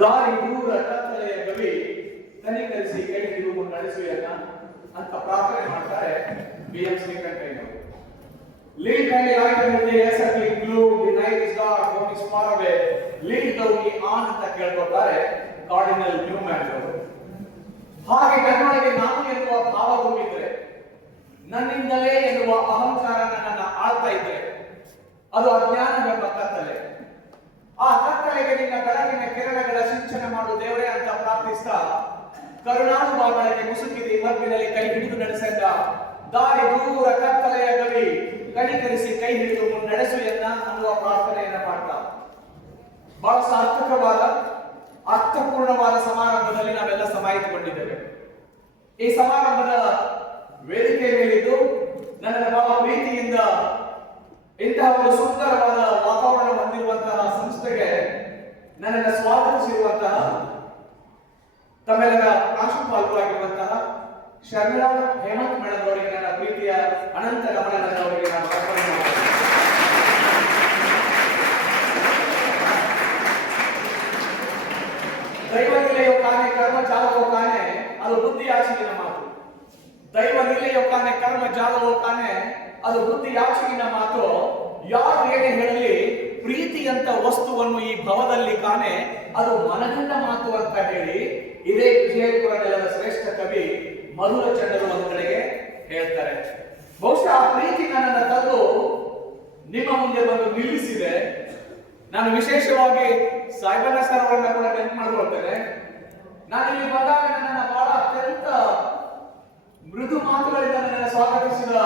ದಾರಿ ದೂರ ಕತ್ತಲೆಯ ಗವಿ ಕನಿಕರಿಸಿ ಕೈ ಹಿಡಿದು ನಡೆಸುವನ್ನ ಅಂತ ಪ್ರಾರ್ಥನೆ ಮಾಡ್ತಾರೆ BM ಶ್ರೀಕಂಠಯ್ಯನವರು. Lead me light in the earthly gloom, the night is dark, home is far away. Lead thou me on ಅಂತ ಕೇಳ್ಕೊತಾರೆ ಕಾರ್ಡಿನಲ್ ನ್ಯೂಮ್ಯಾನ್ ಅವರು. ಹಾಗೆ ನನ್ನೊಳಗೆ ನಾನು ಎನ್ನುವ ಭಾವ ತುಂಬಿದ್ರೆ, ನನ್ನಿಂದಲೇ ಎನ್ನುವ ಅಹಂಕಾರ ನನ್ನನ್ನು ಆಳ್ತಾ ಇದ್ರೆ, ಅದು ಅಜ್ಞಾನವೆಂಬ ಕತ್ತಲೆ. ಆ ಕತ್ತಲೆಗೆ ನಿನ್ನ ಬೆಳಕಿನ ಕಿರಣಗಳ ಸಿಂಚನ ಮಾಡು ದೇವರೇ ಅಂತ ಪ್ರಾರ್ಥಿಸ್ತಾ, ಕರುಣಾನುಭಾವಗಳಿಗೆ ಮುಸುಕಿದ ಮಬ್ಬಿನಲ್ಲಿ ಕೈ ಹಿಡಿದು ನಡೆಸಿದ ದಾರಿ ದೂರ ಕತ್ತಲೆಯ ಗವಿ ಕನಿಕರಿಸಿ ಕೈ ಹಿಡಿದು ನಡೆಸು ಅನ್ನುವ ಪ್ರಾರ್ಥನೆಯನ್ನ ಮಾಡ್ತಾ, ಬಹಳ ಸಾರ್ಥಕವಾದ ಅರ್ಥಪೂರ್ಣವಾದ ಸಮಾರಂಭದಲ್ಲಿ ನಾವೆಲ್ಲ ಸಮಾಹಿತಗೊಂಡಿದ್ದೇವೆ. ಈ ಸಮಾರಂಭದ ವೇದಿಕೆ ಮೇಲಿದ್ದು ನನ್ನನ್ನು ಬಹಳ ಪ್ರೀತಿಯಿಂದ ಇಂತಹ ಒಂದು ಸುಂದರವಾದ ವಾತಾವರಣ ಹೊಂದಿರುವಂತಹ ಸಂಸ್ಥೆಗೆ ನನ್ನನ್ನು ಸ್ವಾಗತಿಸಿರುವಂತಹ ತಮ್ಮೆಲ್ಲರ ಪ್ರಾಂಶುಪಾಲರಾಗಿರುವಂತಹ ಶರ್ಮಿಳಾ ಹೇಮಂತ್ ಮೇಡಮ್ ಅವರಿಗೆ ನನ್ನ ಪ್ರೀತಿಯ ಅನಂತ ಗಮನದವರಿಗೆ ನಾನು ಅರ್ಪಣೆ ಮಾಡುತ್ತೇನೆ. ದೈವ ನಿಲಯೋ ಕಾನೆ ಕರ್ಮ ಜಾಲವೋ ಕಾನೆ ಅದು ಬುದ್ಧಿಯಾಚೆಗಿನ ಮಾತು. ದೈವ ನಿಲಯೋ ಕಾನೆ ಕರ್ಮ ಜಾಲವೋ ಕಾನೆ ಅದು ಬುದ್ಧಿಯಾಚೆಗಿನ ಮಾತು. ಯಾರು ಏನೇ ಹೇಳಲಿ, ಪ್ರೀತಿಯಂತ ವಸ್ತುವನ್ನು ಈ ಭವದಲ್ಲಿ ಕಾನೆ ಅದು ಮನಗಂಡ ಮಾತು ಅಂತ ಹೇಳಿ ಇದೇ ವಿಜಯಪುರ ನೆಲದ ಶ್ರೇಷ್ಠ ಕವಿ ಮಧುರ ಚಂದ್ರರು ಒಂದು ಕಡೆಗೆ ಹೇಳ್ತಾರೆ. ಬಹುಶಃ ಆ ಪ್ರೀತಿ ನನ್ನನ್ನು ತಂದು ನಿಮ್ಮ ಮುಂದೆ ಬಂದು ನಿಲ್ಲಿಸಿದೆ. ನಾನು ವಿಶೇಷವಾಗಿ ಸಾಯಿಬಣ್ಣ ಸರ್ ಅವರನ್ನ ಕೂಡ ನೆನಪು ಮಾಡಿಕೊಳ್ತೇನೆ. ನಾನು ಇಲ್ಲಿ ಬಂದಾಗ ನನ್ನನ್ನು ಬಹಳ ಅತ್ಯಂತ ಮೃದು ಮಾತುಗಳಿಂದ ನನ್ನನ್ನು ಸ್ವಾಗತಿಸಿದ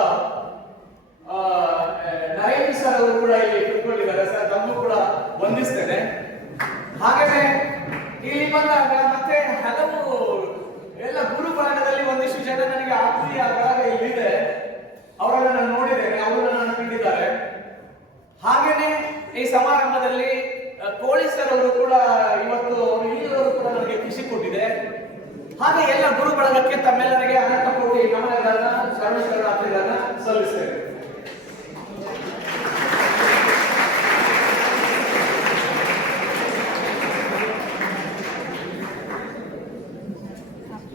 ನರೇಂದ್ರ ಸರ್ ಅವರು ಕೂಡ ಇಲ್ಲಿ ಕುತ್ಕೊಂಡಿದ್ದಾರೆ. ಸರ್ ತಮ್ಮೂ ಕೂಡ ವಂದಿಸ್ತೇನೆ. ಹಾಗೆಯೇ ಇಲ್ಲಿ ಬಂದಾಗ ಮತ್ತೆ ಹಲವು ಎಲ್ಲ ಗುರು ಬಳಗದಲ್ಲಿ ಒಂದಿಷ್ಟು ಜನ ನನಗೆ ಆತ್ಮೀಯ ಬಳಗ ಇಲ್ಲಿದೆ, ಅವರನ್ನು ನಾನು ನೋಡಿದ್ದೇನೆ, ಅವರು ನನ್ನ ಕಂಡಿದ್ದಾರೆ. ಹಾಗೇನೆ ಈ ಸಮಾರಂಭದಲ್ಲಿ ಕೋಳಿ ಸರ್ ಅವರು ಕೂಡ ಇವತ್ತು ಇಲ್ಲಿರೋರು ಕೂಡ ನನಗೆ ಖುಷಿ ಕೊಟ್ಟಿದೆ. ಹಾಗೆ ಎಲ್ಲ ಗುರು ಬಳಗಕ್ಕೆ ತಮ್ಮೆಲ್ಲರಿಗೆ ಅನಂತ ಕೋಟಿ ನಮನಗಳನ್ನ ಶರಣಾರ್ಥಿಗಳನ್ನ ಸಲ್ಲಿಸ್ತೇನೆ.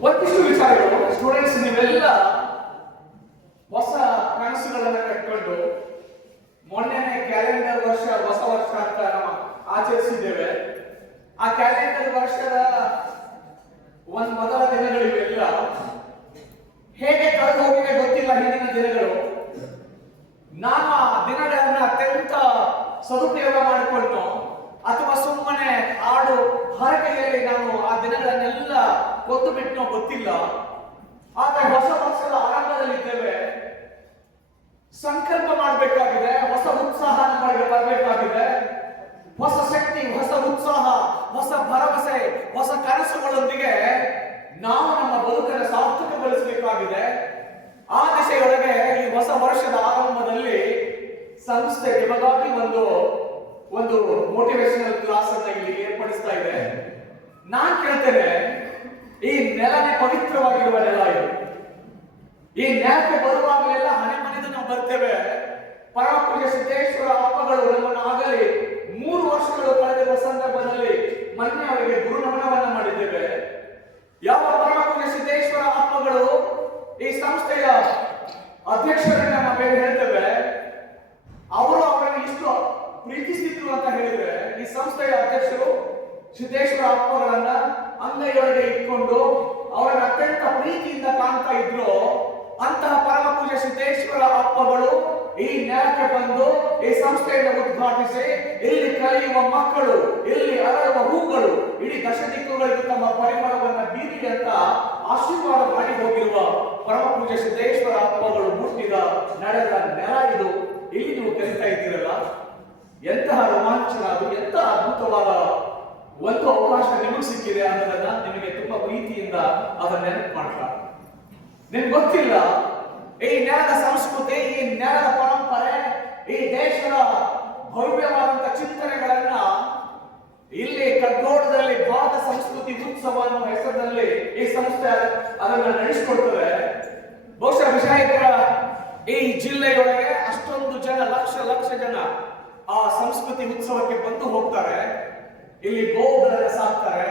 ಒಂದಿಷ್ಟು ವಿಚಾರಗಳು ಸ್ಟೂಡೆಂಟ್ಸ್, ನೀವೆಲ್ಲ ಹೊಸ ಕನಸುಗಳನ್ನ ಕಟ್ಕೊಂಡು ಮೊನ್ನೆನೇ ಕ್ಯಾಲೆಂಡರ್ ವರ್ಷ ಹೊಸ ವರ್ಷ ಅಂತ ನಾವು ಆಚರಿಸಿದ್ದೇವೆ. ಆ ಕ್ಯಾಲೆಂಡರ್ ವರ್ಷದ ಒಂದು ಮೊದಲ ದಿನಗಳಿವೆಲ್ಲ ಹೇಗೆ ಕಳೆದು ಹೋಗಿದೆ ಗೊತ್ತಿಲ್ಲ. ಹಿಂದಿನ ದಿನಗಳು ನಾನು ಆ ದಿನಗಳನ್ನ ಅತ್ಯಂತ ಸದುಪಯೋಗ ಮಾಡಿಕೊಂಡು ಅಥವಾ ಸುಮ್ಮನೆ ಹಾಡು ಹರಕೆಯಲ್ಲಿ ನಾನು ಆ ದಿನಗಳನ್ನೆಲ್ಲ ಗೊತ್ತು ಬಿಟ್ಟು ಗೊತ್ತಿಲ್ಲ. ಆದ್ರೆ ಹೊಸ ವರ್ಷದ ಆರಂಭದಲ್ಲಿದ್ದೇವೆ, ಸಂಕಲ್ಪ ಮಾಡಬೇಕಾಗಿದೆ, ಹೊಸ ಉತ್ಸಾಹ ನಮಗೆ ಬರಬೇಕಾಗಿದೆ. ಹೊಸ ಶಕ್ತಿ, ಹೊಸ ಉತ್ಸಾಹ, ಹೊಸ ಭರವಸೆ, ಹೊಸ ಕನಸುಗಳೊಂದಿಗೆ ನಾವು ನಮ್ಮ ಬದುಕನ್ನು ಸಾರ್ಥಕಗೊಳಿಸಬೇಕಾಗಿದೆ. ಆ ದಿಶೆಯೊಳಗೆ ಈ ಹೊಸ ವರ್ಷದ ಆರಂಭದಲ್ಲಿ ಸಂಸ್ಥೆ ನಿಮಗಾಗಿ ಒಂದು ಮೋಟಿವೇಶನಲ್ ಕ್ಲಾಸ್ ಅನ್ನ ಇಲ್ಲಿ ಏರ್ಪಡಿಸ್ತಾ ಇದೆ. ನಾನ್ ಕೇಳ್ತೇನೆ, ಈ ನೆಲನೇ ಪವಿತ್ರವಾಗಿರುವ ನೆಲ ಇದು. ಈ ನೆಲಕ್ಕೆ ಬರುವಾಗಲೆಲ್ಲ ಹಣೆ ಮನೆದು ನಾವು ಬರ್ತೇವೆ. ಪರಮ ಪೂಜ್ಯ ಸಿದ್ದೇಶ್ವರ ಅಪ್ಪಗಳು ನಮ್ಮನ್ನು ಆಗಲಿ 3 ವರ್ಷಗಳು ಕಳೆದಿರುವ ಸಂದರ್ಭದಲ್ಲಿ ಮೊನ್ನೆ ಅವರಿಗೆ ಗುರು ನಮನವನ್ನ ಮಾಡಿದ್ದೇವೆ. ಯಾವ ಪರಮ ಪೂಜ್ಯ ಸಿದ್ದೇಶ್ವರ ಅಪ್ಪಗಳು ಈ ಸಂಸ್ಥೆಯ ಅಧ್ಯಕ್ಷರನ್ನ ನಾವೇನು ಹೇಳ್ತೇವೆ, ಅವರು ಅವರನ್ನು ಇಷ್ಟು ಪ್ರೀತಿಸಿದ್ರು ಅಂತ ಹೇಳಿದ್ರೆ, ಈ ಸಂಸ್ಥೆಯ ಅಧ್ಯಕ್ಷರು ಸಿದ್ದೇಶ್ವರ ಅಪ್ಪಗಳನ್ನ ಅಂಗೈಯೊಳಗೆ ಇಟ್ಕೊಂಡು ಅವರನ್ನು ಅತ್ಯಂತ ಪ್ರೀತಿಯಿಂದ ಕಾಣ್ತಾ ಇದ್ರು. ಅಂತಹ ಪರಮ ಪೂಜ್ಯ ಸಿದ್ದೇಶ್ವರ ಅಪ್ಪಗಳು ಈ ನೆಲಕ್ಕೆ ಬಂದು ಈ ಸಂಸ್ಥೆಯನ್ನು ಉದ್ಘಾಟಿಸಿ ಇಲ್ಲಿ ಕಲಿಯುವ ಮಕ್ಕಳು, ಇಲ್ಲಿ ಅರಳುವ ಹೂಗಳು ಇಡೀ ದಶ ದಿಕ್ಕುಗಳಿಗೂ ತಮ್ಮ ಪರಿಮಳವನ್ನ ಬೀರಿ ಅಂತ ಆಶೀರ್ವಾದ ಮಾಡಿ ಹೋಗಿರುವ ಪರಮ ಪೂಜ್ಯ ಸಿದ್ದೇಶ್ವರ ಅಪ್ಪಗಳು ಹುಟ್ಟಿದ ನಡೆದ ನೆಲ ಇದು. ಇಲ್ಲಿ ನೀವು ಕಲಿತಾ ಇದ್ದೀರಲ್ಲ, ಎಂತಹ ರೋಮಾಂಚನ, ಅದು ಎಂತಹ ಅದ್ಭುತವಾದ ಒಂದು ಅವಕಾಶ ನಿಮಗೆ ಸಿಕ್ಕಿದೆ ಅನ್ನೋದನ್ನ ನಿಮಗೆ ತುಂಬಾ ಪ್ರೀತಿಯಿಂದ ಅದನ್ನ ನೆನಪು ಮಾಡ್ತಾರೆ. ನಿಮ್ಗೆ ಗೊತ್ತಿಲ್ಲ, ಈ ನೆಲದ ಸಂಸ್ಕೃತಿ, ಈ ನೆಲದ ಪರಂಪರೆ, ಈ ದೇಶದ ಭವ್ಯವಾದಂತ ಚಿಂತನೆಗಳನ್ನ ಇಲ್ಲಿ ಕಗ್ಗೋಡದಲ್ಲಿ ಭಾರತ ಸಂಸ್ಕೃತಿ ಉತ್ಸವ ಅನ್ನೋ ಹೆಸರಿನಲ್ಲಿ ಈ ಸಂಸ್ಥೆ ಅದನ್ನ ನಡೆಸಿಕೊಡ್ತದೆ. ಬಹುಶಃ ವಿಜಯಪುರ ಈ ಜಿಲ್ಲೆಯೊಳಗೆ ಅಷ್ಟೊಂದು ಜನ, ಲಕ್ಷ ಜನ ಆ ಸಂಸ್ಕೃತಿ ಸಂಸ್ಕೃತಿ ಉತ್ಸವಕ್ಕೆ ಬಂದು ಹೋಗ್ತಾರೆ, ಇಲ್ಲಿ ಗೋವುಗಳನ್ನ ಸಾಕ್ತಾರೆ,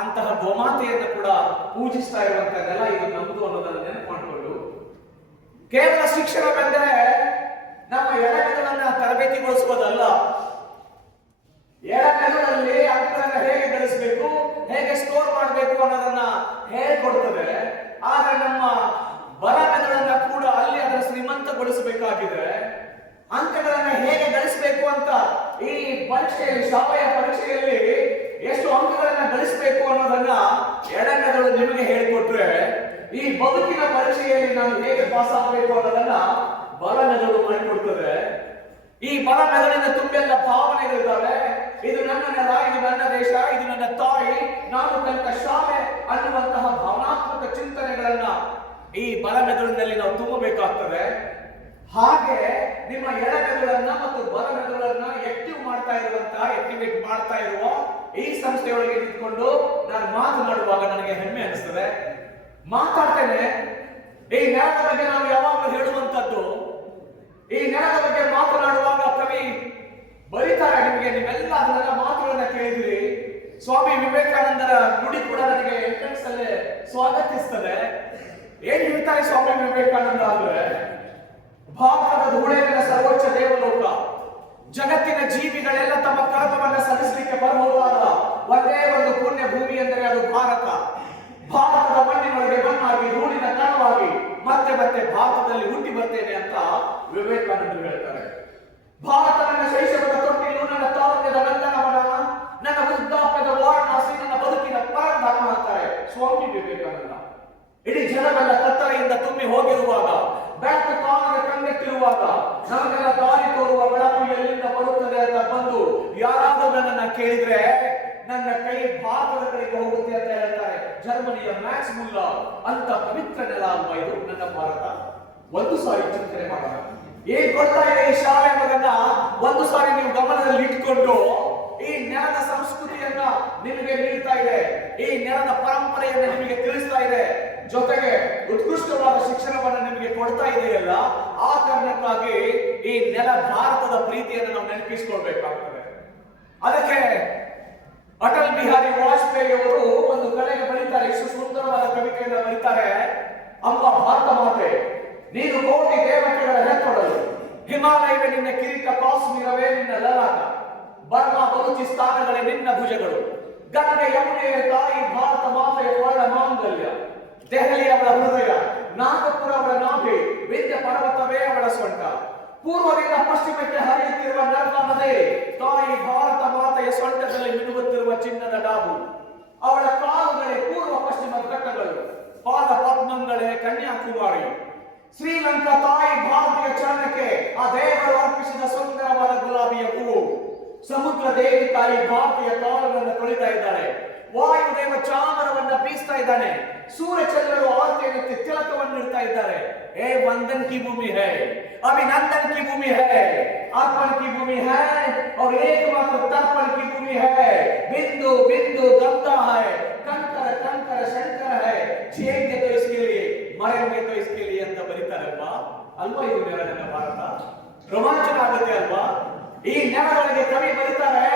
ಅಂತಹ ಗೋಮಾತೆಯನ್ನು ಕೂಡ ಪೂಜಿಸ್ತಾ ಇರುವಂತ ನೆಲ ಇದು ನಮ್ದು ಅನ್ನೋದನ್ನ ನೆನಪು ಮಾಡಿಕೊಂಡು, ಕೇವಲ ಶಿಕ್ಷಣವೆಂದರೆ ನಮ್ಮ ಎಡಮೆದುಳನ್ನ ತರಬೇತಿಗೊಳಿಸುವುದಲ್ಲ. ಎಡಮೆದುಳಲ್ಲಿ ಅಂಕಗಳನ್ನ ಹೇಗೆ ಗಳಿಸಬೇಕು, ಹೇಗೆ ಸ್ಕೋರ್ ಮಾಡಬೇಕು ಅನ್ನೋದನ್ನ ಹೇಳಿಕೊಡ್ತದೆ. ಆದ್ರೆ ನಮ್ಮ ಬಲ ಮೆದುಳನ್ನ ಕೂಡ ಅಲ್ಲಿ ಅದರ ಶ್ರೀಮಂತಗೊಳಿಸಬೇಕಾಗಿದೆ. ಅಂಕಗಳನ್ನ ಹೇಗೆ ಗಳಿಸಬೇಕು ಅಂತ ಈ ಪರೀಕ್ಷೆಯಲ್ಲಿ, ಶಾಲೆಯ ಪರೀಕ್ಷೆಯಲ್ಲಿ ಎಷ್ಟು ಅಂಕಗಳನ್ನ ಗಳಿಸಬೇಕು ಅನ್ನೋದನ್ನ ಎಡಮೆದುಳು ನಿಮಗೆ ಹೇಳಿಕೊಟ್ರೆ, ಈ ಬದುಕಿನ ಪರೀಕ್ಷೆಯಲ್ಲಿ ನಾನು ಹೇಗೆ ಪಾಸ್ ಆಗಬೇಕು ಅನ್ನೋದನ್ನ ಬಲ ಮೆದುಳು ಮಾಡಿಕೊಡ್ತದೆ. ಈ ಬಲ ಮೆದುಳಿನ ತುಂಬೆಲ್ಲ ಭಾವನೆಗಳಿದ್ದಾವೆ. ಇದು ನನ್ನ ನೆಲ, ಇದು ನನ್ನ ದೇಶ, ಇದು ನನ್ನ ತಾಯಿ, ನಾನು ಕಲಿತ ಶಾಲೆ ಅನ್ನುವಂತಹ ಭಾವನಾತ್ಮಕ ಚಿಂತನೆಗಳನ್ನ ಈ ಬಲ ಮೆದುಳಿನಲ್ಲಿ ನಾವು ತುಂಬಬೇಕಾಗ್ತದೆ. ಹಾಗೆ ನಿಮ್ಮ ಎಡ ಮೆದುಳನ್ನ ಮತ್ತು ಬಲ ಮೆದುಳನ್ನ ಆಕ್ಟಿವೇಟ್ ಮಾಡ್ತಾ ಇರುವ ಈ ಸಂಸ್ಥೆಯೊಳಗೆ ನಿಂತ್ಕೊಂಡು ನಾನು ಮಾತನಾಡುವಾಗ ನನಗೆ ಹೆಮ್ಮೆ ಅನಿಸ್ತದೆ. ಮಾತಾಡ್ತೇನೆ. ಈ ನೆಲದ ಬಗ್ಗೆ ನಾವು ಯಾವಾಗಲೂ ಹೇಳುವಂತದ್ದು, ಈ ನೆಲದ ಬಗ್ಗೆ ಮಾತನಾಡುವಾಗ ಕವಿ ಬರೀತಾರೆ. ನೀವೆಲ್ಲ ಅದನ್ನೆಲ್ಲ ಮಾತುಗಳನ್ನ ಕೇಳಿದ್ರಿ. ಸ್ವಾಮಿ ವಿವೇಕಾನಂದರ ನುಡಿ ಕೂಡ ನನಗೆ ಎಂಟ್ರೆನ್ಸ್ ಅಲ್ಲೇ ಸ್ವಾಗತಿಸ್ತದೆ. ಏನ್ ಹೇಳ್ತಾರೆ ಸ್ವಾಮಿ ವಿವೇಕಾನಂದ ಅಂದ್ರೆ, ಭಾರತದ ಧೂಳೇರಿನ ಸರ್ವೋಚ್ಚ ದೇವಲೋಕ, ಜಗತ್ತಿನ ಜೀವಿಗಳೆಲ್ಲ ತಮ್ಮ ಕರ್ಮವನ್ನ ಸಲ್ಲಿಸಲಿಕ್ಕೆ ಬರಬಹುದಾದ ಒಂದೇ ಒಂದು ಪುಣ್ಯ ಭೂಮಿ ಎಂದರೆ ಅದು ಭಾರತ. ಭಾರತದ ಮಣ್ಣಿನೊಳಗೆ ಮಣ್ಣಾಗಿ, ಧೂಳಿನ ಕಣವಾಗಿ ಮತ್ತೆ ಮತ್ತೆ ಭಾರತದಲ್ಲಿ ಹುಟ್ಟಿ ಬರ್ತೇನೆ ಅಂತ ವಿವೇಕಾನಂದರು ಹೇಳ್ತಾರೆ. ಭಾರತ ನನ್ನ ಶೈಶವದ ತೊಟ್ಟಿಲು, ನನ್ನ ತಾರುಣ್ಯದ ನಂದನವನ, ನನ್ನ ವೃದ್ಧಾಪ್ಯದ ವಾರಣಾಸಿ, ನನ್ನ ಬದುಕಿನ ಪರಂಧಾಮ ಅಂತಾರೆ ಸ್ವಾಮಿ ವಿವೇಕಾನಂದ. ಇಡೀ ಜನವೆಲ್ಲ ಕತ್ತಲೆಯಿಂದ ತುಂಬಿ ಹೋಗಿರುವಾಗ, ಬೆಳಕು ಕಾಲದ ಕಂಗೆಟ್ಟಿರುವಾಗ, ನಮಗೆಲ್ಲ ದಾರಿ ತೋರುವ ಬೆಳಕು ಎಲ್ಲಿಂದ ಬರುತ್ತದೆ ಅಂತ ಬಂದು ಯಾರಾದರೂ ನನ್ನನ್ನ ಕೇಳಿದ್ರೆ ನನ್ನ ಕೈ ಭಾರತದ ಕಡೆಗೆ ಹೋಗುತ್ತೆ ಅಂತ ಹೇಳ್ತಾರೆ. ಜರ್ಮನಿಯ ಮ್ಯಾಕ್ಸ್ ಮುಲ್ಲಾ ಅಂತ ಪವಿತ್ರ ನೆಲ ಅಲ್ವಾ ಇದು ನನ್ನ ಭಾರತ. ಒಂದು ಸಾರಿ ಚಿಂತನೆ ಮಾಡೋಣ. ಏನ್ ಕೊಡ್ತಾ ಇದೆ ಈ ಶಾಲೆ ಅನ್ನೋದನ್ನ ಒಂದು ಸಾರಿ ನೀವು ಗಮನದಲ್ಲಿ ಇಟ್ಕೊಂಡು, ಈ ನೆಲದ ಸಂಸ್ಕೃತಿಯನ್ನ ನಿಮಗೆ ನೀಡ್ತಾ ಇದೆ, ಈ ನೆಲದ ಪರಂಪರೆಯನ್ನ ನಿಮಗೆ ತಿಳಿಸ್ತಾ ಇದೆ, ಜೊತೆಗೆ ಉತ್ಕೃಷ್ಟವಾದ ಶಿಕ್ಷಣವನ್ನು ನಿಮಗೆ ಕೊಡ್ತಾ ಇದೆಯಲ್ಲ, ಆ ಕಾರಣಕ್ಕಾಗಿ ಈ ನೆಲ ಭಾರತದ ಪ್ರೀತಿಯನ್ನು ನಾವು ನೆನಪಿಸಿಕೊಳ್ಬೇಕಾಗ್ತದೆ. ಅದಕ್ಕೆ ಅಟಲ್ ಬಿಹಾರಿ ವಾಜಪೇಯಿ ಅವರು ಒಂದು ಕಲೆಗೆ ಬರೀತಾರೆ, ಇಷ್ಟು ಸುಂದರವಾದ ಕವಿತೆಯನ್ನು ಬರೀತಾರೆ. ಅಮ್ಮ ಭಾರತ ಮಾತೆ, ನೀನು ಕೋಟಿ ದೇವತೆಗಳ ಹೆತ್ತೊಡಲು, ಹಿಮಾಲಯವೇ ನಿನ್ನ ಕಿರೀಟ, ಕಾಶ್ಮೀರವೇ ನಿನ್ನ ಲಲಾಟ, ಬರ್ಮಾ ಬಲೂಚಿಸ್ತಾನಗಳೇ ನಿನ್ನ ಭುಜಗಳು, ಗಂಗೆ ಯಮುನೆಯ ತಾಯಿ ಭಾರತ ಮಾತೆಯ ವರ್ಣ ಮಾಂಗಲ್ಯ, ದೆಹಲಿ ಅವಳ ಹೃದಯ, ನಾಗಪುರ ಅವಳ ನಾಭಿ, ವಿಂಧ್ಯ ಪರ್ವತವೇ ಅವಳ ಸೊಂಟ, ಪೂರ್ವದಿಂದ ಪಶ್ಚಿಮಕ್ಕೆ ಹರಿಯುತ್ತಿರುವ ನರ್ಮದಾ ನದಿ ತಾಯಿ ಭಾರತ ಮಾತೆಯ ಸೊಂಟದಲ್ಲಿ ಮಿನುಗುತ್ತಿರುವ ಚಿನ್ನದ ಡಾಬು, ಅವಳ ಕಾಲುಗಳೇ ಪೂರ್ವ ಪಶ್ಚಿಮ ಘಟ್ಟಗಳು, ಪಾದ ಪದ್ಮಗಳೇ ಕನ್ಯಾಕುಮಾರಿ, ಶ್ರೀಲಂಕಾ ತಾಯಿ ಭಾರತೀಯ ಚರಣಕ್ಕೆ ಆ ದೇವರು ಅರ್ಪಿಸಿದ ಸುಂದರವಾದ ಗುಲಾಬಿಯ ಹೂವು, ಸಮುದ್ರ ದೇವಿ ತಾಯಿ ಭಾರತೀಯ ಕಾಲುಗಳನ್ನು ತೊಳಿತಾ ಇದ್ದಾಳೆ, ವಾಯುದೇವ ಚಾಮರವನ್ನ ಬೀಸ್ತಾ ಇದ್ದಾನೆ, ಸೂರ್ಯಚಂದ್ರರು ಆರತಿಯನ್ನು ತಿಲಕವನ್ನು ಇಡ್ತಾ ಇದ್ದಾರೆ. ಏ ವಂದನ್ ಕಿ ಭೂಮಿ ಹೈ, अभिनंदन की भूमि है, अर्पण की भूमि है और एकमात्र तर्पण की भूमि है। बिंदु बिंदु गंगा है, कंकर कंकर शंकर है, जिएंगे तो इसके लिए, मरेंगे तो इसके लिए ಅಂತ ಬರೀತಾರಲ್ವಾ. ಅಲ್ವಾ ಇದು ನೆಲ ನನ್ನ ಭಾರತ? ರೋಮಾಂಚನ ಆಗುತ್ತೆ ಅಲ್ವಾ? ಈ ನೆಲದೊಳಗೆ ಕವಿ ಬರೀತಾರೆ,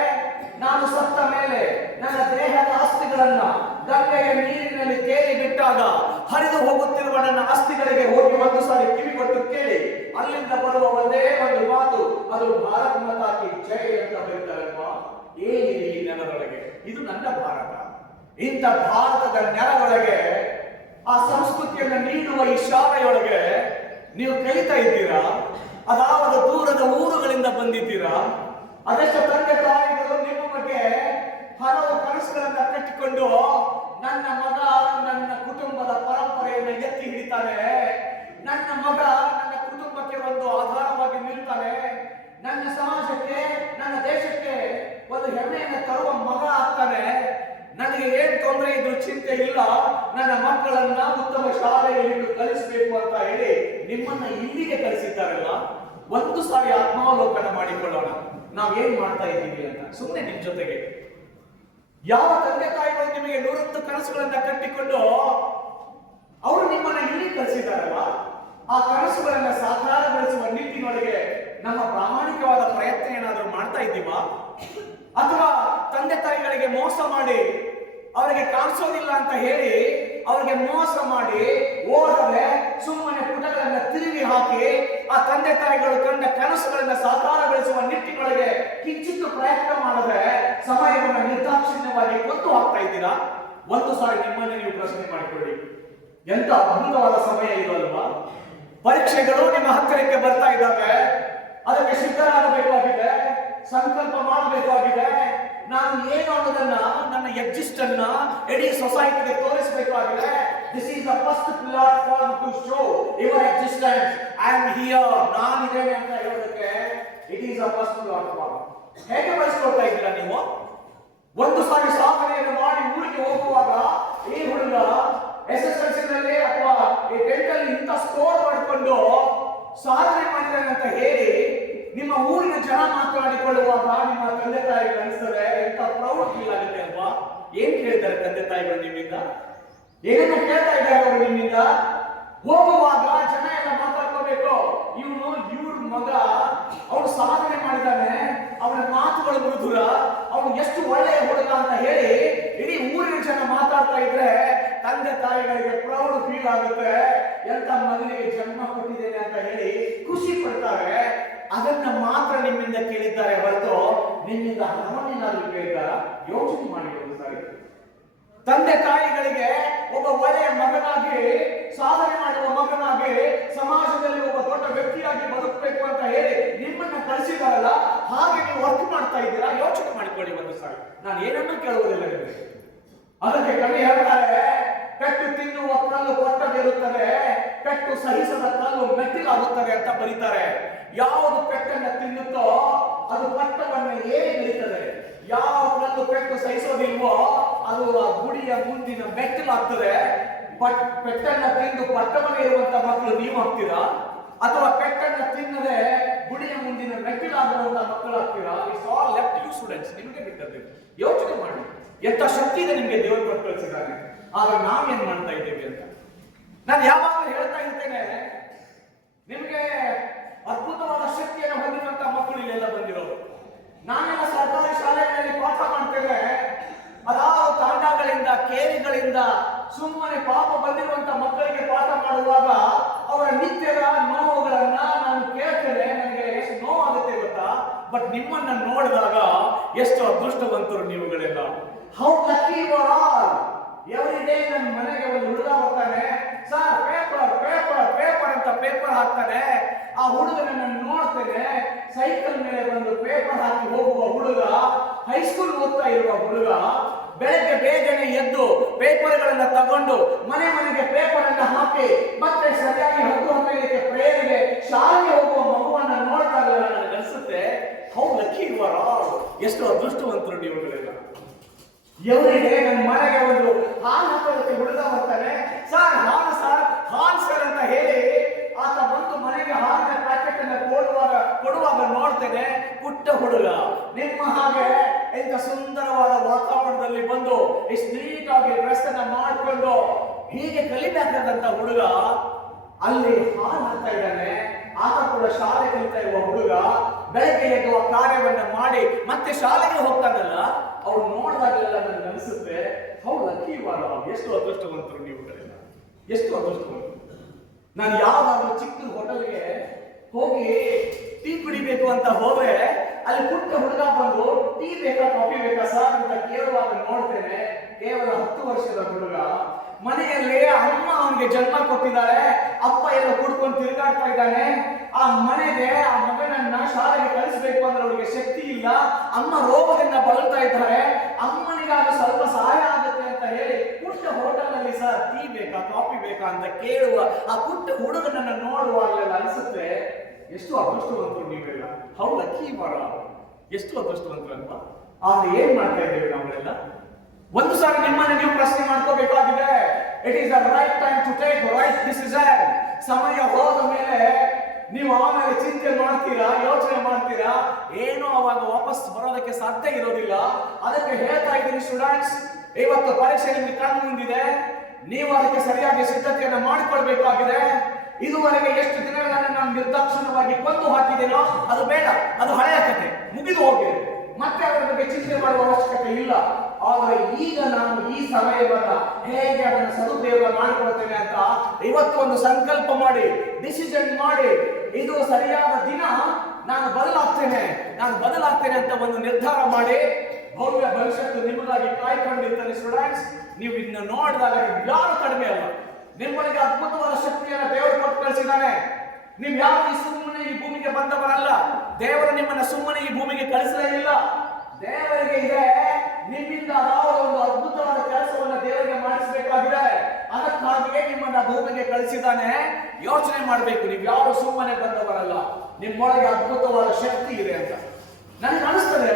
ನಾನು ಸತ್ತ ಮೇಲೆ ನನ್ನ ದೇಹದ ಅಸ್ಥಿಗಳನ್ನ ಗಂಗೆಯ ನೀರಿನಲ್ಲಿ ತೇಲಿ ಬಿಟ್ಟಾಗ ಹರಿದು ಹೋಗುತ್ತಿರುವ ನನ್ನ ಅಸ್ಥಿಗಳಿಗೆ ಹೋಗಿ ಒಂದು ಸಾರಿ ಕಿವಿಗೊಟ್ಟು ಕೇಳಿ, ಅಲ್ಲಿಂದ ಬರುವ ಒಂದೇ ಒಂದು ಮಾತು, ಅದು ಭಾರತ ಮಾತಾ ಕಿ ಜೈ ಅಂತ ಬರೀತಾರಲ್ವಾ. ಏನಿದೆ ಈ ನೆಲದೊಳಗೆ? ಇದು ನನ್ನ ಭಾರತ. ಇಂಥ ಭಾರತದ ನೆಲದೊಳಗೆ ಆ ಸಂಸ್ಕೃತಿಯನ್ನು ನೀಡುವ ಈ ಶಾಲೆಯೊಳಗೆ ನೀವು ಕಲಿತಾ ಇದ್ದೀರಾ? ಅದಾவது ದೂರದ ಊರುಗಳಿಂದ ಬಂದಿದ್ದೀರಾ? ಅದೆಷ್ಟು ತಂದೆ ತಾಯಿಗಳು ನಿಮ್ಮ ಬಗ್ಗೆ ಹಲವು ಕನಸುಗಳನ್ನ ಕಟ್ಟಿಕೊಂಡು ನನ್ನ ಮಗ ನನ್ನ ಕುಟುಂಬದ ಪರಂಪರೆಯನ್ನು ಎತ್ತಿ ಹಿಡಿತಾನೆ, ನನ್ನ ಮಗ ನನ್ನ ಕುಟುಂಬಕ್ಕೆ ಒಂದು ಆಧಾರವಾಗಿ ನಿಲ್ತಾನೆ, ನನ್ನ ಸಮಾಜಕ್ಕೆ ನನ್ನ ದೇಶಕ್ಕೆ ಒಂದು ಹೆಮ್ಮೆಯನ್ನು ತರುವ ಮಗ ಆಗ್ತಾನೆ, ನನಗೆ ಏನ್ ತೊಂದರೆ ಇದ್ರು ಚಿಂತೆ ಇಲ್ಲ, ನನ್ನ ಮಕ್ಕಳನ್ನ ಉತ್ತಮ ಶಾಲೆಯಲ್ಲಿ ಕಲಿಸಬೇಕು ಅಂತ ಹೇಳಿ ನಿಮ್ಮನ್ನ ಇಲ್ಲಿಗೆ ಕಳಿಸಿದ್ದಾರಲ್ಲ. ಒಂದು ಸಾರಿ ಆತ್ಮಾವಲೋಕನ ಮಾಡಿಕೊಳ್ಳೋಣ, ನಾವ್ ಏನ್ ಮಾಡ್ತಾ ಇದ್ದೀವಿ ಅಂತ. ಸುಮ್ಮನೆ ನಿಮ್ ಜೊತೆಗೆ ಯಾವ ತಂದೆ ತಾಯಿಗಳು ನಿಮಗೆ 101 ಕನಸುಗಳನ್ನ ಕಟ್ಟಿಕೊಂಡು ಅವರು ನಿಮ್ಮನ್ನ ಇಲ್ಲಿ ಕಳಿಸಿದಾರಲ್ಲ, ಆ ಕನಸುಗಳನ್ನ ಸಾಕಾರಗೊಳಿಸುವ ನಿಟ್ಟಿನೊಳಗೆ ನಮ್ಮ ಪ್ರಾಮಾಣಿಕವಾದ ಪ್ರಯತ್ನ ಏನಾದರೂ ಮಾಡ್ತಾ ಇದ್ದೀವಾ? ಅಥವಾ ತಂದೆ ತಾಯಿಗಳಿಗೆ ಮೋಸ ಮಾಡಿ ಅವರಿಗೆ ಕಾಣಿಸೋದಿಲ್ಲ ಅಂತ ಹೇಳಿ ಅವರಿಗೆ ಮೋಸ ಮಾಡಿ ಓದದೆ ಸುಮ್ಮನೆ ಪುಟಗಳನ್ನ ತಿರುಗಿ ಹಾಕಿ ಆ ತಂದೆ ತಾಯಿಗಳು ಕಂಡ ಕನಸುಗಳನ್ನ ಸಾಕಾರಗೊಳಿಸುವ ನಿಟ್ಟಿನೊಳಗೆ ಕಿಂಚಿತ್ತು ಪ್ರಯತ್ನ ಮಾಡದೆ ಸಮಯವನ್ನು ನಿರ್ದಾಕ್ಷಿಣ್ಯವಾಗಿ ಕೊಂದು ಹಾಕ್ತಾ ಇದ್ದೀರಾ? ಒಂದು ಸಾರಿ ನಿಮ್ಮನ್ನೇ ನೀವು ಪ್ರಶ್ನೆ ಮಾಡಿಕೊಳ್ಳಿ. ಎಂತ ಅದ್ಭುತವಾದ ಸಮಯ ಇದು ಅಲ್ವಾ? ಪರೀಕ್ಷೆಗಳು ನಿಮ್ಮ ಹತ್ತಿರಕ್ಕೆ ಬರ್ತಾ ಇದ್ದಾವೆ. ಅದಕ್ಕೆ ಸಿದ್ಧರಾಗಬೇಕಾಗಿದೆ, ಸಂಕಲ್ಪ ಮಾಡಬೇಕಾಗಿದೆ. ನಾನು ಏನು ಅನ್ನೋದನ್ನ, ನನ್ನ ಎಕ್ಸಿಸ್ಟ್ ಅನ್ನ ಇಡೀ ಸೊಸೈಟಿಗೆ ತೋರಿಸಬೇಕಾಗಿದೆ. This is the first platform to show your existence. I am here, ನಾನಿದ್ದೇನೆ ಅಂತ ಹೇಳೋದಕ್ಕೆ it is the first platform. ಹೇಗೆ ಬಳಸ್ಕೊಳ್ತಾ ಇದ್ದೀರಾ ನೀವು? ಒಂದು ಸಾರಿ ಸಾಧನೆಯನ್ನು ಮಾಡಿ ಊರಿಗೆ ಹೋಗುವಾಗ ಈ ಹುಡುಗ SSLC ನಲ್ಲಿ ಅಥವಾ ಈ 10th ಅಲ್ಲಿ ಇಂಥ ಸ್ಕೋರ್ ಮಾಡಿಕೊಂಡು ಸಾಧನೆ ಮಾಡಿದ್ದಾನೆ ಅಂತ ಹೇಳಿ ನಿಮ್ಮ ಊರಿನ ಜನ ಮಾತನಾಡಿಕೊಳ್ಳುವಾಗ ನಿಮ್ಮ ತಂದೆ ತಾಯಿಗೆ ಅನಿಸ್ತದೆ, ಎಂತ ಪ್ರೌಡ್ ಫೀಲ್ ಆಗುತ್ತೆ ಅಲ್ವಾ? ಏನ್ ಕೇಳಿದ್ದಾರೆ ತಂದೆ ತಾಯಿಗಳು ನಿಮ್ಮಿಂದ? ಏನನ್ನು ಕೇಳ್ತಾ ಇದ್ದಾರೆ ಅವರು ನಿಮ್ಮಿಂದ? ಹೋಗುವಾಗ ಜನ ಎಲ್ಲ ಮಾತಾಡ್ಕೋಬೇಕು, ಇವ್ರ ಮಗ ಅವನು ಸಾಧನೆ ಮಾಡಿದ್ದಾನೆ, ಅವನ ಮಾತುಗಳು ಮೃದುರ, ಅವನು ಎಷ್ಟು ಒಳ್ಳೆಯ ಹುಡುಗ ಅಂತ ಹೇಳಿ ಇಡೀ ಊರಿನ ಜನ ಮಾತಾಡ್ತಾ ಇದ್ರೆ ತಂದೆ ತಾಯಿಗಳಿಗೆ ಪ್ರೌಡ್ ಫೀಲ್ ಆಗುತ್ತೆ. ಎಂತ ಮಗನಿಗೆ ಜನ್ಮ ಕೊಟ್ಟಿದ್ದೇನೆ ಅಂತ ಹೇಳಿ ಖುಷಿ ಪಡ್ತಾರೆ. ಅದನ್ನ ಮಾತ್ರ ನಿಮ್ಮಿಂದ ಕೇಳಿದ್ದಾರೆ ಹೊರತು ನಿಮ್ಮಿಂದ ಹಣವನ್ನೇನಾದ್ರೂ ಕೇಳಿದ್ದಾರ? ಯೋಚನೆ ಮಾಡಿ ಒಂದು ಸಾರಿ. ತಂದೆ ತಾಯಿಗಳಿಗೆ ಒಬ್ಬ ಒಳ್ಳೆಯ ಮಗನಾಗಿ, ಸಾಧನೆ ಮಾಡುವ ಮಗನಾಗಿ, ಸಮಾಜದಲ್ಲಿ ಒಬ್ಬ ದೊಡ್ಡ ವ್ಯಕ್ತಿಯಾಗಿ ಬದುಕಬೇಕು ಅಂತ ಹೇಳಿ ನಿಮ್ಮನ್ನ ಕಳಿಸಿದಾರಲ್ಲ, ಹಾಗೆ ನೀವು ವರ್ಕ್ ಮಾಡ್ತಾ ಇದ್ದೀರಾ? ಯೋಚನೆ ಮಾಡಿಕೊಳ್ಳಿ ಒಂದು ಸಾರಿ. ನಾನು ಏನನ್ನೂ ಕೇಳುವುದಿಲ್ಲ ನಿಮಗೆ. ಅದಕ್ಕೆ ಕವಿ ಹೇಳ್ತಾರೆ, ಪೆಟ್ಟು ತಿನ್ನುವ ಕಲ್ಲು ಕೊಟ್ಟದಿರುತ್ತದೆ, ಪೆಟ್ಟು ಸಹಿಸದ ಕಲ್ಲು ಮೆಟ್ಟಿಲಾಗುತ್ತದೆ ಅಂತ ಬರೀತಾರೆ. ಯಾವುದು ಪೆಟ್ಟನ್ನ ತಿನ್ನುತ್ತೋ ಅದು ಪಟ್ಟವನ್ನು ಏರಿಳಿತದೆ. ಯಾವ ಕಲ್ಲು ಪೆಟ್ಟು ಸಹಿಸೋದಿಲ್ವೋ ಅದು ಆ ಗುಡಿಯ ಮುಂದಿನ ಮೆಟ್ಟಿಲಾಗ್ತದೆ. ಪೆಟ್ಟನ್ನ ತಿಂದು ಪಟ್ಟವನೇ ಇರುವಂತ ಮಕ್ಕಳು ನೀವು ಆಗ್ತೀರಾ? ಅಥವಾ ಪೆಟ್ಟನ್ನ ತಿನ್ನದೆ ಗುಡಿಯ ಮುಂದಿನ ಮೆಟ್ಟಿಲಾಗುವಂತ ಮಕ್ಕಳು ಆಗ್ತೀರಾ? It's all left you students, ನಿಮಗೆ ಬಿಟ್ಟದ್ದು. ಯೋಚನೆ ಮಾಡಿ, ಎಂತ ಶಕ್ತಿ ಇದೆ ನಿಮಗೆ ದೇವರು ಕೊಟ್ಟು ಕಳಿಸಿದ್ದಾನೆ. ಆದ್ರೆ ನಾವೇನ್ ಮಾಡ್ತಾ ಇದ್ದೇವೆ ಅಂತ ನಾನು ಯಾವಾಗಲೂ ಹೇಳ್ತಾ ಇರ್ತೇನೆ. ನಿಮಗೆ ಅದ್ಭುತವಾದ ಶಕ್ತಿಯನ್ನು ಹೊಂದಿರುವಂತ ಮಕ್ಕಳು ಇಲ್ಲೆಲ್ಲ ಬಂದಿರೋರು. ನಾನೆಲ್ಲ ಸರ್ಕಾರಿ ಶಾಲೆಗಳಲ್ಲಿ ಪಾಠ ಮಾಡ್ತೇವೆ. ಅದಾವ ತಾಂಡಗಳಿಂದ, ಕೇರಿಗಳಿಂದ ಸುಮ್ಮನೆ ಪಾಪ ಬಂದಿರುವಂತ ಮಕ್ಕಳಿಗೆ ಪಾಠ ಮಾಡುವಾಗ ಅವರ ನಿತ್ಯದ ನೋವುಗಳನ್ನ ನಾನು ಕೇಳ್ತೇನೆ. ನನಗೆ ಎಷ್ಟು ನೋವಾಗುತ್ತೆ ಗೊತ್ತಾ? ಬಟ್ ನಿಮ್ಮನ್ನ ನೋಡಿದಾಗ ಎಷ್ಟು ಅದೃಷ್ಟವಂತರು ನೀವುಗಳೆಲ್ಲ. How lucky you are all. Every day ನನ್ನ ಮನೆಗೆ ಒಂದು ಹುಡುಗ ಬರ್ತಾನೆ, ಸರ್ ಪೇಪರ್ ಪೇಪರ್ ಪೇಪರ್ ಅಂತ ಪೇಪರ್ ಹಾಕ್ತಾನೆ. ಆ ಹುಡುಗನನ್ನು ನೋಡ್ತೇನೆ, ಸೈಕಲ್ ಮೇಲೆ ಬಂದು ಪೇಪರ್ ಹಾಕಿ ಹೋಗುವ ಹುಡುಗ, ಹೈಸ್ಕೂಲ್ ಓದ್ತಾ ಇರುವ ಹುಡುಗ. ಬೆಳಗ್ಗೆ ಬೇಗನೆ ಎದ್ದು ಪೇಪರ್ಗಳನ್ನ ತಗೊಂಡು ಮನೆ ಮನೆಗೆ ಪೇಪರ್ ಅನ್ನ ಹಾಕಿ ಮತ್ತೆ ಸರಿಯಾಗಿ 10-15ಕ್ಕೆ ಪ್ರೇರಣೆಗೆ ಶಾಲೆಗೆ ಹೋಗುವ ಮಗುವನ್ನ ನೋಡಿದಾಗ ನನಗೆ ಅನಿಸುತ್ತೆ, how lucky you are all. ಎಷ್ಟು ಅದೃಷ್ಟವಂತರು ನೀವುಗಳೆಲ್ಲ. ಎವ್ರಿ ಡೇ ನನ್ನ ಮನೆಗೆ ಒಂದು ಹಾಲು ಹಾಕೋದಕ್ಕೆ ಹುಡುಗ ಬರ್ತಾನೆ, ಸರ್ ಹಾಲು ಸರ್, ಹಾಲು ಸರ್ ಅಂತ ಹೇಳಿ ಆತ ಬಂದು ಮನೆಗೆ ಹಾಲಿನ ಪ್ಯಾಕೆಟ್ ಅನ್ನ ಕೊಡುವಾಗ ನೋಡ್ತೇನೆ, ಪುಟ್ಟ ಹುಡುಗ ನಿಮ್ಮ ಹಾಗೆ ಎಂತ ಸುಂದರವಾದ ವಾತಾವರಣದಲ್ಲಿ ಬಂದು ಇಷ್ಟು ನೀಟಾಗಿ ಡ್ರೆಸ್ ಅನ್ನ ಮಾಡಿಕೊಂಡು ಹೀಗೆ ಕಲಿಬೇಕಾದಂತ ಹುಡುಗ ಅಲ್ಲಿ ಹಾಲು ಹಾಕ್ತಾ ಇದ್ದಾನೆ. ಆತ ಕೂಡ ಶಾಲೆ ಕಲಿತಾ ಇರುವ ಹುಡುಗ ಬೆಳಗ್ಗೆ ಎದ್ದು ಆ ಕಾರ್ಯವನ್ನ ಮಾಡಿ ಮತ್ತೆ ಶಾಲೆಗೆ ಹೋಗ್ತಾನಲ್ಲ, ಅವ್ರು ನೋಡಿದಾಗಲೆಲ್ಲ ನನಗೆ ಅನಿಸುತ್ತೆ, how lucky you are all. ಎಷ್ಟು ಅದೃಷ್ಟವಂತರು ನೀವುಗಳೆಲ್ಲ, ಎಷ್ಟು ಅದೃಷ್ಟವಂತರು. ನಾನು ಯಾವ್ದಾದ್ರು ಚಿಕ್ಕ ಹೋಟೆಲ್ಗೆ ಹೋಗಿ ಟೀ ಕುಡಿಬೇಕು ಅಂತ ಹೋದ್ರೆ ಅಲ್ಲಿ ಪುಟ್ಟ ಹುಡುಗ ಬಂದು ಟೀ ಬೇಕಾ ಕಾಫಿ ಬೇಕಾ ಸರ್ ಅಂತ ಕೇಳುವಾಗ ನೋಡ್ತೇನೆ, ಕೇವಲ 10 ವರ್ಷದ ಹುಡುಗ. ಮನೆಯಲ್ಲಿ ಅಮ್ಮ ಅವನಿಗೆ ಜನ್ಮ ಕೊಟ್ಟಿದ್ದಾರೆ, ಅಪ್ಪ ಎಲ್ಲ ಕುಡ್ಕೊಂಡು ತಿರುಗಾಡ್ತಾ ಇದ್ದಾನೆ. ಆ ಮನೆಗೆ ಆ ಮಗನನ್ನ ಶಾಲೆಗೆ ಕಳಿಸಬೇಕು ಅಂದ್ರೆ ಅವರಿಗೆ ಶಕ್ತಿ ಇಲ್ಲ. ಅಮ್ಮ ರೋಗದಿಂದ ಬಳಲ್ತಾ ಇದ್ದಾರೆ. ಅಮ್ಮನಿಗಾಗ ಸ್ವಲ್ಪ ಸಹಾಯ ಆಗುತ್ತೆ ಅಂತ ಹೇಳಿ ಪುಟ್ಟ ಹೋಟೆಲ್ ನಲ್ಲಿ ಸರ್ ಟೀ ಬೇಕಾ ಕಾಫಿ ಬೇಕಾ ಅಂತ ಕೇಳುವ ಆ ಪುಟ್ಟ ಹುಡುಗನನ್ನ ನೋಡುವಾಗಲೆಲ್ಲ ಅನಿಸುತ್ತೆ, ಎಷ್ಟು ಅದೃಷ್ಟವಂತರು ನೀವೆಲ್ಲ. How lucky you are all. ಎಷ್ಟು ಅದೃಷ್ಟವಂತರು ಅಲ್ವಾ? ಆದ್ರೆ ಏನ್ ಮಾಡ್ತಾ ಇದ್ದೇವೆ ನಾವೆಲ್ಲ? ಒಂದು ಸಾರಿ ನಿಮ್ಮನ್ನ ನೀವು ಪ್ರಶ್ನೆ ಮಾಡ್ಕೋಬೇಕಾಗಿದೆ. It is the right time to take right decision. ಸಮಯ ಹೋದ ಮೇಲೆ ನೀವು ಆಮೇಲೆ ಚಿಂತೆ ಮಾಡ್ತೀರಾ, ಯೋಚನೆ ಮಾಡ್ತೀರಾ, ಏನೋ ಅವಾಗ ವಾಪಸ್ ಬರೋದಕ್ಕೆ ಸಾಧ್ಯ ಇರೋದಿಲ್ಲ. ಅದಕ್ಕೆ ಹೇಳ್ತಾ ಇದ್ದೀನಿ ಸ್ಟೂಡೆಂಟ್ಸ್, ಇವತ್ತು ಪರೀಕ್ಷೆ ನಿಮಗೆ ಕಣ್ಣು ಮುಂದಿದೆ, ನೀವು ಅದಕ್ಕೆ ಸರಿಯಾಗಿ ಸಿದ್ಧತೆಯನ್ನು ಮಾಡಿಕೊಳ್ಬೇಕಾಗಿದೆ. ಇದುವರೆಗೆ ಎಷ್ಟು ದಿನಗಳನ್ನು ನಾನು ನಿರ್ದಾಕ್ಷಿಣ್ಯವಾಗಿ ಕೊಂದು ಹಾಕಿದ್ದೇನೋ ಅದು ಬೇಡ, ಅದು ಹಳೆಯ ಕಥೆ, ಮುಗಿದು ಹೋಗಿದೆ. ಮತ್ತೆ ಅದರ ಬಗ್ಗೆ ಚಿಂತೆ ಮಾಡುವ ಅವಶ್ಯಕತೆ ಇಲ್ಲ. ಆದರೆ ಈಗ ನಾನು ಈ ಸಮಯವನ್ನ ಹೇಗೆ ಅದನ್ನು ಸದುಪಯೋಗ ಮಾಡಿಕೊಳ್ತೇನೆ ಅಂತ ಇವತ್ತು ಒಂದು ಸಂಕಲ್ಪ ಮಾಡಿ, ಡಿಸಿಷನ್ ಮಾಡಿ, ಇದು ಸರಿಯಾದ ದಿನ, ನಾನು ಬದಲಾಗ್ತೇನೆ ಅಂತ ಒಂದು ನಿರ್ಧಾರ ಮಾಡಿ, ಭವ್ಯ ಭವಿಷ್ಯತ್ತು ನಿಮಗಾಗಿ ಕಾಯ್ಕೊಂಡಿರ್ತಾರೆ. ಸ್ಟೂಡೆಂಟ್ಸ್, ನೀವು ಇದನ್ನ ನೋಡಿದಾಗ ಯಾರು ಕಡಿಮೆ ಅಲ್ಲ. ನಿಮ್ಮೊಳಗೆ ಅದ್ಭುತವಾದ ಶಕ್ತಿಯನ್ನು ದೇವರು ಕೊಟ್ಟು ಕಳಿಸಿದ್ದಾನೆ. ನೀವು ಯಾರು ಸುಮ್ಮನೆ ಈ ಭೂಮಿಗೆ ಬಂದವರಲ್ಲ. ದೇವರು ನಿಮ್ಮನ್ನ ಸುಮ್ಮನೆ ಈ ಭೂಮಿಗೆ ಕಳಿಸಲೇ ಇಲ್ಲ. ದೇವರಿಗೆ ಇದೆ ನಿಮ್ಮಿಂದ ಯಾವುದೋ ಒಂದು ಅದ್ಭುತವಾದ ಕೆಲಸವನ್ನ ದೇವರಿಗೆ ಮಾಡಿಸಬೇಕಾಗಿದೆ. ಅದಕ್ಕಾಗಿಯೇ ನಿಮ್ಮನ್ನ ಭೂಮಿಗೆ ಕಳಿಸಿದ್ದಾನೆ. ಯೋಚನೆ ಮಾಡಬೇಕು, ನೀವು ಯಾರು ಸುಮ್ಮನೆ ಬಂದವರಲ್ಲ. ನಿಮ್ಮೊಳಗೆ ಅದ್ಭುತವಾದ ಶಕ್ತಿ ಇದೆ ಅಂತ ನನಗೆ ಅನಿಸ್ತದೆ.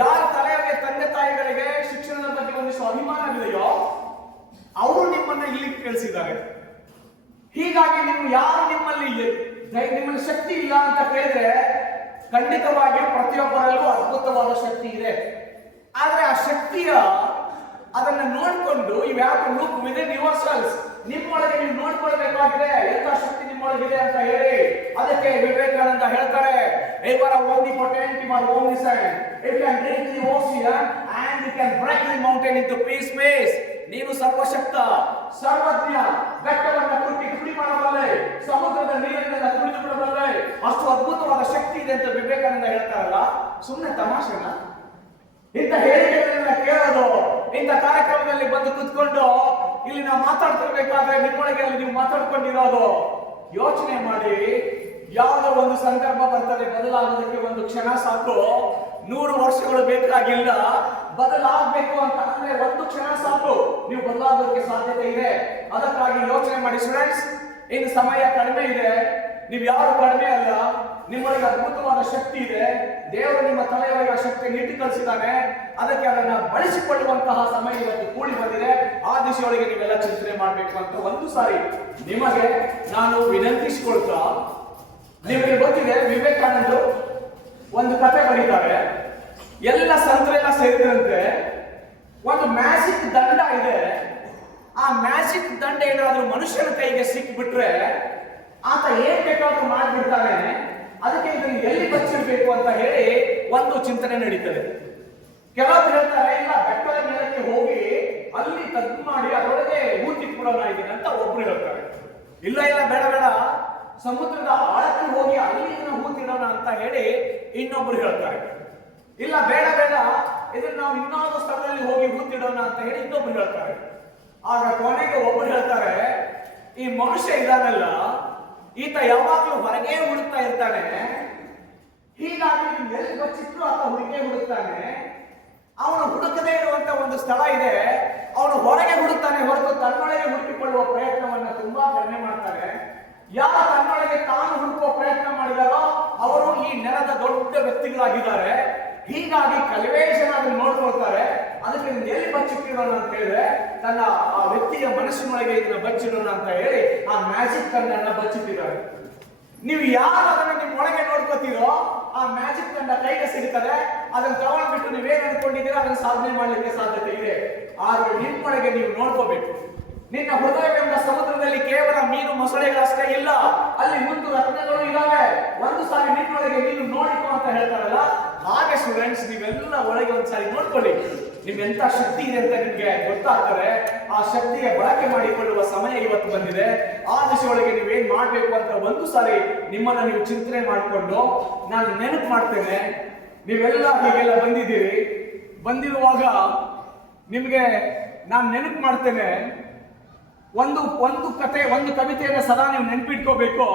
ಯಾರ ತಲೆಯಲ್ಲಿ ತಂದೆ ತಾಯಿಗಳಿಗೆ ಶಿಕ್ಷಣದ ಬಗ್ಗೆ ಒಂದಿಷ್ಟು ಅಭಿಮಾನವಿದೆಯೋ ಅವರು ನಿಮ್ಮನ್ನ ಇಲ್ಲಿಗೆ ಕಳಿಸಿದ್ದಾರೆ. ಹೀಗಾಗಿ ನೀವು ಯಾರು ನಿಮ್ಮಲ್ಲಿ ಶಕ್ತಿ ಇಲ್ಲ ಅಂತ ಕೇಳಿದ್ರೆ ಖಂಡಿತವಾಗಿಯೂ ಪ್ರತಿಯೊಬ್ಬರಲ್ಲೂ ಅದ್ಭುತವಾದ ಶಕ್ತಿ ಇದೆ. ಆದ್ರೆ ಆ ಶಕ್ತಿಯ ಅದನ್ನ ನೋಡಿಕೊಂಡು you have to look within yourselves. ನಿಮ್ಮೊಳಗೆ ನೀವು ನೋಡ್ಕೊಳ್ಬೇಕಾಗಿದೆ ಎಂತ ಶಕ್ತಿ ನಿಮ್ಮೊಳಗಿದೆ ಅಂತ ಹೇಳಿ. ಅದಕ್ಕೆ ವಿವೇಕಾನಂದ ಹೇಳ್ತಾರೆ, you are omnipotent, you are omniscient, you can drink the ocean and you can break the mountain into pieces. ನೀನು ಸರ್ವಶಕ್ತ, ಸರ್ವಜ್ಞ, ಬೆಟ್ಟವನ್ನು ಕುಟ್ಟಿ ಪುಡಿ ಮಾಡಬಲ್ಲೆ, ಸಮುದ್ರದ ನೀರನ್ನೆಲ್ಲ ಕುಡಿದು ಬಿಡಬಲ್ಲೆ. ಅಷ್ಟು ಅದ್ಭುತವಾದ ಶಕ್ತಿ ಇದೆ ಅಂತ ವಿವೇಕಾನಂದ ಹೇಳ್ತಾರಲ್ಲ, ಸುಮ್ಮನೆ ತಮಾಷೆನ? ಇಂಥ ಹೇಳಿಕೆಗಳನ್ನ ಕೇಳೋದು, ಇಂಥ ಕಾರ್ಯಕ್ರಮದಲ್ಲಿ ಬಂದು ಕುತ್ಕೊಂಡು ಇಲ್ಲಿ ನಾವು ಮಾತಾಡ್ತಿರ್ಬೇಕಾದ್ರೆ ನಿಮ್ಮೊಳಗೆ ನೀವು ಮಾತಾಡ್ಕೊಂಡಿರೋದು ಯೋಚನೆ ಮಾಡಿ. ಯಾವುದೋ ಒಂದು ಸಂದರ್ಭ ಬರ್ತದೆ, ಬದಲಾಗೋದಕ್ಕೆ ಒಂದು ಕ್ಷಣ ಸಾಕು. 100 ವರ್ಷಗಳು ಬೇಕಾಗಿಲ್ಲ. ಬದಲಾಗಬೇಕು ಅಂತ ಅಂದ್ರೆ ಒಂದು ಕ್ಷಣ ಸಾಕು, ನೀವು ಬದಲಾಗೋದಕ್ಕೆ ಸಾಧ್ಯತೆ ಇದೆ. ಅದಕ್ಕಾಗಿ ಯೋಚನೆ ಮಾಡಿ ಸ್ಟೂಡೆಂಟ್ಸ್, ಇನ್ನು ಸಮಯ ಕಡಿಮೆ ಇದೆ. ನೀವು ಯಾರು ಕಡಿಮೆ ಅಲ್ಲ. ನಿಮ್ಮೊಳಗೆ ಅದ್ಭುತವಾದ ಶಕ್ತಿ ಇದೆ. ದೇವರು ನಿಮ್ಮ ತಲೆಯೊಳಗೆ ಶಕ್ತಿಯನ್ನು ಇಟ್ಟು ಕಳಿಸಿದ್ದಾನೆ. ಅದಕ್ಕೆ ಅದನ್ನ ಬಳಸಿಕೊಳ್ಳುವಂತಹ ಸಮಯ ಇವತ್ತು ಕೂಡಿ ಬಂದಿದೆ. ಆ ದಿಶೆಯೊಳಗೆ ನೀವೆಲ್ಲ ಚಿಂತನೆ ಮಾಡಬೇಕು ಅಂತ ಒಂದು ಸಾರಿ ನಿಮಗೆ ನಾನು ವಿನಂತಿಸಿಕೊಳ್ತಾ, ನಿಮಗೆ ಗೊತ್ತಿದೆ ವಿವೇಕಾನಂದರು ಒಂದು ಕಥೆ ಬರೀತಾರೆ. ಎಲ್ಲ ಸಂತರೆಲ್ಲ ಸೇರಿದಂತೆ ಒಂದು ಮ್ಯಾಜಿಕ್ ದಂಡ ಇದೆ. ಆ ಮ್ಯಾಜಿಕ್ ದಂಡ ಏನಾದ್ರೂ ಮನುಷ್ಯನ ಕೈಗೆ ಸಿಕ್ಕಿಬಿಟ್ರೆ ಆತ ಏನ್ ಬೇಕಾದ್ರೂ ಮಾಡಿಬಿಡ್ತಾನೆ. ಅದಕ್ಕೆ ಇದನ್ನು ಎಲ್ಲಿ ಬಚ್ಚಿರ್ಬೇಕು ಅಂತ ಹೇಳಿ ಒಂದು ಚಿಂತನೆ ನಡೀತದೆ. ಕೆಲವರು ಹೇಳ್ತಾರೆ, ಇಲ್ಲ ಬೆಟ್ಟದ ಮೇಲಕ್ಕೆ ಹೋಗಿ ಅಲ್ಲಿ ತಗ್ಗು ಮಾಡಿ ಅದರೊಳಗೆ ಹೂತಿಟ್ಬಿಡೋಣ ಇದನ್ನ ಅಂತ ಒಬ್ರು ಹೇಳ್ತಾರೆ. ಇಲ್ಲ ಬೇಡ ಸಮುದ್ರದ ಆಳಕ್ಕೆ ಹೋಗಿ ಅಲ್ಲಿ ಇದನ್ನ ಹೂತಿಡೋಣ ಅಂತ ಹೇಳಿ ಇನ್ನೊಬ್ರು ಹೇಳ್ತಾರೆ. ಇಲ್ಲ ಬೇಡ ಇದನ್ನ ನಾವು ಇನ್ನಾದ ಸ್ಥಳದಲ್ಲಿ ಹೋಗಿ ಹೂತಿಡೋಣ ಅಂತ ಹೇಳಿ ಇನ್ನೊಬ್ರು ಹೇಳ್ತಾರೆ. ಆಗ ಕೊನೆಗೆ ಒಬ್ರು ಹೇಳ್ತಾರೆ, ಈ ಮನುಷ್ಯ ಇದಾನಲ್ಲ, ಈತ ಯಾವಾಗ್ಲೂ ಹೊರಗೆ ಹುಡುಕ್ತಾ ಇರ್ತಾನೆ. ಹೀಗಾಗಿ ಎಲ್ಲಿ ಬಚ್ಚಿದ್ರು ಆತ ಹುಡುಕ್ತಾನೆ. ಅವನು ಹುಡುಕದೇ ಇರುವಂತ ಒಂದು ಸ್ಥಳ ಇದೆ, ಅವನು ಹೊರಗೆ ಹುಡುಕ್ತಾನೆ ಹೊರತು ತನ್ನೊಳಗೆ ಹುಡುಕಿಕೊಳ್ಳುವ ಪ್ರಯತ್ನವನ್ನ ತುಂಬಾ ಕಡಿಮೆ ಮಾಡ್ತಾರೆ. ಯಾರು ತನ್ನೊಳಗೆ ತಾನು ಹುಡುಕುವ ಪ್ರಯತ್ನ ಮಾಡಿದಾರೋ ಅವರು ಈ ನೆಲದ ದೊಡ್ಡ ವ್ಯಕ್ತಿಗಳಾಗಿದ್ದಾರೆ. ಹೀಗಾಗಿ ಕೆಲವೇ ಜನ ಅದನ್ನು ನೋಡ್ಕೊಳ್ತಾರೆ. ಅದಕ್ಕೆ ಎಲ್ಲಿ ಬಚ್ಚಿಟ್ಟಿರೋಣ ಅಂತ ಹೇಳಿದ್ರೆ ತನ್ನ ಆ ವ್ಯಕ್ತಿಯ ಮನಸ್ಸಿನೊಳಗೆ ಇದನ್ನ ಬಚ್ಚಿಡೋಣ ಅಂತ ಹೇಳಿ ಆ ಮ್ಯಾಜಿಕ್ ಕಣ್ಣನ್ನ ಬಚ್ಚಿಟ್ಟಿದ್ದಾರೆ. ನೀವು ಯಾರು ಅದನ್ನ ನಿಮ್ಮ ಒಳಗೆ ನೋಡ್ಕೋತೀರೋ ಆ ಮ್ಯಾಜಿಕ್ ಕಂಡ ಕೈಗೆ ಸಿಗುತ್ತದೆ. ಅದನ್ನ ತಗೊಂಡ್ಬಿಟ್ಟು ನೀವೇನ್ ಅನ್ಕೊಂಡಿದ್ದೀರಾ ಅದನ್ನ ಸಾಧನೆ ಮಾಡ್ಲಿಕ್ಕೆ ಸಾಧ್ಯತೆ ಇದೆ. ಆದ್ರೆ ನಿಮ್ಮೊಳಗೆ ನೀವು ನೋಡ್ಕೋಬೇಕು. ನಿನ್ನ ಹೃದಯವೆಂಬ ಸಮುದ್ರದಲ್ಲಿ ಕೇವಲ ಮೀನು ಮೊಸಳೆಗಳಷ್ಟೇ ಇಲ್ಲ, ಅಲ್ಲಿ ಮುಂದೆ ರತ್ನಗಳು ಇದಾವೆ. ಒಂದು ಸಾರಿ ನಿನ್ನೊಳಗೆ ನೀನು ನೋಡಿಕೊ ಅಂತ ಹೇಳ್ತಾರಲ್ಲ, ಹಾಗೆ ಸ್ಟೂಡೆಂಟ್ಸ್ ನೀವೆಲ್ಲ ಒಳಗೆ ಒಂದ್ಸಾರಿ ನೋಡ್ಕೊಳ್ಳಿ. ನಿಮ್ಗೆಂತ ಶಕ್ತಿ ಇದೆ ಅಂತ ನಿಮ್ಗೆ ಗೊತ್ತಾಗ್ತದೆ. ಆ ಶಕ್ತಿಗೆ ಬಳಕೆ ಮಾಡಿಕೊಳ್ಳುವ ಸಮಯ ಇವತ್ತು ಬಂದಿದೆ. ಆ ದಿಶೆಯೊಳಗೆ ನೀವೇನ್ ಮಾಡ್ಬೇಕು ಅಂತ ಒಂದು ಸಾರಿ ನಿಮ್ಮನ್ನ ನೀವು ಚಿಂತನೆ ಮಾಡಿಕೊಂಡು ನಾನು ನೆನಪು ಮಾಡ್ತೇನೆ. ನೀವೆಲ್ಲ ಹೀಗೆಲ್ಲ ಬಂದಿದ್ದೀರಿ. ಬಂದಿರುವಾಗ ನಿಮ್ಗೆ ನಾನು ನೆನಪು ಮಾಡ್ತೇನೆ. ಒಂದು ಕತೆ, ಒಂದು ಕವಿತೆಯನ್ನ ಸದಾ ನೀವು ನೆನಪಿಟ್ಕೋಬೇಕು.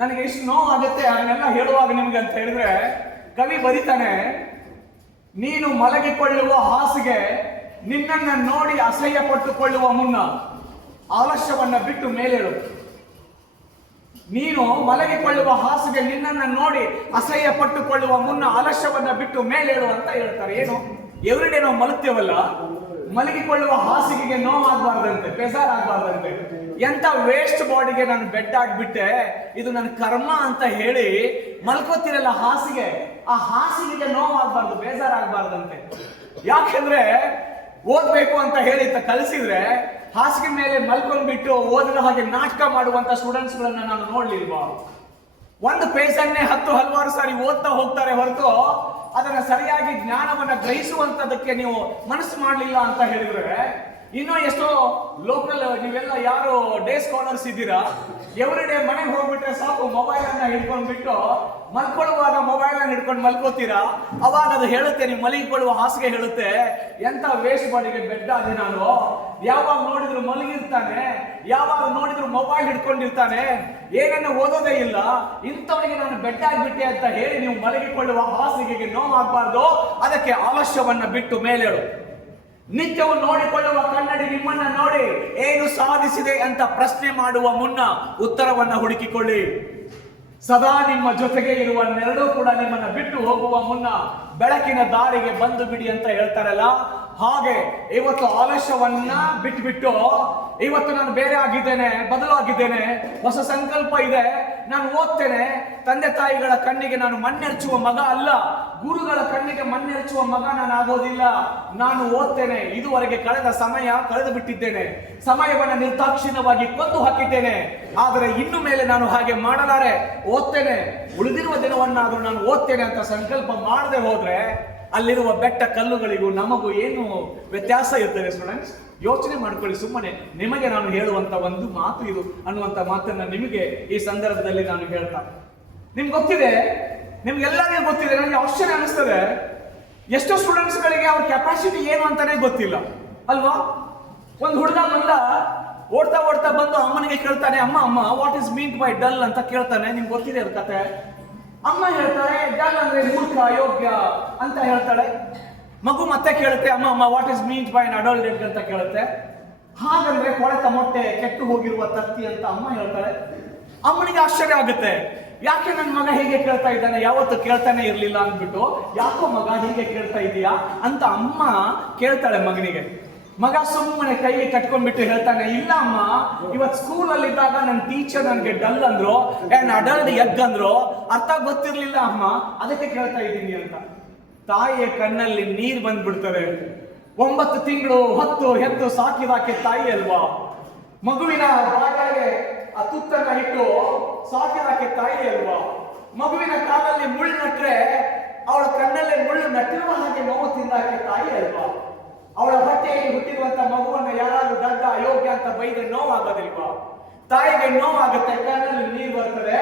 ನನಗೆ ಎಷ್ಟು ನೋವು ಆಗುತ್ತೆ ಅದನ್ನೆಲ್ಲ ಹೇಳುವಾಗ ನಿಮ್ಗೆ ಅಂತ ಹೇಳಿದ್ರೆ, ಕವಿ ಬರೀತಾನೆ, ನೀನು ಮಲಗಿಕೊಳ್ಳುವ ಹಾಸಿಗೆ ನಿನ್ನನ್ನ ನೋಡಿ ಅಸಹ್ಯ ಪಟ್ಟುಕೊಳ್ಳುವ ಮುನ್ನ ಆಲಸ್ಯವನ್ನ ಬಿಟ್ಟು ಮೇಲೇಳು. ನೀನು ಮಲಗಿಕೊಳ್ಳುವ ಹಾಸಿಗೆ ನಿನ್ನನ್ನ ನೋಡಿ ಅಸಹ್ಯ ಪಟ್ಟುಕೊಳ್ಳುವ ಮುನ್ನ ಆಲಸ್ಯವನ್ನ ಬಿಟ್ಟು ಮೇಲೇಳು ಅಂತ ಹೇಳ್ತಾರೆ. ಏನು ಎವ್ರಿಡೇ ನಾವು ಮಲಗ್ತೇವಲ್ಲ, ಮಲಗಿಕೊಳ್ಳುವ ಹಾಸಿಗೆಗೆ ನೋವಾಗಬಾರ್ದಂತೆ, ಬೇಜಾರಾಗಬಾರ್ದಂತೆ. ಎಂತ ವೇಸ್ಟ್ ಬಾಡಿಗೆ ನಾನು ಬೆಡ್ ಆಗ್ಬಿಟ್ಟೆ, ಇದು ನನ್ನ ಕರ್ಮ ಅಂತ ಹೇಳಿ ಮಲ್ಕೋತಿರಲ್ಲ ಹಾಸಿಗೆ, ಆ ಹಾಸಿಗೆಗೆ ನೋವಾಗಬಾರ್ದು, ಬೇಜಾರಾಗಬಾರ್ದಂತೆ. ಯಾಕೆಂದ್ರೆ ಓದ್ಬೇಕು ಅಂತ ಹೇಳಿ ಕಲಿಸಿದ್ರೆ ಹಾಸಿಗೆ ಮೇಲೆ ಮಲ್ಕೊಂಡ್ಬಿಟ್ಟು ಓದಿದ ಹಾಗೆ ನಾಟಕ ಮಾಡುವಂತ ಸ್ಟೂಡೆಂಟ್ಸ್ ಗಳನ್ನ ನಾನು ನೋಡ್ಲಿಲ್ವಾ? ಒಂದು ಪೇಜ್ ಅನ್ನೇ ಹಲವಾರು ಸಾರಿ ಓದ್ತಾ ಹೋಗ್ತಾರೆ ಹೊರತು ಅದನ್ನ ಸರಿಯಾಗಿ ಜ್ಞಾನವನ್ನ ಗ್ರಹಿಸುವಂತದಕ್ಕೆ ನೀವು ಮನಸ್ಸು ಮಾಡಲಿಲ್ಲ ಅಂತ ಹೇಳಿದ್ರೆ, ಇನ್ನೂ ಎಷ್ಟೋ ಲೋಕಲ್ ನೀವೆಲ್ಲ ಯಾರು ಡೇ ಸ್ಕಾಲರ್ಸ್ ಇದ್ದೀರಾ, ಎವ್ರಿ ಡೇ ಮನೆಗೆ ಹೋಗ್ಬಿಟ್ರೆ ಸಾಕು ಮೊಬೈಲ್ ಅನ್ನ ಹಿಡ್ಕೊಂಡ್ಬಿಟ್ಟು ಮಲ್ಕೊಳ್ಳುವಾಗ ಮೊಬೈಲ್ ಅನ್ನ ಹಿಡ್ಕೊಂಡು ಮಲ್ಕೋತೀರಾ. ಅವಾಗ ಅದು ಹೇಳುತ್ತೆ, ನೀವು ಮಲಗಿಕೊಳ್ಳುವ ಹಾಸಿಗೆ ಹೇಳುತ್ತೆ, ಎಂತ ವೇಸ್ಟ್ ಬಾಡಿಗೆ ಬೆಡ್ ಆದೆ ನಾನು, ಯಾವಾಗ ನೋಡಿದ್ರು ಮಲಗಿರ್ತಾನೆ, ಯಾವಾಗ ನೋಡಿದ್ರು ಮೊಬೈಲ್ ಹಿಡ್ಕೊಂಡಿರ್ತಾನೆ, ಏನನ್ನು ಓದೋದೇ ಇಲ್ಲ, ಇಂಥವನಿಗೆ ನಾನು ಬೆಡ್ ಆಗಿಬಿಟ್ಟೆ ಅಂತ ಹೇಳಿ ನೀವು ಮಲಗಿಕೊಳ್ಳುವ ಹಾಸಿಗೆಗೆ ನೋವಾಗಬಾರ್ದು. ಅದಕ್ಕೆ ಆಲಸ್ಯವನ್ನ ಬಿಟ್ಟು ಮೇಲೇಳು. ನಿತ್ಯವೂ ನೋಡಿಕೊಳ್ಳುವ ಕನ್ನಡಿ ನಿಮ್ಮನ್ನ ನೋಡಿ ಏನು ಸಾಧಿಸಿದೆ ಅಂತ ಪ್ರಶ್ನೆ ಮಾಡುವ ಮುನ್ನ ಉತ್ತರವನ್ನ ಹುಡುಕಿಕೊಳ್ಳಿ. ಸದಾ ನಿಮ್ಮ ಜೊತೆಗೆ ಇರುವ ನೆರಳು ಕೂಡ ನಿಮ್ಮನ್ನ ಬಿಟ್ಟು ಹೋಗುವ ಮುನ್ನ ಬೆಳಕಿನ ದಾರಿಗೆ ಬಂದು ಬಿಡಿ ಅಂತ ಹೇಳ್ತಾರಲ್ಲ, ಹಾಗೆ ಇವತ್ತು ಆಲಸ್ಯವನ್ನ ಬಿಟ್ಬಿಟ್ಟು ಇವತ್ತು ನಾನು ಬೇರೆ ಆಗಿದ್ದೇನೆ, ಬದಲಾಗಿದ್ದೇನೆ, ಹೊಸ ಸಂಕಲ್ಪ ಇದೆ, ನಾನು ಓದ್ತೇನೆ. ತಂದೆ ತಾಯಿಗಳ ಕಣ್ಣಿಗೆ ನಾನು ಮಣ್ಣೆರಚುವ ಮಗ ಅಲ್ಲ, ಗುರುಗಳ ಕಣ್ಣಿಗೆ ಮಣ್ಣೆರಚುವ ಮಗ ನಾನು ಆಗೋದಿಲ್ಲ. ನಾನು ಓದ್ತೇನೆ. ಇದುವರೆಗೆ ಕಳೆದ ಸಮಯ ಕಳೆದು ಬಿಟ್ಟಿದ್ದೇನೆ, ಸಮಯವನ್ನು ನಿರ್ದಾಕ್ಷಿಣ್ಯವಾಗಿ ಕೊಂದು ಹಾಕಿದ್ದೇನೆ. ಆದರೆ ಇನ್ನು ಮೇಲೆ ನಾನು ಹಾಗೆ ಮಾಡಲಾರೆ, ಓದ್ತೇನೆ, ಉಳಿದಿರುವ ದಿನವನ್ನಾದರೂ ನಾನು ಓದ್ತೇನೆ ಅಂತ ಸಂಕಲ್ಪ ಮಾಡದೆ ಹೋದ್ರೆ ಅಲ್ಲಿರುವ ಬೆಟ್ಟ ಕಲ್ಲುಗಳಿಗೂ ನಮಗೂ ಏನು ವ್ಯತ್ಯಾಸ ಇರ್ತದೆ ಸ್ಟೂಡೆಂಟ್ಸ್? ಯೋಚನೆ ಮಾಡ್ಕೊಳ್ಳಿ. ಸುಮ್ಮನೆ ನಿಮಗೆ ನಾನು ಹೇಳುವಂತ ಒಂದು ಮಾತು ಇದು ಅನ್ನುವಂತ ಮಾತನ್ನ ನಿಮಗೆ ಈ ಸಂದರ್ಭದಲ್ಲಿ ನಾನು ಹೇಳ್ತಾ, ನಿಮ್ಗೆ ಗೊತ್ತಿದೆ, ನಿಮ್ಗೆಲ್ಲರಿಗೂ ಗೊತ್ತಿದೆ, ನನಗೆ ಆಶ್ಚರ್ಯ ಅನಿಸ್ತದೆ, ಎಷ್ಟೋ ಸ್ಟೂಡೆಂಟ್ಸ್ ಗಳಿಗೆ ಅವ್ರ ಕೆಪಾಸಿಟಿ ಏನು ಅಂತಾನೆ ಗೊತ್ತಿಲ್ಲ ಅಲ್ವಾ? ಒಂದು ಹುಡುಗ ಬಂದ, ಓಡ್ತಾ ಓಡ್ತಾ ಬಂದು ಅಮ್ಮನಿಗೆ ಕೇಳ್ತಾನೆ, ಅಮ್ಮ ಅಮ್ಮ what is mean by dull ಅಂತ ಕೇಳ್ತಾನೆ. ನಿಮ್ಗೆ ಗೊತ್ತಿದೆ ಅದ್ರ ಕತೆ. ಅಮ್ಮ ಹೇಳ್ತಾಳೆ ಡಲ್ ಅಂದ್ರೆ ಮೂರ್ಖ, ಅಯೋಗ್ಯ ಅಂತ ಹೇಳ್ತಾಳೆ. ಮಗು ಮತ್ತೆ ಕೇಳುತ್ತೆ, ಅಮ್ಮ ಅಮ್ಮ what is means by an adult ಅಂತ ಕೇಳುತ್ತೆ. ಹಾಗಂದ್ರೆ ಕೊಳೆತ ಮೊಟ್ಟೆ, ಕೆಟ್ಟು ಹೋಗಿರುವ ತತ್ತಿ ಅಂತ ಅಮ್ಮ ಹೇಳ್ತಾಳೆ. ಅಮ್ಮನಿಗೆ ಆಶ್ಚರ್ಯ ಆಗುತ್ತೆ, ಯಾಕೆ ನನ್ನ ಮಗ ಹೀಗೆ ಕೇಳ್ತಾ ಇದ್ದಾನೆ, ಯಾವತ್ತು ಕೇಳ್ತಾನೆ ಇರ್ಲಿಲ್ಲ ಅಂದ್ಬಿಟ್ಟು, ಯಾಕೋ ಮಗ ಹೀಗೆ ಕೇಳ್ತಾ ಇದೀಯಾ ಅಂತ ಅಮ್ಮ ಕೇಳ್ತಾಳೆ ಮಗನಿಗೆ. ಮಗ ಸುಮ್ಮನೆ ಕೈಗೆ ಕಟ್ಕೊಂಡ್ಬಿಟ್ಟು ಹೇಳ್ತಾನೆ, ಇಲ್ಲ ಅಮ್ಮ, ಇವತ್ತು ಸ್ಕೂಲ್ ಅಲ್ಲಿ ಇದ್ದಾಗ ನನ್ನ ಟೀಚರ್ ನನಗೆ ಡಲ್ ಅಂದ್ರು, ಅಡಲ್ಟ್ ಎಗ್ ಅಂದ್ರು, ಅರ್ಥ ಗೊತ್ತಿರ್ಲಿಲ್ಲ ಅಮ್ಮ, ಅದಕ್ಕೆ ಕೇಳ್ತಾ ಇದ್ದೀನಿ ಅಂತ. ತಾಯಿಯ ಕಣ್ಣಲ್ಲಿ ನೀರು ಬಂದ್ಬಿಡ್ತವೆ. 9 ತಿಂಗಳು ಹೊತ್ತು ಹೆತ್ತು ಸಾಕಿದಾಕೆ ತಾಯಿ ಅಲ್ವಾ? ಮಗುವಿನ ಬಾಯಿಗೆ ಆ ತುತ್ತನ್ನ ಇಟ್ಟು ಸಾಕಿದಾಕೆ ತಾಯಿ ಅಲ್ವಾ? ಮಗುವಿನ ಕಾಲಲ್ಲಿ ಮುಳ್ಳು ನಟ್ರೆ ಅವಳ ಕಣ್ಣಲ್ಲಿ ಮುಳ್ಳು ನಟ್ಟಿರುವ ಹಾಗೆ ನೋವು ತಿಂದಾಕೆ ತಾಯಿ ಅಲ್ವಾ? ಅವಳ ಹೊಟ್ಟೆಯಲ್ಲಿ ಹುಟ್ಟಿರುವಂತ ಮಗುವನ್ನ ಯಾರಾದ್ರೂ ದಡ್ಡ, ಅಯೋಗ್ಯ ಅಂತ ಬೈದ್ರೆ ನೋವಾಗೋದಿಲ್ವಾ? ತಾಯಿಗೆ ನೋವಾಗುತ್ತೆ, ಕಣ್ಣಲ್ಲಿ ನೀರು ಬರ್ತದೆ.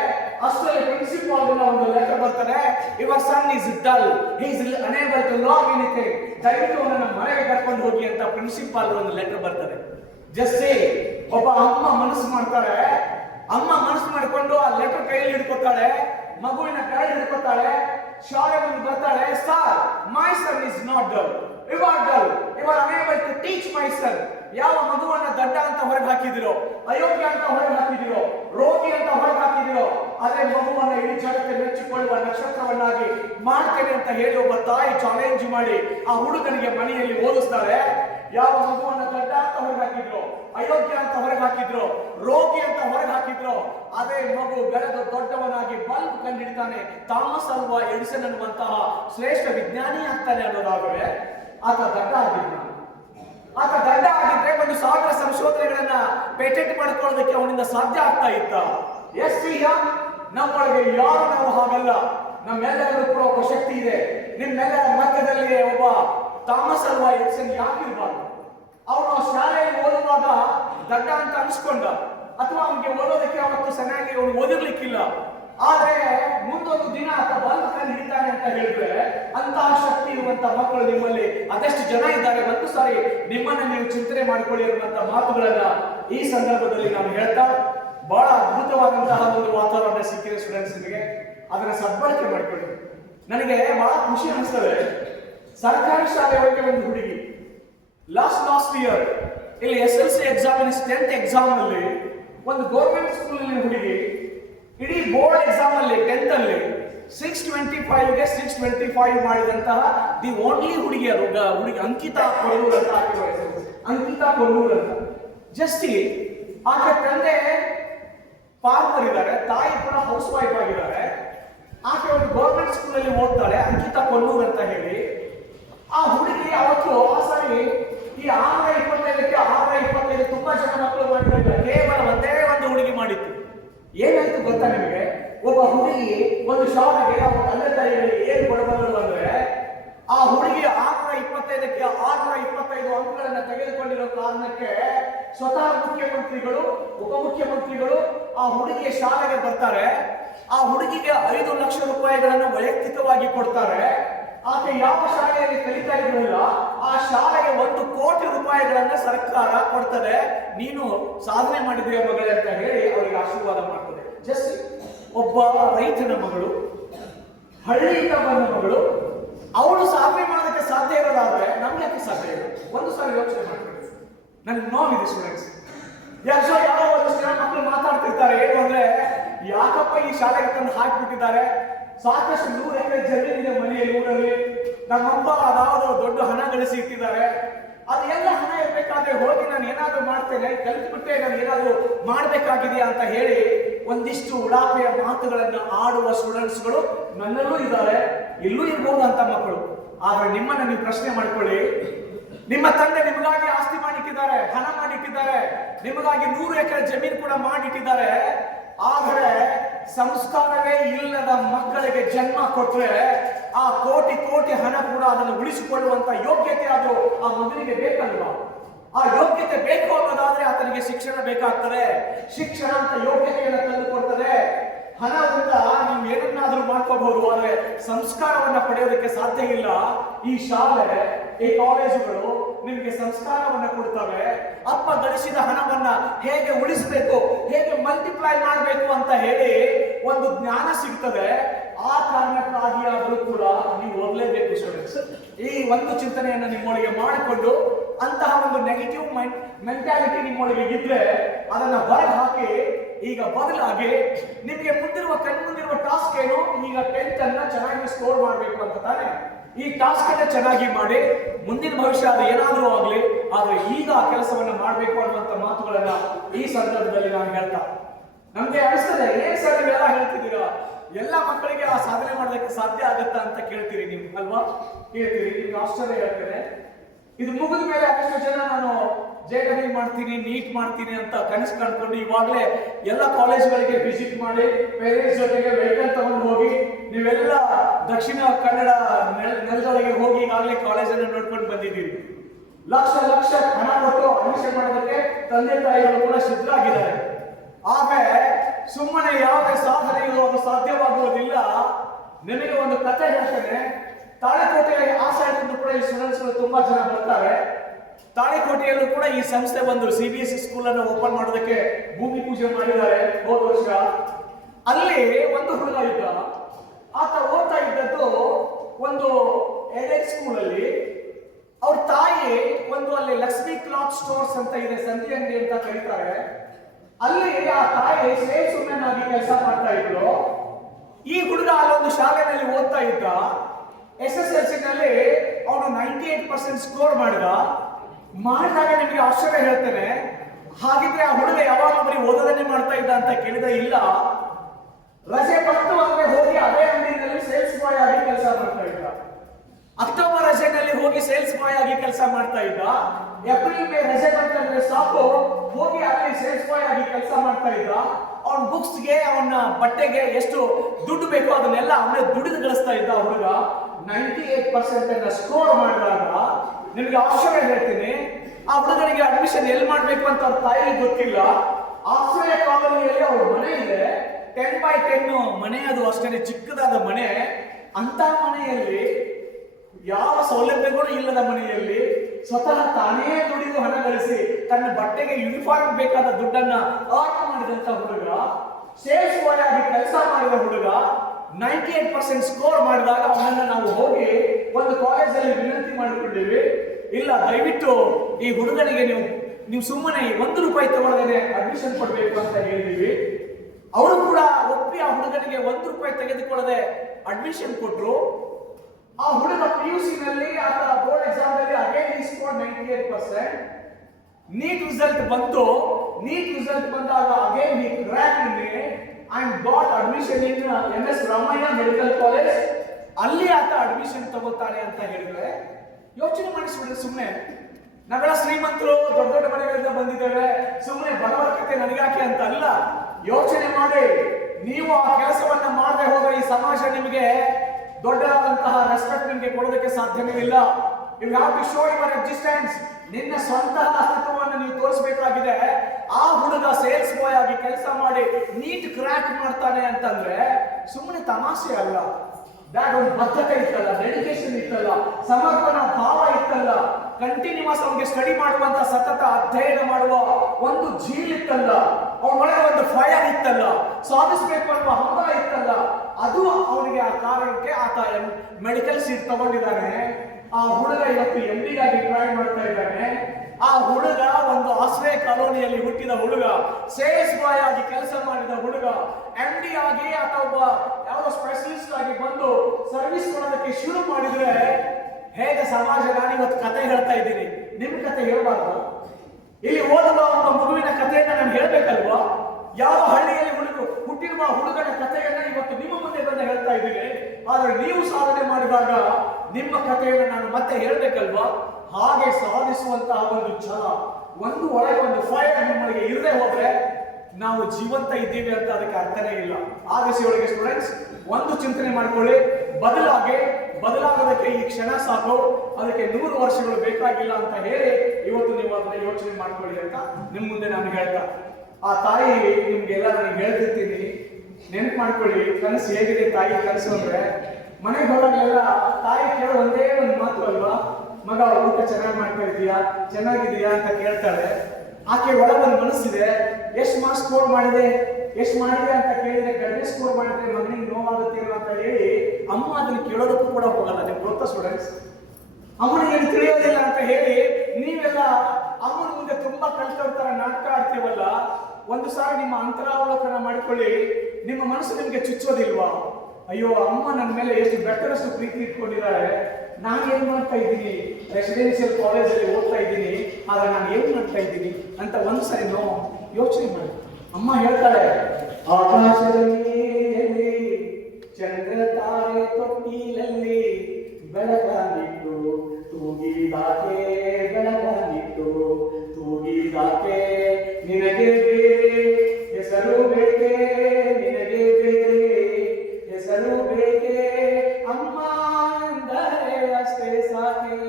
ಅಷ್ಟರಲ್ಲಿ ಪ್ರಿನ್ಸಿಪಾಲ್ ಒಂದು ಲೆಟರ್ ಬರ್ತದೆ, your son is dull, he is unable to learn anything, ದಯವಿಟ್ಟು ಅವನನ್ನ ಮನೆಗೆ ಕರ್ಕೊಂಡು ಹೋಗಿ ಅಂತ ಪ್ರಿನ್ಸಿಪಾಲ್ ಒಂದು ಲೆಟರ್ ಬರ್ತದೆ. ಜಸ್ಟ್ ಒಬ್ಬ ಅಮ್ಮ ಮನಸ್ಸು ಮಾಡ್ತಾಳೆ, ಅಮ್ಮ ಮನಸ್ಸು ಮಾಡಿಕೊಂಡು ಆ ಲೆಟರ್ ಕೈಯಲ್ಲಿ ಹಿಡ್ಕೊತಾಳೆ, ಮಗುವಿನ ಕೈ ಹಿಡ್ಕೊತಾಳೆ, ಶಾಲೆ ಬಂದು ಬರ್ತಾಳೆ, sir my son is not dull, you are dull, you are unable to teach my son. ಯಾವ ಮಗುವನ್ನ ದಡ್ಡ ಅಂತ ಹೊರಗೆ ಹಾಕಿದಿರೋ, ಅಯೋಗ್ಯ ಅಂತ ಹೊರಗೆ ಹಾಕಿದಿರೋ, ರೋಗಿ ಅಂತ ಹೊರಗೆ ಹಾಕಿದಿರೋ, ಅದೇ ಮಗುವನ್ನ ಇಡೀ ಜಗಕ್ಕೆ ಮೆಚ್ಚಿಕೊಳ್ಳುವ ನಕ್ಷತ್ರವನ್ನಾಗಿ ಮಾಡ್ತೇನೆ ಅಂತ ಹೇಳಿ ಒಬ್ಬ ತಾಯಿ ಚಾಲೆಂಜ್ ಮಾಡಿ ಆ ಹುಡುಗನಿಗೆ ಮನೆಯಲ್ಲಿ ಓದಿಸ್ತಾಳೆ. ಯಾವ ಮಗುವನ್ನ ದಡ್ಡ ಅಂತ ಹೊರಗೆ ಹಾಕಿದ್ರು, ಅಯೋಗ್ಯ ಅಂತ ಹೊರಗೆ ಹಾಕಿದ್ರು, ರೋಗಿ ಅಂತ ಹೊರಗೆ ಹಾಕಿದ್ರು, ಅದೇ ಮಗು ಬೆಳೆದು ದೊಡ್ಡವನಾಗಿ ಬಲ್ಬ್ ಕಂಡಿಡ್ತಾನೆ, ಥಾಮಸ್ ಅಲ್ವಾ ಎಡಿಸನ್ ಅನ್ನುವಂತಹ ಶ್ರೇಷ್ಠ ವಿಜ್ಞಾನಿ ಆಗ್ತಾನೆ ಅನ್ನೋದಾಗಲೇ ಆತ ದಡ್ಡ ಆಗಿದ್ದ. ಆತ ದಡ್ಡ ಆಗಿದ್ರೆ 1,000 ಸಂಶೋಧನೆಗಳನ್ನ ಪೇಟೆಂಟ್ ಮಾಡ್ಕೊಳ್ಳೋದಕ್ಕೆ ಅವನಿಂದ ಸಾಧ್ಯ ಆಗ್ತಾ ಇತ್ತ. ಎಸ್ ಈಗ ನಮ್ಮೊಳಗೆ ಯಾರು ನಾವು ಹಾಗಲ್ಲ, ನಮ್ಮೆಲ್ಲರಿಗೂ ಕೂಡ ಒಬ್ಬ ಶಕ್ತಿ ಇದೆ. ನಿಮ್ಮೆಲ್ಲರ ಮಧ್ಯದಲ್ಲಿ ಒಬ್ಬ ಥಾಮಸ್ ಅಲ್ವಾ ಎಡಿಸನ್ ಯಾಕಿರ್ಬಾರ್ದು? ಅವನು ಶಾಲೆಯಲ್ಲಿ ಓದುವಾಗ ದಡ್ಡ ಅಂತ ಅನ್ಸ್ಕೊಂಡ, ಅಥವಾ ಅವನಿಗೆ ಓದೋದಕ್ಕೆ ಅವತ್ತು ಸರಿಯಾಗಿ ಅವನು ಓದಿರ್ಲಿಕ್ಕಿಲ್ಲ. ಆದ್ರೆ ಮುಂದೊಂದು ದಿನ ಆತ ಬಲ್ಬ್ ಕಂಡು ಹಿಡಿತಾನೆ ಅಂತ ಹೇಳಿದ್ರೆ ಅಂತಹ ಶಕ್ತಿ ಇರುವಂತಹ ಮಕ್ಕಳು ನಿಮ್ಮಲ್ಲಿ ಅದೆಷ್ಟು ಜನ ಇದ್ದಾರೆ, ಒಂದು ಸಾರಿ ನಿಮ್ಮನ್ನ ನೀವು ಚಿಂತನೆ ಮಾಡಿಕೊಳ್ಳಿ ಇರುವಂತಹ ಮಾತುಗಳನ್ನ ಈ ಸಂದರ್ಭದಲ್ಲಿ ನಾನು ಹೇಳ್ತಾ, ಬಹಳ ಅದ್ಭುತವಾದಂತಹ ಒಂದು ವಾತಾವರಣ ಸಿಕ್ಕಿದೆ ಸ್ಟೂಡೆಂಟ್ಸ್ ನಿಮಗೆ, ಅದನ್ನ ಸದ್ಬಳಕೆ ಮಾಡಿಕೊಳ್ಳಿ. ನನಗೆ ಬಹಳ ಖುಷಿ ಅನಿಸ್ತದೆ, ಸರ್ಕಾರಿ ಶಾಲೆಯೊಳಗೆ ಒಂದು ಹುಡುಗಿ ಲಾಸ್ಟ್ ಇಯರ್ ಇಲ್ಲಿ SLC ಎಕ್ಸಾಮ್ 10th ಎಕ್ಸಾಮ್ ಅಲ್ಲಿ ಒಂದು ಗೌರ್ಮೆಂಟ್ ಸ್ಕೂಲ್ ಹುಡುಗಿ ಇಡೀ ಬೋರ್ಡ್ ಎಕ್ಸಾಮ್ ಅಲ್ಲಿ 10th ಅಲ್ಲಿ 625 ಗೆ 625 ಮಾಡಿದಂತಹ ದಿ ಓನ್ಲಿ ಹುಡುಗಿ ಅಂಕಿತಾ ಕೊಲ್ಲೂರ್ ಅಂತ ಅಂಕಿತಾ ಕೊಲ್ಲೂರ್ ಅಂತ. ಜಸ್ಟ್ ಆಕೆ ತಂದೆ ಫಾರ್ಮರ್ ಇದ್ದಾರೆ, ತಾಯಿ ಕೂಡ ಹೌಸ್ ವೈಫ್ ಆಗಿದ್ದಾರೆ. ಆಕೆ ಒಂದು ಗೌರ್ಮೆಂಟ್ ಸ್ಕೂಲ್ ಅಲ್ಲಿ ಓದ್ತಾಳೆ, ಅಂಕಿತಾ ಕೊಲ್ಲೂರ್ ಅಂತ ಹೇಳಿ. ಆ ಹುಡುಗಿ ಅವತ್ತು ಆ ಸಾರಿ ಈ 625ಕ್ಕೆ 625 ತುಂಬಾ ಗೊತ್ತಾ ನಿಮಗೆ? ಒಬ್ಬ ಹುಡುಗಿ ಒಂದು ಶಾಲೆಗೆ ಅವರ ತಂದೆ ತಾಯಿಗಳಿಗೆ ಏನು ಕೊಡಬಲ್ಲರು ಅಂದ್ರೆ, ಆ ಹುಡುಗಿ 625ಕ್ಕೆ 625 ಅಂಕಗಳನ್ನು ತೆಗೆದುಕೊಂಡಿರೋ ಕಾರಣಕ್ಕೆ ಸ್ವತಃ ಮುಖ್ಯಮಂತ್ರಿಗಳು, ಉಪಮುಖ್ಯಮಂತ್ರಿಗಳು ಆ ಹುಡುಗಿಯ ಶಾಲೆಗೆ ಬರ್ತಾರೆ. ಆ ಹುಡುಗಿಗೆ 5 ಲಕ್ಷ ರೂಪಾಯಿಗಳನ್ನು ವೈಯಕ್ತಿಕವಾಗಿ ಕೊಡ್ತಾರೆ. ಆಕೆ ಯಾವ ಶಾಲೆಯಲ್ಲಿ ಕಲಿತಾ ಇರಲಿಲ್ಲ, ಆ ಶಾಲೆಗೆ 1 ಕೋಟಿ ರೂಪಾಯಿಗಳನ್ನ ಸರ್ಕಾರ ಕೊಡ್ತದೆ. ನೀನು ಸಾಧನೆ ಮಾಡಿದೆಯ ಮಗಳೇ ಅಂತ ಹೇಳಿ ಅವರಿಗೆ ಆಶೀರ್ವಾದ ಮಾಡ್ತದೆ. ಜಸ್ಟ್ ಒಬ್ಬ ರೈತನ ಮಗಳು, ಹಳ್ಳಿಯಿಂದ ಬಂದ ಮಗಳು, ಅವಳು ಸಾಧನೆ ಮಾಡೋದಕ್ಕೆ ಸಾಧ್ಯ ಇರೋದಾದ್ರೆ ನಮ್ಗೆ ಯಾಕೆ ಸಾಧ್ಯ ಇಲ್ಲ? ಒಂದು ಸಾರಿ ಯೋಚನೆ ಮಾಡ್ಕೊಳ್ಳಿ. ನನಗೆ ನೋವಿದೆ ಸ್ಟೂಡೆಂಟ್ಸ್. ಯಾರೋ ಒಂದಷ್ಟು ಜನ ಮಕ್ಕಳು ಮಾತಾಡ್ತಿರ್ತಾರೆ, ಏನು ಅಂದ್ರೆ, ಯಾಕಪ್ಪ ಈ ಶಾಲೆಗೆ ತಂದು ಹಾಕಿಬಿಟ್ಟಿದ್ದಾರೆ, ಸಾಕಷ್ಟು 100 ಎಕರೆ ಜಮೀನಿದೆ ಮನೆಯಲ್ಲಿ, ಊರಲ್ಲಿ ನಮ್ಮಪ್ಪ ಅದಾವುದು ದೊಡ್ಡ ಹಣ ಗಳಿಸಿ ಇಟ್ಟಿದ್ದಾರೆ, ಅದೆಲ್ಲ ಹಣ ಇರಬೇಕಾದ್ರೆ ಹೋಗಿ ನಾನು ಏನಾದ್ರು ಮಾಡ್ತೇನೆ, ಕಲಿತುಬಿಟ್ಟೆ ನಾನು ಏನಾದ್ರು ಮಾಡ್ಬೇಕಾಗಿದೆಯಾ ಅಂತ ಹೇಳಿ ಒಂದಿಷ್ಟು ಉಡಾಪೆಯ ಮಾತುಗಳನ್ನು ಆಡುವ ಸ್ಟೂಡೆಂಟ್ಸ್ಗಳು ನನ್ನಲ್ಲೂ ಇದ್ದಾರೆ, ಇಲ್ಲೂ ಇರ್ಬೋದು ಅಂತ ಮಕ್ಕಳು. ಆದ್ರೆ ನಿಮ್ಮನ್ನ ನೀವು ಪ್ರಶ್ನೆ ಮಾಡ್ಕೊಳ್ಳಿ. ನಿಮ್ಮ ತಂದೆ ನಿಮಗಾಗಿ ಆಸ್ತಿ ಮಾಡಿಟ್ಟಿದ್ದಾರೆ, ಹಣ ಮಾಡಿಟ್ಟಿದ್ದಾರೆ, ನಿಮಗಾಗಿ 100 ಎಕರೆ ಜಮೀನು ಕೂಡ ಮಾಡಿಟ್ಟಿದ್ದಾರೆ. ಆದರೆ ಸಂಸ್ಕಾರವೇ ಇಲ್ಲದ ಮಕ್ಕಳಿಗೆ ಜನ್ಮ ಕೊಟ್ರೆ ಆ ಕೋಟಿ ಕೋಟಿ ಹಣ ಕೂಡ ಅದನ್ನು ಉಳಿಸಿಕೊಳ್ಳುವಂತ ಯೋಗ್ಯತೆ ಆದ್ರೂ ಆ ಮಗನಿಗೆ ಬೇಕಲ್ವಾ? ಆ ಯೋಗ್ಯತೆ ಬೇಕು ಅನ್ನೋದಾದ್ರೆ ಆತನಿಗೆ ಶಿಕ್ಷಣ ಬೇಕಾಗ್ತದೆ. ಶಿಕ್ಷಣ ಅಂತ ಯೋಗ್ಯತೆಯನ್ನು ತಂದುಕೊಡ್ತದೆ. ಹಣದಿಂದ ನೀವು ಏನನ್ನಾದ್ರೂ ಮಾಡ್ಕೋಬಹುದು, ಆದ್ರೆ ಸಂಸ್ಕಾರವನ್ನ ಪಡೆಯೋದಕ್ಕೆ ಸಾಧ್ಯ ಇಲ್ಲ. ಈ ಶಾಲೆ, ಈ ಕಾಲೇಜುಗಳು ನಿಮ್ಗೆ ಸಂಸ್ಕಾರವನ್ನ ಕೊಡ್ತವೆ. ಅಪ್ಪ ಗಳಿಸಿದ ಹಣವನ್ನ ಹೇಗೆ ಉಳಿಸಬೇಕು, ಹೇಗೆ ಮಲ್ಟಿಪ್ಲೈ ಮಾಡಬೇಕು ಅಂತ ಹೇಳಿ ಒಂದು ಜ್ಞಾನ ಸಿಗ್ತದೆ. ಆ ಕಾರಣಕ್ಕಾಗಿ ಆದರೂ ಕೂಡ ನೀವು ಓದಲೇಬೇಕು ಸ್ಟೂಡೆಂಟ್ಸ್. ಈ ಒಂದು ಚಿಂತನೆಯನ್ನ ನಿಮ್ಮೊಳಗೆ ಮಾಡಿಕೊಂಡು ಅಂತಹ ಒಂದು ನೆಗೆಟಿವ್ ಮೆಂಟಾಲಿಟಿ ನಿಮ್ಮೊಳಗೆ ಇದ್ರೆ ಅದನ್ನ ಹೊರಗೆ ಹಾಕಿ ಈಗ ಬದಲಾಗಿ ನಿಮಗೆ ಕಣ್ಮುಂದಿರುವ ಟಾಸ್ಕ್ ಏನು? ಈಗ 10th ಅನ್ನ ಚೆನ್ನಾಗಿ ಸ್ಕೋರ್ ಮಾಡಬೇಕು ಅಂತ ತಾನೆ. ಈ ಟಾಸ್ಕ್ ಅನ್ನ ಚೆನ್ನಾಗಿ ಮಾಡಿ ಮುಂದಿನ ಭವಿಷ್ಯ ಅದು ಏನಾದರೂ ಆಗಲಿ, ಆದ್ರೆ ಈಗ ಆ ಕೆಲಸವನ್ನ ಮಾಡಬೇಕು ಅನ್ನುವಂತ ಮಾತುಗಳನ್ನ ಈ ಸಂದರ್ಭದಲ್ಲಿ ನಾನು ಹೇಳ್ತಾ, ನಮ್ಗೆ ಅನಿಸ್ತದೆ, ಏನ್ ಸರ್ ನೀವೆಲ್ಲ ಹೇಳ್ತಿದ್ದೀರಾ, ಎಲ್ಲ ಮಕ್ಕಳಿಗೆ ಆ ಸಾಧನೆ ಮಾಡೋದಕ್ಕೆ ಸಾಧ್ಯ ಆಗುತ್ತಾ ಅಂತ ಕೇಳ್ತೀರಿ ನೀವು ಅಲ್ವಾ? ಕೇಳ್ತೀರಿ. ನಿಮ್ಗೆ ಆಶ್ಚರ್ಯ ಹೇಳ್ತೇನೆ, ಇದು ಮುಗಿದ ಮೇಲೆ ಅಷ್ಟು ಜನ ನಾನು JEE ಮಾಡ್ತೀನಿ, ನೀಟ್ ಮಾಡ್ತೀನಿ ಅಂತ ಕನಸು ಕಂಡ್ಕೊಂಡು ಇವಾಗಲೇ ಎಲ್ಲ ಕಾಲೇಜ್ಗಳಿಗೆ ವಿಸಿಟ್ ಮಾಡಿ ಪೇರೆಂಟ್ಸ್ ಜೊತೆಗೆ ವೆಹಿಕಲ್ ತಗೊಂಡು ಹೋಗಿ ನೀವೆಲ್ಲ ದಕ್ಷಿಣ ಕನ್ನಡ ನೆಲದೊಳಗೆ ಹೋಗಿ ಈಗಾಗಲೇ ಕಾಲೇಜನ್ನು ನೋಡ್ಕೊಂಡು ಬಂದಿದ್ದೀರಿ. ಲಕ್ಷ ಲಕ್ಷ ಹಣ ಕೊಟ್ಟು ಅಡ್ಮಿಷನ್ ಮಾಡೋದಕ್ಕೆ ತಂದೆ ತಾಯಿಗಳು ಕೂಡ ಸಿದ್ಧರಾಗಿದ್ದಾರೆ. ಆಮೇಲೆ ಸುಮ್ಮನೆ ಯಾವುದೇ ಸಾಧನೆಗಳು ಅದು ಸಾಧ್ಯವಾಗುವುದಿಲ್ಲ. ನಿಮಗೆ ಒಂದು ಕಥೆ ಹೇಳ್ತೇನೆ. ತಾಳಿಕೋಟೆಯಲ್ಲಿ ಆ ಸೈಡ್ ಕೂಡ ಈ ಸ್ಟೂಡೆಂಟ್ಸ್ಗಳು ತುಂಬಾ ಜನ ಬರ್ತಾರೆ. ತಾಳಿಕೋಟೆಯಲ್ಲೂ ಕೂಡ ಈ ಸಂಸ್ಥೆ ಬಂದು CBSE ಸ್ಕೂಲ್ ಅನ್ನು ಓಪನ್ ಮಾಡೋದಕ್ಕೆ ಭೂಮಿ ಪೂಜೆ ಮಾಡಿದ್ದಾರೆ ಹೋದ ವರ್ಷ. ಅಲ್ಲಿ ಒಂದು ಹುಡುಗ ಇದ್ದ, ಆತ ಓದ್ತಾ ಇದ್ದದ್ದು ಒಂದು ಏಡೆಡ್ ಸ್ಕೂಲ್ ಅಲ್ಲಿ. ಅವ್ರ ತಾಯಿ ಒಂದು ಅಲ್ಲಿ ಲಕ್ಷ್ಮಿ ಕ್ಲಾತ್ ಸ್ಟೋರ್ಸ್ ಅಂತ ಇದೆ, ಸಂತಿ ಅಂಗಡಿ ಅಂತ ಕರೀತಾರೆ. ಅಲ್ಲಿ ಆ ತಾಯಿ ಸೇಲ್ಸ್ ವುಮೆನ್ ಆಗಿ ಕೆಲಸ ಮಾಡ್ತಾ ಇದ್ರು. ಈ ಹುಡುಗ ಅಲ್ಲೊಂದು ಶಾಲೆಯಲ್ಲಿ ಓದ್ತಾ ಇದ್ದ. SSLC ನಲ್ಲಿ ಅವನು 98% ಸ್ಕೋರ್ ಮಾಡಿದಾಗ ನಿಮಗೆ ಆಶ್ಚರ್ಯ ಹೇಳ್ತೇನೆ, ಹಾಗಿದ್ರೆ ಆ ಹುಡುಗ ಯಾವಾಗಲೂ ಬರೀ ಓದೋದನ್ನೇ ಮಾಡ್ತಾ ಇದ್ದ ಅಂತ ಕೇಳಿದ್ರೆ ಇಲ್ಲ. ರಜೆ ಬಂತು ಅಂದ್ರೆ ಹೋಗಿ ಅದೇ ಅಂಗಡಿನಲ್ಲಿ ಸೇಲ್ಸ್ ಬಾಯ್ ಆಗಿ ಕೆಲಸ ಮಾಡ್ತಾ ಇದ್ದ. ಅಕ್ಟೋಬರ್ ರಜೆನಲ್ಲಿ ಹೋಗಿ ಸೇಲ್ಸ್ ಬಾಯ್ ಆಗಿ ಕೆಲಸ ಮಾಡ್ತಾ ಇದ್ದ. ಏಪ್ರಿಲ್ ಮೇ ರಜೆ ಬಂತಂದ್ರೆ ಸಾಕು ಹೋಗಿ ಅಲ್ಲಿ ಸೇಲ್ಸ್ ಬಾಯ್ ಆಗಿ ಕೆಲಸ ಮಾಡ್ತಾ ಇದ್ದ. ಅವನ ಬುಕ್ಸ್ಗೆ, ಅವನ ಬಟ್ಟೆಗೆ ಎಷ್ಟು ದುಡ್ಡು ಬೇಕೋ ಅದನ್ನೆಲ್ಲ ಅವನೇ ದುಡಿದು ಗಳಿಸ್ತಾ ಇದ್ದ. ಹುಡುಗ 98% ಅನ್ನ ಸ್ಕೋರ್ ಮಾಡಿದಾಗ ನಿಮ್ಗೆ ಆಶ್ಚರ್ಯ ಹೇಳ್ತೀನಿ, ಆ ಹುಡುಗನಿಗೆ ಅಡ್ಮಿಷನ್ ಎಲ್ಲಿ ಮಾಡ್ಬೇಕು ಅಂತ ಅವ್ರ ತಾಯಿಗೆ ಗೊತ್ತಿಲ್ಲ. ಆಶ್ರಯ ಕಾಲೋನಿಯಲ್ಲಿ ಅವ್ರ ಮನೆ ಇದೆ, 10x10 ಮನೆ, ಅದು ಅಷ್ಟೇ ಚಿಕ್ಕದಾದ ಮನೆ. ಅಂತ ಮನೆಯಲ್ಲಿ ಯಾವ ಸೌಲಭ್ಯಗಳು ಇಲ್ಲದ ಮನೆಯಲ್ಲಿ ಸ್ವತಃ ತಾನೇ ದುಡಿದು ಹಣ ಗಳಿಸಿ ತನ್ನ ಬಟ್ಟೆಗೆ ಯೂನಿಫಾರ್ಮ್ ಬೇಕಾದ ದುಡ್ಡನ್ನ ಅರ್ನ್ ಮಾಡಿದಂತ ಹುಡುಗ, ಸೇಲ್ಸ್ ಬಾಯ್ ಆಗಿ ಕೆಲಸ ಮಾಡಿದ ಹುಡುಗ 98% ಸ್ಕೋರ್ ಮಾಡಿದಾಗ ಅವನನ್ನ ನಾವು ಹೋಗಿ ಒಂದು ಕಾಲೇಜಲ್ಲಿ ವಿನಂತಿ ಮಾಡಿಕೊಂಡಿವಿ, ಇಲ್ಲ ದಯವಿಟ್ಟು ಈ ಹುಡುಗನಿಗೆ ನೀವು ಸುಮ್ಮನೆ 1 ರೂಪಾಯಿ ತಗೊಳ್ಳದೇನೆ ಅಡ್ಮಿಷನ್ ಕೊಡಬೇಕು ಅಂತ ಹೇಳಿದೀವಿ. ಅವರು ಕೂಡ ಒಪ್ಪಿ ಆ ಹುಡುಗನಿಗೆ 1 ರೂಪಾಯಿ ತೆಗೆದುಕೊಳ್ಳದೆ ಅಡ್ಮಿಷನ್ ಕೊಟ್ಟರು. ಆ ಹುಡುಗ PUC ನಲ್ಲಿ ಆತ ಬೋರ್ಡ್ ಎಕ್ಸಾಮ್ ನಲ್ಲಿ again he scored 98%. NEET result ಬಂತು. ನೀಟ್ ರಿಸಲ್ಟ್ ಬಂದಾಗ again he cracked NEET and got admission in MS Ramaiah medical college. ಅಲ್ಲಿ ಆತ ಅಡ್ಮಿಷನ್ ತಗೋತಾನೆ ಅಂತ ಹೇಳಿದ್ರೆ ಯೋಚನೆ ಮಾಡಿಸ್ಬಿಡ್ರಿ. ಸುಮ್ಮನೆ ನಾವೆಲ್ಲ ಶ್ರೀಮಂತರು, ದೊಡ್ಡ ದೊಡ್ಡ ಮನೆಗಳಿಂದ ಬಂದಿದ್ದೇವೆ, ಸುಮ್ಮನೆ ಬಡವರ ಕತೆ ನನಗಾಕಿ ಅಂತ ಅಲ್ಲ. ಯೋಚನೆ ಮಾಡಿ, ನೀವು ಆ ಕೆಲಸವನ್ನ ಮಾಡದೆ ಹೋದ್ರೆ ಈ ಸಮಾಜ ನಿಮಗೆ ದೊಡ್ಡದಾದಂತಹ ರೆಸ್ಪೆಕ್ಟ್ ನಿಮಗೆ ಕೊಡೋದಕ್ಕೆ ಸಾಧ್ಯವೇ ಇಲ್ಲ. You have to show your existence. ನಿನ್ನ ಸ್ವಂತ ಅಸ್ತಿತ್ವವನ್ನು ನೀವು ತೋರಿಸಬೇಕಾಗಿದೆ. ಆ ಹುಡುಗ ಸೇಲ್ಸ್ ಬಾಯ್ ಆಗಿ ಕೆಲಸ ಮಾಡಿ ನೀಟ್ ಕ್ರ್ಯಾಕ್ ಮಾಡ್ತಾನೆ ಅಂತಂದ್ರೆ ಸುಮ್ಮನೆ ತಮಾಷೆ ಅಲ್ಲ. ಒಂದು ಬದ್ಧತೆ ಇತ್ತಲ್ಲ, ಡೆಡಿಕೇಶನ್ ಇತ್ತಲ್ಲ, ಸಮರ್ಪಣಾ ಭಾವ ಇತ್ತಲ್ಲ, ಕಂಟಿನ್ಯೂಸ್ ಅವನಿಗೆ ಸ್ಟಡಿ ಮಾಡುವಂತ ಸತತ ಅಧ್ಯಯನ ಮಾಡುವ ಒಂದು ಜೀಲಿತ್ತಲ್ಲ, ಅವನೊಳಗೆ ಒಂದು ಫೈರ್ ಇತ್ತಲ್ಲ, ಸಾಧಿಸಬೇಕು ಅನ್ನುವ ಹಂಬಲ ಇತ್ತಲ್ಲ, ಅದು ಅವನಿಗೆ ಆ ಕಾರಣಕ್ಕೆ ಆತ ಮೆಡಿಕಲ್ ಸೀಟ್ ತಗೊಂಡಿದ್ದಾನೆ. ಆ ಹುಡುಗ ಇವತ್ತು MD ಗಾಗಿ ಟ್ರೈ ಮಾಡ್ತಾ ಇದ್ದಾನೆ. ಆ ಹುಡುಗ ಒಂದು ಆಶ್ರಯ ಕಾಲೋನಿಯಲ್ಲಿ ಹುಟ್ಟಿದ ಹುಡುಗ, ಸೇಲ್ಸ್ ಬಾಯ್ ಆಗಿ ಕೆಲಸ ಮಾಡಿದ ಹುಡುಗ, MD ಆಗಿ ಅಥವಾ ಯಾವುದೋ ಸ್ಪೆಷಲಿಸ್ಟ್ ಆಗಿ ಬಂದು ಸರ್ವಿಸ್ ಮಾಡೋದಕ್ಕೆ ಶುರು ಮಾಡಿದ್ರೆ ಹೇಗೆ ಸಮಾಜ? ನಾನು ಇವತ್ತು ಕತೆ ಹೇಳ್ತಾ ಇದ್ದೀನಿ, ನಿಮ್ ಕತೆ ಹೇಳ್ಬಾರ್ದು? ಇಲ್ಲಿ ಓದುವ ಒಬ್ಬ ಮಗುವಿನ ಕಥೆಯನ್ನ ನಾನು ಹೇಳ್ಬೇಕಲ್ವಾ? ಯಾವ ಹಳ್ಳಿಯಲ್ಲಿ ಹುಟ್ಟಿರುವ ಹುಡುಗನ ಕಥೆಯನ್ನ ಇವತ್ತು ನಿಮ್ಮ ಮುಂದೆ ಬಂದು ಹೇಳ್ತಾ ಇದ್ದೀನಿ. ಆದ್ರೆ ನೀವು ಸಾಧನೆ ಮಾಡಿದಾಗ ನಿಮ್ಮ ಕಥೆಯನ್ನು ನಾನು ಮತ್ತೆ ಹೇಳ್ಬೇಕಲ್ವಾ? ಹಾಗೆ ಸಾಧಿಸುವಂತಹ ಒಂದು ಛಲ, ಒಂದು ಒಳಗೆ ಒಂದು ಫೈರ್ ನಿಮ್ಮೊಳಗೆ ಇರದೆ ಹೋದ್ರೆ ನಾವು ಜೀವಂತ ಇದ್ದೀವಿ ಅಂತ ಅದಕ್ಕೆ ಅರ್ಥನೇ ಇಲ್ಲ. ಆ ದಿಸೆಯೊಳಗೆ ಸ್ಟೂಡೆಂಟ್ಸ್ ಒಂದು ಚಿಂತನೆ ಮಾಡ್ಕೊಳ್ಳಿ, ಬದಲಾಗೋದಕ್ಕೆ ಈ ಕ್ಷಣ ಸಾಕು, ಅದಕ್ಕೆ 100 ವರ್ಷಗಳು ಬೇಕಾಗಿಲ್ಲ ಅಂತ ಹೇಳಿ ಇವತ್ತು ನೀವು ಅದನ್ನ ಯೋಚನೆ ಮಾಡ್ಕೊಳ್ಳಿ ಅಂತ ನಿಮ್ ಮುಂದೆ ನಾನು ಹೇಳ್ತಾ, ಆ ತಾಯಿ ನಿಮ್ಗೆಲ್ಲ ನಾನು ಹೇಳ್ತಿರ್ತೀನಿ, ನೆನ್ಪು ಮಾಡ್ಕೊಳ್ಳಿ. ಕನಸು ಹೇಗಿದೆ ತಾಯಿ ಕನಸು ಅಂದ್ರೆ, ಮನೆಗೆ ಹೋದಾಗಲೆಲ್ಲ ತಾಯಿ ಕೇಳೋ ಒಂದೇ ಒಂದು ಮಾತು ಅಲ್ವಾ, ಮಗ ಊಟ ಚೆನ್ನಾಗಿ ಮಾಡ್ತಾ ಇದೀಯಾ, ಚೆನ್ನಾಗಿದೆಯಾ ಅಂತ ಕೇಳ್ತಾಳೆ. ಆಕೆ ಒಳಗೊಂದು ಮನಸ್ಸಿದೆ, ಎಷ್ಟು ಮಾರ್ಕ್ಸ್ ಸ್ಕೋರ್ ಮಾಡಿದೆ ಅಂತ ಕೇಳಿದ್ರೆ, ಕಡಿಮೆ ಸ್ಕೋರ್ ಮಾಡಿದ್ರೆ ಮಗನಿಗೆ ನೋವಾಗುತ್ತೇನೋ ಅಂತ ಹೇಳಿ ಅಮ್ಮ ಅದನ್ನ ಕೇಳೋದಕ್ಕೂ ಕೂಡ ಹೋಗಲ್ಲ. ನಿಮ್ಗೆ ಗೊತ್ತಾ ಸ್ಟೂಡೆಂಟ್ಸ್? ಅಮ್ಮನಿಗೆ ತಿಳಿಯೋದಿಲ್ಲ ಅಂತ ಹೇಳಿ ನೀವೆಲ್ಲ ಅಮ್ಮನ ಮುಂದೆ ತುಂಬಾ ಕಲ್ತವ್ರ ನಾಟಕ ಆಡ್ತೀವಲ್ಲ. ಒಂದು ಸಾರಿ ನಿಮ್ಮ ಅಂತರಾವಲೋಕನ ಮಾಡಿಕೊಳ್ಳಿ, ನಿಮ್ಮ ಮನಸ್ಸು ನಿಮ್ಗೆ ಚುಚ್ಚೋದಿಲ್ವಾ? ಅಯ್ಯೋ, ಅಮ್ಮ ನನ್ನ ಮೇಲೆ ಎಷ್ಟು ಬೆಟ್ಟರಷ್ಟು ಪ್ರೀತಿ ಇಟ್ಕೊಂಡಿದ್ದಾರೆ, ನಾನು ಏನ್ ಮಾಡ್ತಾ ಇದ್ದೀನಿ, ರೆಸಿಡೆನ್ಷಿಯಲ್ ಕಾಲೇಜಲ್ಲಿ ಓದ್ತಾ ಇದ್ದೀನಿ, ಆದ್ರೆ ನಾನು ಏನ್ ಮಾಡ್ತಾ ಇದ್ದೀನಿ ಅಂತ ಒಂದ್ಸರಿ ಯೋಚನೆ ಮಾಡಿ. ಅಮ್ಮ ಹೇಳ್ತಾಳೆ, ಆಕಾಶದಲ್ಲಿ ಚಂದ್ರ ತಾರೆ ತೊಟ್ಟಿಲಲ್ಲಿ ಬೆಳಕಾಗಿಟ್ಟು ತೂಗಿದಾಕೆ, ಬೆಳಕಾಗಿಟ್ಟು ತೂಗಿದಾಕೆ, ನಿನಗೆ ಬೇರೆ ಹೆಸರು ಬೇಕೆ, ನಿನಗೆ ಬೇರೆ ಹೆಸರು ಬೇಕೆ, ಅಮ್ಮ ಎಂದರೆ ಅಷ್ಟೇ ಸಾಕೆ.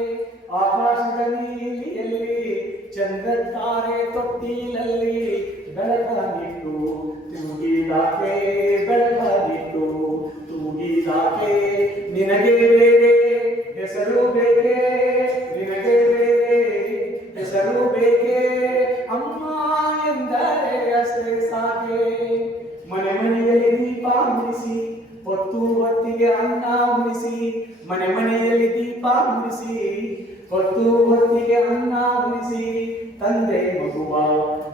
ಆಕಾಶದ ನೀಲಿಯಲ್ಲಿ ಚಂದ್ರ ತಾರೆ ತೊಟ್ಟಿಲಲ್ಲಿ ಬೆಳಕಾಗಿಟ್ಟು ತೂಗಿದಾಕೆ, ಬೆಳಕಾಗಿಟ್ಟು ತೂಗಿದಾಕೆ, ನಿನಗೆ ಬೇರೆ ಹೆಸರು ಬೇಕೆ, ನಿನಗೆ ಬೇರೆ ಹೆಸರು ಬೇಕೆ, ಅಮ್ಮ ಎಂದರೆ ಅಷ್ಟೇ ಸಾಕೆ. ಮನೆ ಮನೆಯಲ್ಲಿ ದೀಪ ಮುಡಿಸಿ, ಹೊತ್ತು ಹೊತ್ತಿಗೆ ಅನ್ನ ಉಣಿಸಿ, ಮನೆ ಮನೆಯಲ್ಲಿ ದೀಪ ಮುಡಿಸಿ, ಹೊತ್ತು ಹೊತ್ತಿಗೆ ಅನ್ನ ಉಣಿಸಿ, ತಂದೆ ಮಗುವ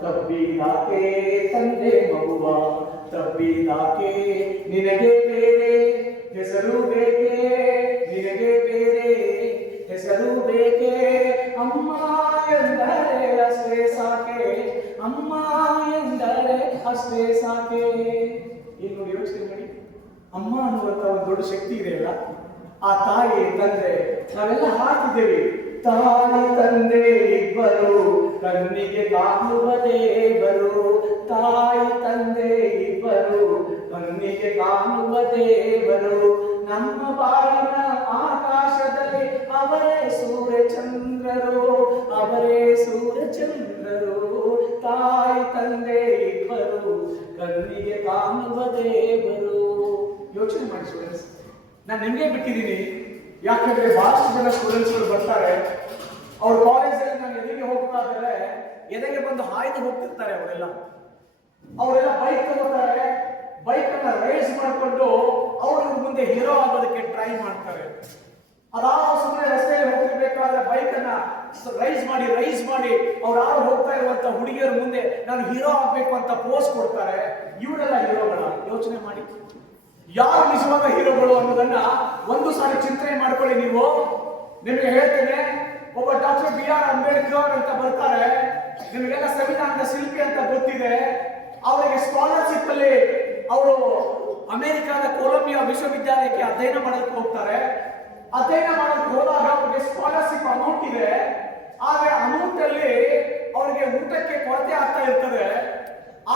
ತಬ್ಬಿದಾಕೆ, ತಂದೆ ಮಗುವ ತಬ್ಬಿದಾಕೆ, ನಿನಗೆ ಬೇರೆ ಹೆಸರು ಬೇಕೆ, ನಿನಗೆ ಬೇರೆ ಹೆಸರು ಬೇಕೆ, ಅಮ್ಮ ಎಂದರೆ ಅಷ್ಟೇ ಸಾಕೆ, ಅಮ್ಮ ಎಂದರೆ ಅಷ್ಟೇ ಸಾಕೆ. ಈಗ ನೋಡಿ, ಯೋಚನೆ ಮಾಡಿ, ಅಮ್ಮ ಅನ್ನುವಂತ ಒಂದು ದೊಡ್ಡ ಶಕ್ತಿ ಇದೆಯಲ್ಲ, ಆ ತಾಯಿ ತಂದೆ ನಾವೆಲ್ಲ ಹಾಕಿದ್ದೇವೆ. ತಾಯಿ ತಂದೆ ಇಬ್ಬರು ಕಣ್ಣಿಗೆ ಕಾಣುವ ದೇವರು, ತಾಯಿ ತಂದೆ ಇಬ್ಬರು ಕಣ್ಣಿಗೆ ಕಾಣುವ ದೇವರು, ನಮ್ಮ ಬಾಳಿನ ಆಕಾಶದಲ್ಲಿ ಅವರೇ ಸೂರ್ಯಚಂದ್ರರು, ಅವರೇ ಸೂರ್ಯಚಂದ್ರರು, ತಾಯಿ ತಂದೆ ಇಬ್ಬರು ಕಣ್ಣಿಗೆ ಕಾಣುವ ದೇವರು. ಯೋಚನೆ ಮಾಡಿ ಸ್ಟೂಡೆಂಟ್ಸ್, ನಾನು ನಿಮಗೆ ಬಿಟ್ಟಿದ್ದೀನಿ. ಯಾಕಂದ್ರೆ ಬಹಳಷ್ಟು ಜನ ಸ್ಟೂಡೆಂಟ್ಸ್ಗಳು ಬರ್ತಾರೆ, ಅವ್ರ ಕಾಲೇಜಲ್ಲಿ ನಾನು ಎದೆಗೆ ಹೋಗ್ತಾ ಇದ್ದಾರೆ, ಎದೆಗೆ ಬಂದು ಹಾಯ್ದು ಹೋಗ್ತಿರ್ತಾರೆ. ಅವರೆಲ್ಲ ಬೈಕ್ ತಗೋತಾರೆ, ಬೈಕ್ ಅನ್ನ ರೈಸ್ ಮಾಡಿಕೊಂಡು ಅವರು ಮುಂದೆ ಹೀರೋ ಆಗೋದಕ್ಕೆ ಟ್ರೈ ಮಾಡ್ತಾರೆ. ಅದಾವ ಸುಮ್ಮನೆ ರಸ್ತೆಯಲ್ಲಿ ಹೋಗ್ತಿರ್ಬೇಕಾದ್ರೆ ಬೈಕ್ ಅನ್ನ ರೈಸ್ ಮಾಡಿ ಅವ್ರು ಯಾರು ಹೋಗ್ತಾ ಇರುವಂತ ಹುಡುಗಿಯರ ಮುಂದೆ ನಾನು ಹೀರೋ ಆಗ್ಬೇಕು ಅಂತ ಪೋಸ್ ಕೊಡ್ತಾರೆ. ಇವರೆಲ್ಲ ಹೀರೋಗಳ? ಯೋಚನೆ ಮಾಡಿ, ಯಾರು ನಿಜವಾದ ಹೀರೋಗಳು ಅನ್ನೋದನ್ನ ಒಂದು ಸಾರಿ ಚಿಂತನೆ ಮಾಡ್ಕೊಳ್ಳಿ. ನೀವು ನಿಮಗೆ ಹೇಳ್ತೇನೆ, ಒಬ್ಬ ಡಾಕ್ಟರ್ BR ಅಂಬೇಡ್ಕರ್ ಅಂತ ಬರ್ತಾರೆ, ನಿಮಗೆಲ್ಲ ಸಂವಿಧಾನದ ಶಿಲ್ಪಿ ಅಂತ ಗೊತ್ತಿದೆ. ಅವರಿಗೆ ಸ್ಕಾಲರ್ಶಿಪ್ ಅಲ್ಲಿ ಅವರು ಅಮೆರಿಕದ ಕೊಲಂಬಿಯಾ ವಿಶ್ವವಿದ್ಯಾಲಯಕ್ಕೆ ಅಧ್ಯಯನ ಮಾಡೋದಕ್ಕೆ ಹೋಗ್ತಾರೆ. ಅಧ್ಯಯನ ಮಾಡೋದಕ್ಕೆ ಹೋದಾಗ ಅವರಿಗೆ ಸ್ಕಾಲರ್ಶಿಪ್ ಅಮೌಂಟ್ ಇದೆ, ಆದ್ರೆ ಅಮೌಂಟ್ ಅಲ್ಲಿ ಅವರಿಗೆ ಊಟಕ್ಕೆ ಕೊರತೆ ಆಗ್ತಾ ಇರ್ತದೆ.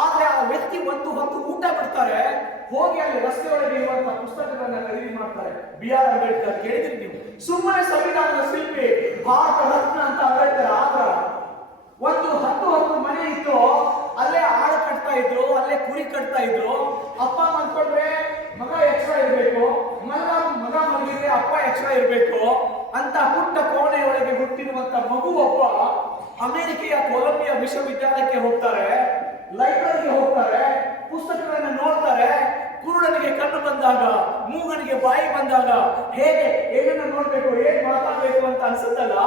ಆದ್ರೆ ಆ ವ್ಯಕ್ತಿ ಒಂದು ಹೊತ್ತು ಊಟ ಬಿಡ್ತಾರೆ, ಮಾಡ್ತಾರೆ. B.R. ಅಂಬೇಡ್ಕರ್ ಕೇಳಿದ್ರಿ ನೀವು? ಸುಮ್ಮನೆ ಸಂವಿಧಾನದ ಶಿಲ್ಪಿ, ಭಾರತ ರತ್ನ ಅಂತ ಅಂಬೇಡ್ಕರ್ ಆದ್ರ ಒಂದು 10 ಮನೆ ಇತ್ತು, ಅಲ್ಲೇ ಆಳು ಕಟ್ತಾ ಇದ್ರು, ಅಲ್ಲೇ ಕುರಿ ಕಟ್ತಾ ಇದ್ರು. ಅಪ್ಪ ಅಂದ್ಕೊಂಡ್ರೆ ಮಗ ಎಕ್ಸ್ಟ್ರಾ ಇರ್ಬೇಕು, ಮಗ ಮಲಗಿದ್ರೆ ಅಪ್ಪ ಎಕ್ಸ್ಟ್ರಾ ಇರ್ಬೇಕು ಅಂತ ಪುಟ್ಟ ಕೋಣೆಯೊಳಗೆ ಹುಟ್ಟಿರುವಂತ ಮಗು ಒಬ್ಬ ಅಮೆರಿಕೆಯ ಕೊಲಂಬಿಯಾ ವಿಶ್ವವಿದ್ಯಾಲಯಕ್ಕೆ ಹೋಗ್ತಾರೆ, ಲೈಬ್ರರಿಗೆ ಹೋಗ್ತಾರೆ, ಪುಸ್ತಕಗಳನ್ನು ನೋಡ್ತಾರೆ. ಕುರುಡನಿಗೆ ಕಣ್ಣು ಬಂದಾಗ, ಮೂಗನಿಗೆ ಬಾಯಿ ಬಂದಾಗ ಹೇಗೆ ಏನನ್ನ ನೋಡ್ಬೇಕು, ಏನ್ ಮಾತಾಡ್ಬೇಕು ಅಂತ ಅನ್ಸುತ್ತಲ್ಲ,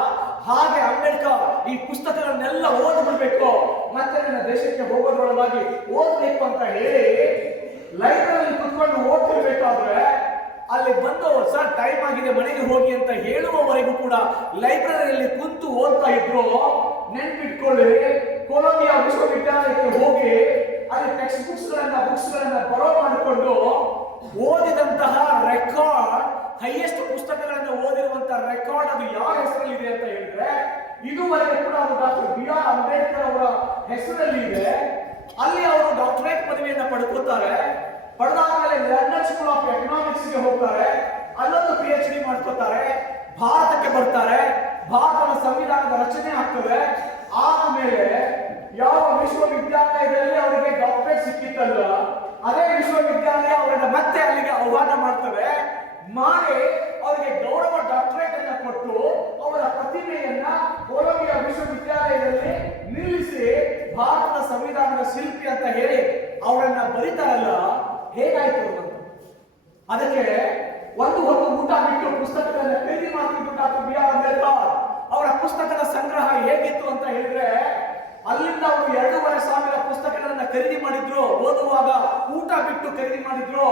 ಹಾಗೆ ಅಂಬೇಡ್ಕರ್ ಈ ಪುಸ್ತಕಗಳನ್ನೆಲ್ಲ ಓದ್ಬಿಡ್ಬೇಕು, ಮತ್ತೆ ನನ್ನ ದೇಶಕ್ಕೆ ಹೋಗೋದ್ರೊಳಗಾಗಿ ಓದ್ಬೇಕು ಅಂತ ಹೇಳಿ ಲೈಬ್ರರಿ ಕುತ್ಕೊಂಡು ಓದ್ತಿರ್ಬೇಕಾದ್ರೆ ಅಲ್ಲಿ ಬಂದು ಸರ್ ಟೈಮ್ ಆಗಿದೆ ಮನೆಗೆ ಹೋಗಿ ಅಂತ ಹೇಳುವವರೆಗೂ ಕೂಡ ಲೈಬ್ರರಿಯಲ್ಲಿ ಕುಂತು ಓದ್ತಾ ಇದ್ರು. ನೆನ್ಪಿಟ್ಕೊಳ್ಳಿ, ಕೊಲಂಬಿಯಾ ವಿಶ್ವವಿದ್ಯಾಲಯಕ್ಕೆ ಹೋಗಿ ಅಲ್ಲಿ ಟೆಕ್ಸ್ಟ್ ಬುಕ್ಸ್ಗಳನ್ನ ಬರೋ ಮಾಡಿಕೊಂಡು ಓದಿದಂತಹ ರೆಕಾರ್ಡ್, ಹೈಯೆಸ್ಟ್ ಪುಸ್ತಕಗಳನ್ನು ಓದಿರುವಂತಹ ರೆಕಾರ್ಡ್ ಅದು ಯಾರ ಹೆಸರಲ್ಲಿದೆ ಅಂತ ಹೇಳಿದ್ರೆ ಇದುವರೆಗೆ ಕೂಡ ಅದು ಡಾಕ್ಟರ್ B.R. ಅಂಬೇಡ್ಕರ್ ಅವರ ಹೆಸರಲ್ಲಿ ಇದೆ. ಅಲ್ಲಿ ಅವರು ಡಾಕ್ಟರೇಟ್ ಪದವಿಯನ್ನು ಪಡ್ಕೋತಾರೆ. ಪಡೆದಾದ್ಮೇಲೆ ಲಂಡನ್ ಸ್ಕೂಲ್ ಆಫ್ ಎಕನಾಮಿಕ್ಸ್ ಗೆ ಹೋಗ್ತಾರೆ, ಅಲ್ಲೊಂದು PhD ಮಾಡ್ಕೋತಾರೆ, ಭಾರತಕ್ಕೆ ಬರ್ತಾರೆ, ಭಾರತದ ಸಂವಿಧಾನದ ರಚನೆ ಆಗ್ತದೆ. ಆದ್ಮೇಲೆ ಯಾವ ವಿಶ್ವವಿದ್ಯಾಲಯದಲ್ಲಿ ಅವರಿಗೆ ಡಾಕ್ಟರೇಟ್ ಸಿಕ್ಕಿತ್ತಲ್ಲ, ಅದೇ ವಿಶ್ವವಿದ್ಯಾಲಯ ಅವರನ್ನ ಮತ್ತೆ ಅಲ್ಲಿಗೆ ಆಹ್ವಾನ ಮಾಡ್ತವೆ, ಮಾಡಿ ಅವರಿಗೆ ಗೌರವ ಡಾಕ್ಟರೇಟ್ ಅನ್ನ ಕೊಟ್ಟು ಅವರ ಪ್ರತಿಮೆಯನ್ನ ಕೊಲಂಬಿಯಾ ವಿಶ್ವವಿದ್ಯಾಲಯದಲ್ಲಿ ನಿಲ್ಲಿಸಿ ಭಾರತದ ಸಂವಿಧಾನದ ಶಿಲ್ಪಿ ಅಂತ ಹೇಳಿ ಅವರನ್ನ ಬರೀತಾರಲ್ಲ, ಹೇಗಾಯ್ತು ಅಂತ. ಅದಕ್ಕೆ ಒಂದು ಹೊತ್ತು ಊಟ ಬಿಟ್ಟು ಪುಸ್ತಕಗಳನ್ನ ಖರೀದಿ ಮಾಡ್ತಿದ್ದು ಡಾಕ್ಟರ್ B.R. ಅಂಬೇಡ್ಕರ್ ಅವರ ಪುಸ್ತಕದ ಸಂಗ್ರಹ ಹೇಗಿತ್ತು ಅಂತ ಹೇಳಿದ್ರೆ, ಅಲ್ಲಿಂದ ಅವರು 2,500 ಪುಸ್ತಕಗಳನ್ನ ಖರೀದಿ ಮಾಡಿದ್ರು. ಓದುವಾಗ ಊಟ ಬಿಟ್ಟು ಖರೀದಿ ಮಾಡಿದ್ರು.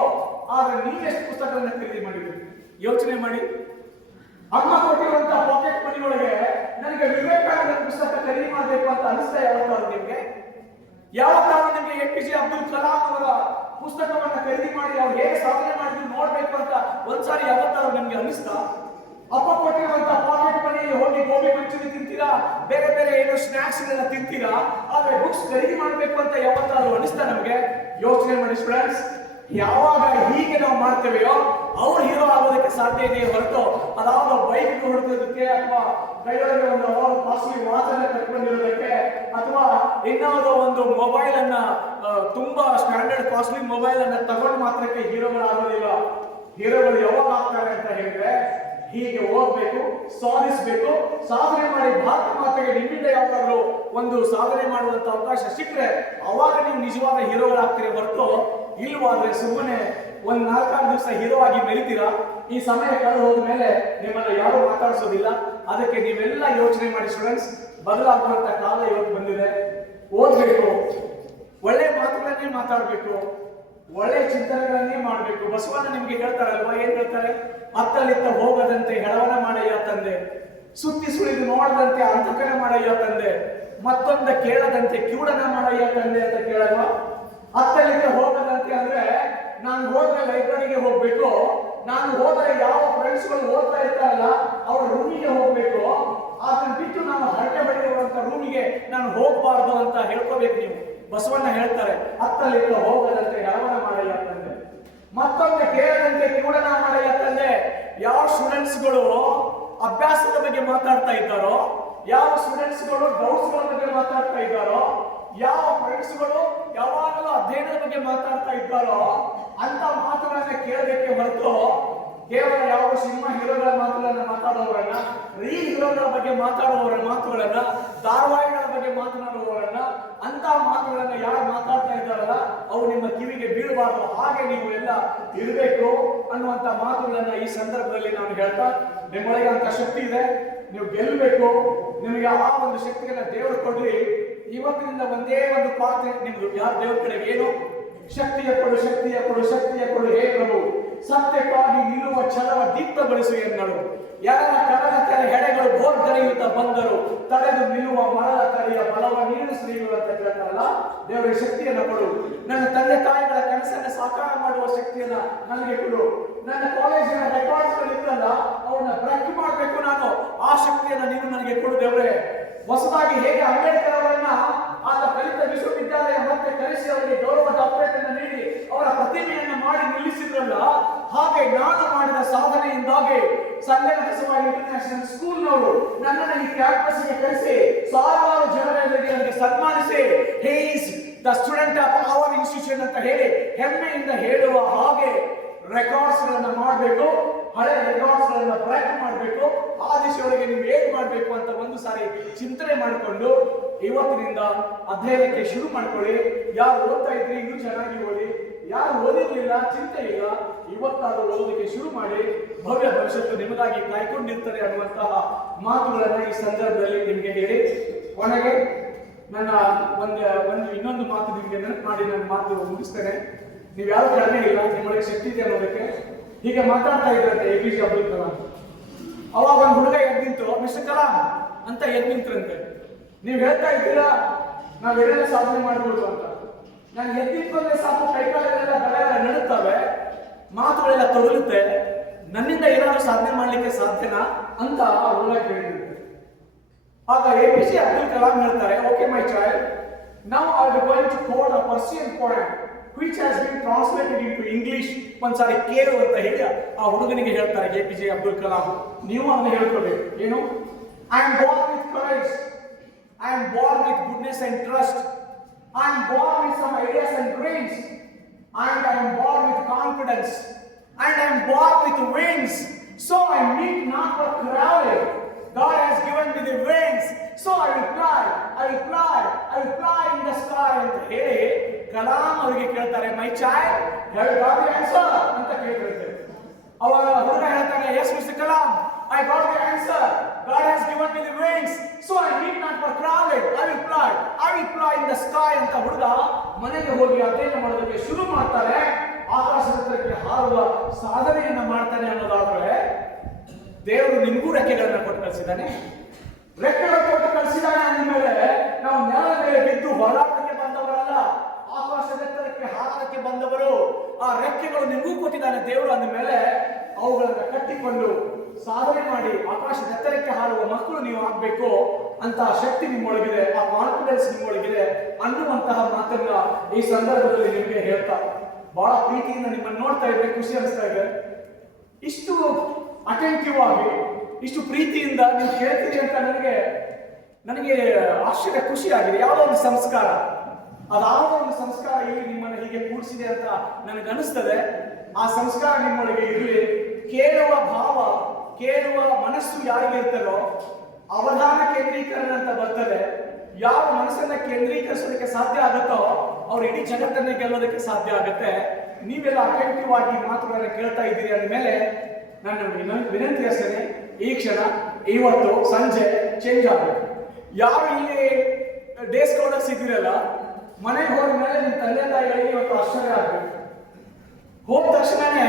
ಆದ್ರೆ ನೀವೆಷ್ಟು ಪುಸ್ತಕಗಳನ್ನ ಖರೀದಿ ಮಾಡಿದ್ರು ಯೋಚನೆ ಮಾಡಿ. ಅಮ್ಮ ಕೊಟ್ಟಿರುವಂತ ಪಾಕೆಟ್ ಮನಿ ಒಳಗೆ ನನಗೆ ವಿವೇಕಾನಂದ ಪುಸ್ತಕ ಖರೀದಿ ಮಾಡಬೇಕು ಅಂತ ಅನಿಸ್ತಾ ಯಾವತ್ತಾದ್ರು ನಿಮ್ಗೆ? ಯಾವತ್ತಾದ್ರು ನಿಮ್ಗೆ APJ ಅಬ್ದುಲ್ ಕಲಾಂ ಅವರ ಪುಸ್ತಕವನ್ನ ಖರೀದಿ ಮಾಡಿ ಅವ್ರು ಹೇಗೆ ಸಾಧನೆ ಮಾಡಿದ್ರು ನೋಡ್ಬೇಕು ಅಂತ ಒಂದ್ಸಾರಿ ಯಾವತ್ತಾದ್ರು ನಿಮ್ಗೆ ಅನಿಸ್ತಾ? ಅಪ್ಪ ಕೊಟ್ಟಿರುವಂತ ಪಾಕೆಟ್ ಮನಿಯಲ್ಲಿ ಹೋಗಿ ಗೋಬಿ ಮಂಚೂರಿ ತಿಂತೀರಾ, ಬೇರೆ ಬೇರೆ ಏನೋ ಸ್ನಾಕ್ಸ್ ಗಳನ್ನ ತಿಂತೀರಾ, ಆದ್ರೆ ಬುಕ್ಸ್ ಖರೀದಿ ಮಾಡಬೇಕು ಅಂತ ಯಾವತ್ತಾದ್ರು ಅನಿಸ್ತಾ ನಮ್ಗೆ? ಯೋಚನೆ ಮಾಡಿ ಫ್ರೆಂಡ್ಸ್. ಯಾವಾಗ ಹೀಗೆ ನಾವು ಮಾಡ್ತೇವೆಯೋ ಅವ್ರು ಹೀರೋ ಆಗೋದಕ್ಕೆ ಸಾಧ್ಯ ಇದೆ ಹೊರತು ಅದಾವುದೋ ಬೈಕ್ ಹೊಡೆದೋದಕ್ಕೆ ಅಥವಾ ಕೈಯೊಳಗೆ ಒಂದು ಕಾಸ್ಟ್ಲಿ ವಾಚ್ ಅನ್ನ ಕಟ್ಕೊಂಡಿರೋದಕ್ಕೆ ಅಥವಾ ಇನ್ನಾವುದೋ ಒಂದು ಮೊಬೈಲ್ ಅನ್ನ ತುಂಬಾ ಸ್ಟ್ಯಾಂಡರ್ಡ್ ಕಾಸ್ಟ್ಲಿ ಮೊಬೈಲ್ ಅನ್ನ ತಗೊಂಡು ಮಾತ್ರಕ್ಕೆ ಹೀರೋಗಳಾಗೋದಿಲ್ಲ. ಹೀರೋಗಳು ಯಾವಾಗ ಆಗ್ತಾರೆ ಅಂತ ಹೇಳಿದ್ರೆ ಹೀಗೆ ಓದ್ಬೇಕು, ಸಾಧಿಸಬೇಕು, ಸಾಧನೆ ಮಾಡಿ ಭಾರತ ಮಾತೆಗೆ ನಿಮ್ಮಿಂದ ಯಾವಾಗಲೂ ಒಂದು ಸಾಧನೆ ಮಾಡುವಂತ ಅವಕಾಶ ಸಿಕ್ಕರೆ ಅವಾಗ ನೀವು ನಿಜವಾದ ಹೀರೋಗಳಾಗ್ತೀರಿ ಹೊರತು ಇಲ್ವಾದ್ರೆ ಸುಮ್ಮನೆ ಒಂದ್ 4-6 ದಿವಸ ಹೀರೋ ಆಗಿ ಮೆರಿತೀರಾ. ಈ ಸಮಯ ಕಳೆದು ಹೋದ ಮೇಲೆ ನಿಮ್ಮನ್ನ ಯಾರು ಮಾತಾಡಿಸೋದಿಲ್ಲ. ಅದಕ್ಕೆ ನೀವೆಲ್ಲ ಯೋಚನೆ ಮಾಡಿ ಸ್ಟೂಡೆಂಟ್ಸ್, ಬದಲಾಗುವಂತ ಕಾಲ ಇವತ್ತು ಬಂದಿದೆ. ಓದ್ಬೇಕು, ಒಳ್ಳೆ ಮಾತುಗಳನ್ನೇ ಮಾತಾಡ್ಬೇಕು, ಒಳ್ಳೆ ಚಿಂತನೆಗಳನ್ನೇ ಮಾಡಬೇಕು. ಬಸವಣ್ಣ ನಿಮ್ಗೆ ಹೇಳ್ತಾರಲ್ವಾ, ಏನ್ ಹೇಳ್ತಾರೆ? ಅತ್ತಲಿತ್ತ ಹೋಗದಂತೆ ಹೆಳವನ ಮಾಡಯ್ಯ ತಂದೆ, ಸುತ್ತಿ ಸುಳಿದು ನೋಡದಂತೆ ಅಂತಕನ ಮಾಡಯ್ಯ ತಂದೆ, ಮತ್ತೊಂದ ಕೇಳದಂತೆ ಕಿವುಡನ ಮಾಡಯ್ಯ ತಂದೆ ಅಂತ ಕೇಳಲ್ವಾ? ಅತ್ತಲಿತ್ತ ಹೋಗದಂತೆ ಅಂದ್ರೆ ನಾನು ಹೋದ್ರೆ ಲೈಬ್ರರಿಗೆ ಹೋಗ್ಬೇಕು, ನಾನು ಹೋದ್ರೆ ಯಾವ ಫ್ರೆಂಡ್ಸ್ಗಳು ಓದ್ತಾ ಇರ್ತಾರಲ್ಲ ಅವ್ರ ರೂಮಿಗೆ ಹೋಗ್ಬೇಕು, ಅದನ್ನ ಬಿಟ್ಟು ನಾನು ಹರಟೆ ಬಡಿಯುವಂತ ರೂಮಿಗೆ ನಾನು ಹೋಗ್ಬಾರ್ದು ಅಂತ ಹೇಳ್ಕೋಬೇಕು ನೀವು. ಬಸವಣ್ಣ ಹೇಳ್ತಾರೆ, ಅತ್ತಲಿತ್ತ ಹೋಗದಂತೆ ಹೆಳವನ ಮಾಡಯ್ಯ ತಂದೆ, ಮತ್ತೊಂದು ಕೇಳದಂತೆ ಕಿವುಡನ ಮಾಡಯ್ಯ ತಂದೆ. ಯಾವ ಸ್ಟೂಡೆಂಟ್ಸ್ಗಳು ಅಭ್ಯಾಸದ ಬಗ್ಗೆ ಮಾತಾಡ್ತಾ ಇದ್ದಾರೋ, ಯಾವ ಸ್ಟೂಡೆಂಟ್ಸ್ಗಳು ಡೌಟ್ಸ್ ಗಳ ಬಗ್ಗೆ ಮಾತಾಡ್ತಾ ಇದ್ದಾರೋ, ಯಾವ ಫ್ರೆಂಡ್ಸ್ಗಳು ಯಾವಾಗಲೂ ಅಧ್ಯಯನದ ಬಗ್ಗೆ ಮಾತಾಡ್ತಾ ಇದ್ದಾರೋ ಅಂತ ಮಾತುಗಳನ್ನ ಕೇಳಬೇಕೆ ಹೊರತು ಕೇವಲ ಯಾವ ಸಿನಿಮಾ ಹೀರೋಗಳ ಮಾತುಗಳನ್ನ ಮಾತಾಡುವವರನ್ನ, ರೀಲ್ ಹೀರೋಗಳ ಬಗ್ಗೆ ಮಾತಾಡುವವರ ಮಾತುಗಳನ್ನ, ಧಾರಾವಾಹಿಗಳ ಬಗ್ಗೆ ಮಾತನಾಡುವವರನ್ನ, ಅಂತ ಮಾತುಗಳನ್ನ ಯಾರು ಮಾತಾಡ್ತಾ ಇದ್ದಾರಲ್ಲ ಅವು ನಿಮ್ಮ ಕಿವಿಗೆ ಬೀಳಬಾರ್ದು. ಹಾಗೆ ನೀವು ಎಲ್ಲ ಇರಬೇಕು ಅನ್ನುವಂತ ಮಾತುಗಳನ್ನ ಈ ಸಂದರ್ಭದಲ್ಲಿ ನಾನು ಹೇಳ್ತಾ, ನಿಮ್ಮೊಳಗೆ ಅಂತ ಶಕ್ತಿ ಇದೆ, ನೀವು ಗೆಲ್ಲಬೇಕು. ನಿಮಗೆ ಆ ಒಂದು ಶಕ್ತಿಯನ್ನ ದೇವರು ಕೊಡ್ಲಿ. ಇವತ್ತಿನಿಂದ ಒಂದೇ ಒಂದು ಪ್ರಾರ್ಥನೆ ನಿಮ್ದು, ಯಾರ ದೇವರ ಕಡೆಗೆ ಏನು? ಶಕ್ತಿಯ ಕೊಡು, ಶಕ್ತಿಯ ಕೊಡು, ಶಕ್ತಿಯ ಕೊಡು ಹೇ ಪ್ರಭು, ಸತ್ಯಕ್ಕಾಗಿ ನಿಲ್ಲುವ ಛಲವ ದೀಪ್ತಗೊಳಿಸು ಎನ್ನಳು. ಯಾರ ಕಡಲ ತೆರೆ ಹೆಡೆಗಳು ಬೋರ್ಧರಿಯುತ್ತ ಬಂದರು, ತಡೆದು ನಿಲ್ಲುವ ಮರಳ ತಲೆಯ ಬಲವ ನೀನು ಶ್ರೀಗಳು ಅಂತ ಕೇಳ್ತಾರಲ್ಲ, ದೇವರ ಶಕ್ತಿಯನ್ನ ಕೊಡು. ನನ್ನ ತಂದೆ ತಾಯಿಗಳ ಕನಸನ್ನ ಸಾಕಾರ ಮಾಡುವ ಶಕ್ತಿಯನ್ನ ನನಗೆ ಕೊಡು. ನನ್ನ ಕಾಲೇಜಿನ ರೆಕಾರ್ಡ್ಸ್ ಇತ್ತಲ್ಲ ಅವನ್ನ ಬ್ರೇಕ್ ಮಾಡಬೇಕು ನಾನು, ಆ ಶಕ್ತಿಯನ್ನ ನೀನು ನನಗೆ ಕೊಡು ದೇವರೇ. ಹೊಸದಾಗಿ ಹೇಗೆ ಅಂಬೇಡ್ಕರ್ ಅವರನ್ನ ಆತ ಕಲಿತ ವಿಶ್ವವಿದ್ಯಾಲಯ ಮತ್ತೆ ಕರೆಸಿ ಅವರಿಗೆ ಗೌರವ ಡಾಕ್ಟರೇಟ್ ಅನ್ನು ನೀಡಿ ಅವರ ಪ್ರತಿಮೆಯನ್ನ ಮಾಡಿ ನಿಲ್ಲಿಸಿದ್ರಲ್ಲ, ಹಾಗೆ ಹಾಗೆ ನಾನು ಮಾಡಿದ ಸಾಧನೆಯಿಂದಾಗಿ ಸಂಡೇ ಬಸವಾಡಿ ಇಂಟರ್ನ್ಯಾಷನಲ್ ಸ್ಕೂಲ್ನವರು ನನ್ನನ್ನು ಈ ಕ್ಯಾಂಪಸ್ಗೆ ಕರೆಸಿ ಸಾವಿರಾರು ಜನರಲ್ಲಿ ನನಗೆ ಸನ್ಮಾನಿಸಿ he is the student of our institution ಅಂತ ಹೇಳಿ ಹೆಮ್ಮೆಯಿಂದ ಹೇಳುವ ಹಾಗೆ ರೆಕಾರ್ಡ್ಸ್ ಗಳನ್ನ ಮಾಡಬೇಕು, ಹಳೆ ರೆಕಾರ್ಡ್ಸ್ ಗಳನ್ನ ಬ್ರೇಕ್ ಮಾಡಬೇಕು. ಆ ದಿಶೆಯೊಳಗೆ ನೀವು ಏನ್ ಮಾಡಬೇಕು ಅಂತ ಒಂದು ಸಾರಿ ಚಿಂತನೆ ಮಾಡಿಕೊಂಡು ಇವತ್ತಿನಿಂದ ಅಧ್ಯಯನಕ್ಕೆ ಶುರು ಮಾಡ್ಕೊಳ್ಳಿ. ಯಾರು ಓದ್ತಾ ಇದ್ರಿ ಇನ್ನೂ ಚೆನ್ನಾಗಿ ಓದಿ, ಯಾರು ಓದಿರ್ಲಿಲ್ಲ ಚಿಂತೆ ಇಲ್ಲ, ಇವತ್ತಾದ್ರೂ ಓದೋದಕ್ಕೆ ಶುರು ಮಾಡಿ. ಭವ್ಯ ಭವಿಷ್ಯತ್ತು ನಿಮಗಾಗಿ ಕಾಯ್ಕೊಂಡಿರ್ತಾರೆ ಅನ್ನುವಂತಹ ಮಾತುಗಳನ್ನ ಈ ಸಂದರ್ಭದಲ್ಲಿ ನಿಮಗೆ ಹೇಳಿ ಕೊನೆಗೆ ನನ್ನ ಇನ್ನೊಂದು ಮಾತು ನಿಮಗೆ ನೆನಪು ಮಾಡಿ ನನ್ನ ಮಾತು ಮುಗಿಸ್ತೇನೆ. ನೀವು ಯಾರು ಕಡಿಮೆ ಇಲ್ಲ, ನಿಮ್ಮೊಳಗೆ ಶಕ್ತಿ ಇದೆ ಅನ್ನೋದಕ್ಕೆ. ಹೀಗೆ ಮಾತಾಡ್ತಾ ಇದ್ರಂತೆ APJ ಅಬ್ದುಲ್ ಕಲಾಂ. ಅವಾಗ ಒಂದು ಹುಡುಗ ಎದ್ದು ನಿಂತು ಮಿಸ್ಟರ್ ಕಲಾಂ ಅಂತ ಎದ್ದು ನಿಂತ್ರಂತೆ. ನೀವು ಹೇಳ್ತಾ ಇದ್ದೀರಾ ನಾವೇನೆಲ್ಲ ಸಾಧನೆ ಮಾಡ್ಬೋದು ಅಂತ. ನಾನು ಎದ್ದಿದ್ಕೊಂಡ್ರೆ ಸಾಕು ಕೈಕಾಲೆಲ್ಲ ಬರೆಲ್ಲ ನಡುತ್ತವೆ, ಮಾತುಗಳೆಲ್ಲ ತೊದಲುತ್ತೆ, ನನ್ನಿಂದ ಏನಾದರೂ ಸಾಧನೆ ಮಾಡ್ಲಿಕ್ಕೆ ಸಾಧ್ಯನಾ ಅಂತ ಹುಡುಗ ಕೇಳಿದಂತೆ. ಆಗ APJ ಅಬ್ದುಲ್ ಕಲಾಂ ಹೇಳ್ತಾರೆ, okay my child, now I am going to quote a Persian poem which has been translated into English. ಒಂದ್ಸಾರಿ ಕೇಳು ಅಂತ ಹೇಳಿ ಆ ಹುಡುಗನಿಗೆ ಹೇಳ್ತಾರೆ APJ ಅಬ್ದುಲ್ ಕಲಾಂ. ನೀವು ಅವನು ಹೇಳ್ಕೊಬೇಕು ಏನು, I am born with courage, I am born with goodness and trust, I am born with some ideas and dreams, and I am born with confidence, and I am born with wings, so I need not for crawling. God has given me the wings, so I will fly, I will fly, I will fly in the sky ಅಂತ ಹೇಳಿ ಕಲಾಂ ಅವರಿಗೆ ಕೇಳ್ತಾರೆ, my child got the answer ಅಂತ ಕೇಳ್ತಾರೆ. ಅವಾಗ ಹುಡುಗ ಹೇಳ್ತಾನೆ, yes mister Kalam, I got the answer, God has given me the wings, so I need not for crawling, I will fly in the sky ಅಂತ ಹುಡುಗ ಮನೆಗೆ ಹೋಗಿ ಅಧ್ಯಯನ ಮಾಡೋದಕ್ಕೆ ಶುರು ಮಾಡ್ತಾರೆ. ಆಕಾಶಕ್ಕೆ ಹಾರುವ ಸಾಧನೆಯನ್ನ ಮಾಡ್ತಾನೆ ಅನ್ನೋದಾದ್ರೆ ದೇವರು ನಿಮಗೂ ರೆಕ್ಕೆಗಳನ್ನ ಕೊಟ್ಟು ಕಳಿಸಿದ್ದಾನೆ. ರೆಕ್ಕೆಗಳು ಕೊಟ್ಟು ಕಳಿಸಿದ್ದಾನೆ ಅಂದಮೇಲೆ ನಾವು ನೆಲದ ಮೇಲೆ ಬಿದ್ದು ಹೋರಾಟಕ್ಕೆ ಬಂದವರಲ್ಲ, ಆಕಾಶದೆತ್ತರಕ್ಕೆ ಹಾರಕ್ಕೆ ಬಂದವರು. ಆ ರೆಕ್ಕೆಗಳು ನಿಮಗೂ ಕೊಟ್ಟಿದ್ದಾನೆ ದೇವರು ಅಂದಮೇಲೆ ಅವುಗಳನ್ನ ಕಟ್ಟಿಕೊಂಡು ಸಾಧನೆ ಮಾಡಿ ಆಕಾಶದೆತ್ತರಕ್ಕೆ ಹಾರುವ ಮಕ್ಕಳು ನೀವು ಆಗ್ಬೇಕು ಅಂತ ಶಕ್ತಿ ನಿಮ್ಮೊಳಗಿದೆ, ಆ ಕಾನ್ಫಿಡೆನ್ಸ್ ನಿಮ್ಮೊಳಗಿದೆ ಅನ್ನುವಂತಹ ಮಾತನ್ನ ಈ ಸಂದರ್ಭದಲ್ಲಿ ನಿಮಗೆ ಹೇಳ್ತಾ ಬಹಳ ಪ್ರೀತಿಯಿಂದ ನಿಮ್ಮನ್ನು ನೋಡ್ತಾ ಇದ್ರೆ ಖುಷಿ ಅನಿಸ್ತಾ ಇದೆ. ಇಷ್ಟು ಅಟೆಂಟಿವ್ ಆಗಿ ಇಷ್ಟು ಪ್ರೀತಿಯಿಂದ ನೀವು ಕೇಳ್ತೀರಿ ಅಂತ ನನಗೆ ಆಶ್ಚರ್ಯ ಖುಷಿ ಆಗಿದೆ. ಯಾವುದೋ ಒಂದು ಸಂಸ್ಕಾರ, ಅದಾವುದೋ ಒಂದು ಸಂಸ್ಕಾರ ಇಲ್ಲಿ ನಿಮ್ಮನ್ನು ಹೀಗೆ ಕೂಡಿಸಿದೆ ಅಂತ ನನಗೆ ಅನಿಸ್ತದೆ. ಆ ಸಂಸ್ಕಾರ ನಿಮ್ಮೊಳಗೆ ಇರಲಿ. ಕೇಳುವ ಭಾವ, ಕೇಳುವ ಮನಸ್ಸು ಯಾರಿಗೆ ಇರ್ತಾರೋ ಅವಧಾನ ಕೇಂದ್ರೀಕರಣ ಅಂತ ಬರ್ತದೆ. ಯಾವ ಮನಸ್ಸನ್ನ ಕೇಂದ್ರೀಕರಿಸೋದಕ್ಕೆ ಸಾಧ್ಯ ಆಗುತ್ತೋ ಅವ್ರು ಇಡೀ ಜಗತ್ತನ್ನೇ ಗೆಲ್ಲೋದಕ್ಕೆ ಸಾಧ್ಯ ಆಗುತ್ತೆ. ನೀವೆಲ್ಲ ಅಟೆಂಟಿವ್ ಆಗಿ ಮಾತುಗಳನ್ನ ಕೇಳ್ತಾ ಇದ್ದೀರಿ ಅಂದಮೇಲೆ ನಾನು ವಿನಂತಿ ಅಷ್ಟೇನೆ, ಈ ಕ್ಷಣ ಇವತ್ತು ಸಂಜೆ ಚೇಂಜ್ ಆಗಬೇಕು. ಯಾರು ಇಲ್ಲಿ ಡೇ ಸ್ಕಾಲರ್ಸ್ ಇದ್ದೀರಲ್ಲ, ಮನೆಗೆ ಹೋದ ಮೇಲೆ ನಿಮ್ಮ ತಂದೆ ತಾಯಿಗಳಿಗೆ ಇವತ್ತು ಆಶ್ಚರ್ಯ ಆಗಬೇಕು. ಹೋದ ತಕ್ಷಣನೇ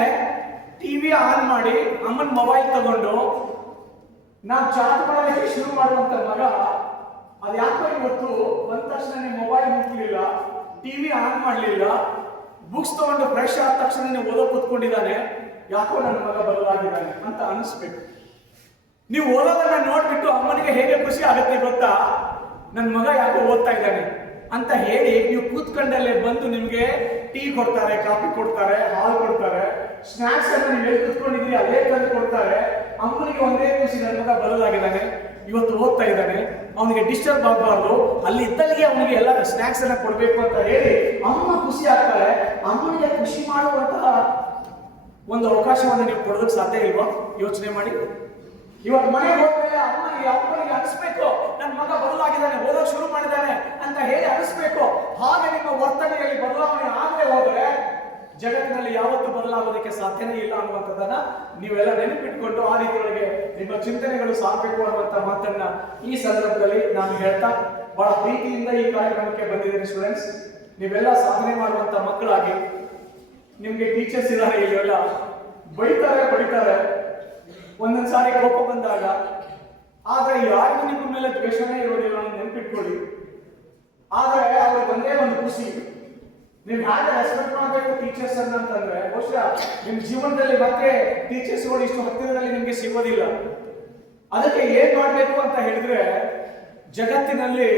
ಟಿವಿ ಆನ್ ಮಾಡಿ ಅಮ್ಮನ ಮೊಬೈಲ್ ತಗೊಂಡು ನಾವು ಚಾಟ್ ಮಾಡೋದಕ್ಕೆ ಶುರು ಮಾಡುವಂತ ಮಗ ಅದು ಯಾಕೋ ಇವತ್ತು ಬಂದ ತಕ್ಷಣ ಮೊಬೈಲ್ ಮುಟ್ಲಿಲ್ಲ, ಟಿವಿ ಆನ್ ಮಾಡಲಿಲ್ಲ, ಬುಕ್ಸ್ ತಗೊಂಡು ಫ್ರೆಶ್ ಆದ ತಕ್ಷಣ ಓದೋ ಕೂತ್ಕೊಂಡಿದ್ದಾನೆ. ಯಾಕೋ ನನ್ನ ಮಗ ಬದಲಾಗಿದ್ದಾನೆ ಅಂತ ಅನಿಸ್ಬೇಕು. ನೀವು ಓದೋದನ್ನ ನೋಡ್ಬಿಟ್ಟು ಅಮ್ಮನಿಗೆ ಹೇಗೆ ಖುಷಿ ಆಗುತ್ತೆ ಗೊತ್ತಾ, ನನ್ನ ಮಗ ಯಾಕೋ ಓದ್ತಾ ಇದ್ದಾನೆ ಅಂತ ಹೇಳಿ ನೀವು ಕೂತ್ಕೊಂಡಲ್ಲೇ ಬಂದು ನಿಮ್ಗೆ ಟೀ ಕೊಡ್ತಾರೆ, ಕಾಫಿ ಕೊಡ್ತಾರೆ, ಹಾಲು ಕೊಡ್ತಾರೆ, ಸ್ನಾಕ್ಸ್ ಅನ್ನ ನೀವು ಎಲ್ಲಿ ಕೂತ್ಕೊಂಡಿದ್ರಿ ಅದೇ ತಂದು ಕೊಡ್ತಾರೆ. ಅಮ್ಮನಿಗೆ ಒಂದೇ ಖುಷಿ, ನನ್ನ ಮಗ ಬದಲಾಗಿದ್ದಾನೆ, ಇವತ್ತು ಓದ್ತಾ ಇದ್ದಾನೆ, ಅವನಿಗೆ ಡಿಸ್ಟರ್ಬ್ ಆಗಬಾರ್ದು, ಅಲ್ಲಿ ಇದ್ದಲ್ಲಿಗೆ ಅವನಿಗೆ ಎಲ್ಲ ಸ್ನಾಕ್ಸ್ ಅನ್ನ ಕೊಡ್ಬೇಕು ಅಂತ ಹೇಳಿ ಅಮ್ಮ ಖುಷಿ ಆಗ್ತಾರೆ. ಅಮ್ಮನಿಗೆ ಖುಷಿ ಮಾಡುವಂತಹ ಒಂದು ಅವಕಾಶವನ್ನು ನೀವು ಕೊಡೋದಕ್ಕೆ ಸಾಧ್ಯ ಇಲ್ವಾ? ಯೋಚನೆ ಮಾಡಿ. ಇವತ್ತು ಮನೆಗೆ ಹೋದ್ಮೇಲೆ ಅಮ್ಮನಿಗೆ ಅನಿಸ್ಬೇಕು, ನನ್ನ ಮಗ ಬದಲಾಗಿದ್ದಾನೆ, ಓದೋಕೆ ಶುರು ಮಾಡಿದ್ದಾನೆ ಅಂತ ಹೇಳಿ ಅನಿಸ್ಬೇಕು. ಹಾಗೆ ನಿಮ್ಮ ವರ್ತನೆಯಲ್ಲಿ ಬದಲಾವಣೆ ಆಗದೆ ಹೋದರೆ ಜಗತ್ತಿನಲ್ಲಿ ಯಾವತ್ತೂ ಬದಲಾಗೋದಕ್ಕೆ ಸಾಧ್ಯನೇ ಇಲ್ಲ ಅನ್ನುವಂಥದ್ದನ್ನ ನೀವೆಲ್ಲ ನೆನಪಿಟ್ಕೊಂಡು ಆ ರೀತಿಯೊಳಗೆ ನಿಮ್ಮ ಚಿಂತನೆಗಳು ಸಾಗಬೇಕು ಅನ್ನುವಂಥ ಮಾತನ್ನ ಈ ಸಂದರ್ಭದಲ್ಲಿ ನಾನು ಹೇಳ್ತಾ ಬಹಳ ಪ್ರೀತಿಯಿಂದ ಈ ಕಾರ್ಯಕ್ರಮಕ್ಕೆ ಬಂದಿದ್ದೇನೆ. ಸ್ಟೂಡೆಂಟ್ಸ್, ನೀವೆಲ್ಲ ಸಾಧನೆ ಮಾಡುವಂತ ಮಕ್ಕಳಾಗಿ, ನಿಮ್ಗೆ ಟೀಚರ್ಸ್ ಇದ್ದಾರೆ, ಇಲ್ಲೆಲ್ಲ ಬೈತಾರೆ, ಬಡಿತಾರೆ, ಒಂದೊಂದು ಸಾರಿ ಕೋಪ ಬಂದಾಗ. ಆದ್ರೆ ಯಾರಿಗೂ ನಿಮ್ಮ ಮೇಲೆ ದ್ವೇಷನೇ ಇರೋದಿಲ್ಲ ಅನ್ನೋದು ನೆನಪಿಟ್ಕೊಳ್ಳಿ. ಆದ್ರೆ ಅವ್ರಿಗೆ ಒಂದೇ ಒಂದು ಖುಷಿ, ನೀವು ಹೇಗೆ ರೆಸ್ಪೆಕ್ಟ್ ಮಾಡಬೇಕು ಟೀಚರ್ಸ್ ಅಂತಂದ್ರೆ ಬಹುಶಃ ನಿಮ್ಮ ಜೀವನದಲ್ಲಿ ಮತ್ತೆ ಟೀಚರ್ಸ್ಗಳು ಇಷ್ಟು ಹತ್ತಿರದಲ್ಲಿ ನಿಮ್ಗೆ ಸಿಗೋದಿಲ್ಲ. ಅದಕ್ಕೆ ಏನ್ ಮಾಡಬೇಕು ಅಂತ ಹೇಳಿದ್ರೆ, ಜಗತ್ತಿನಲ್ಲಿ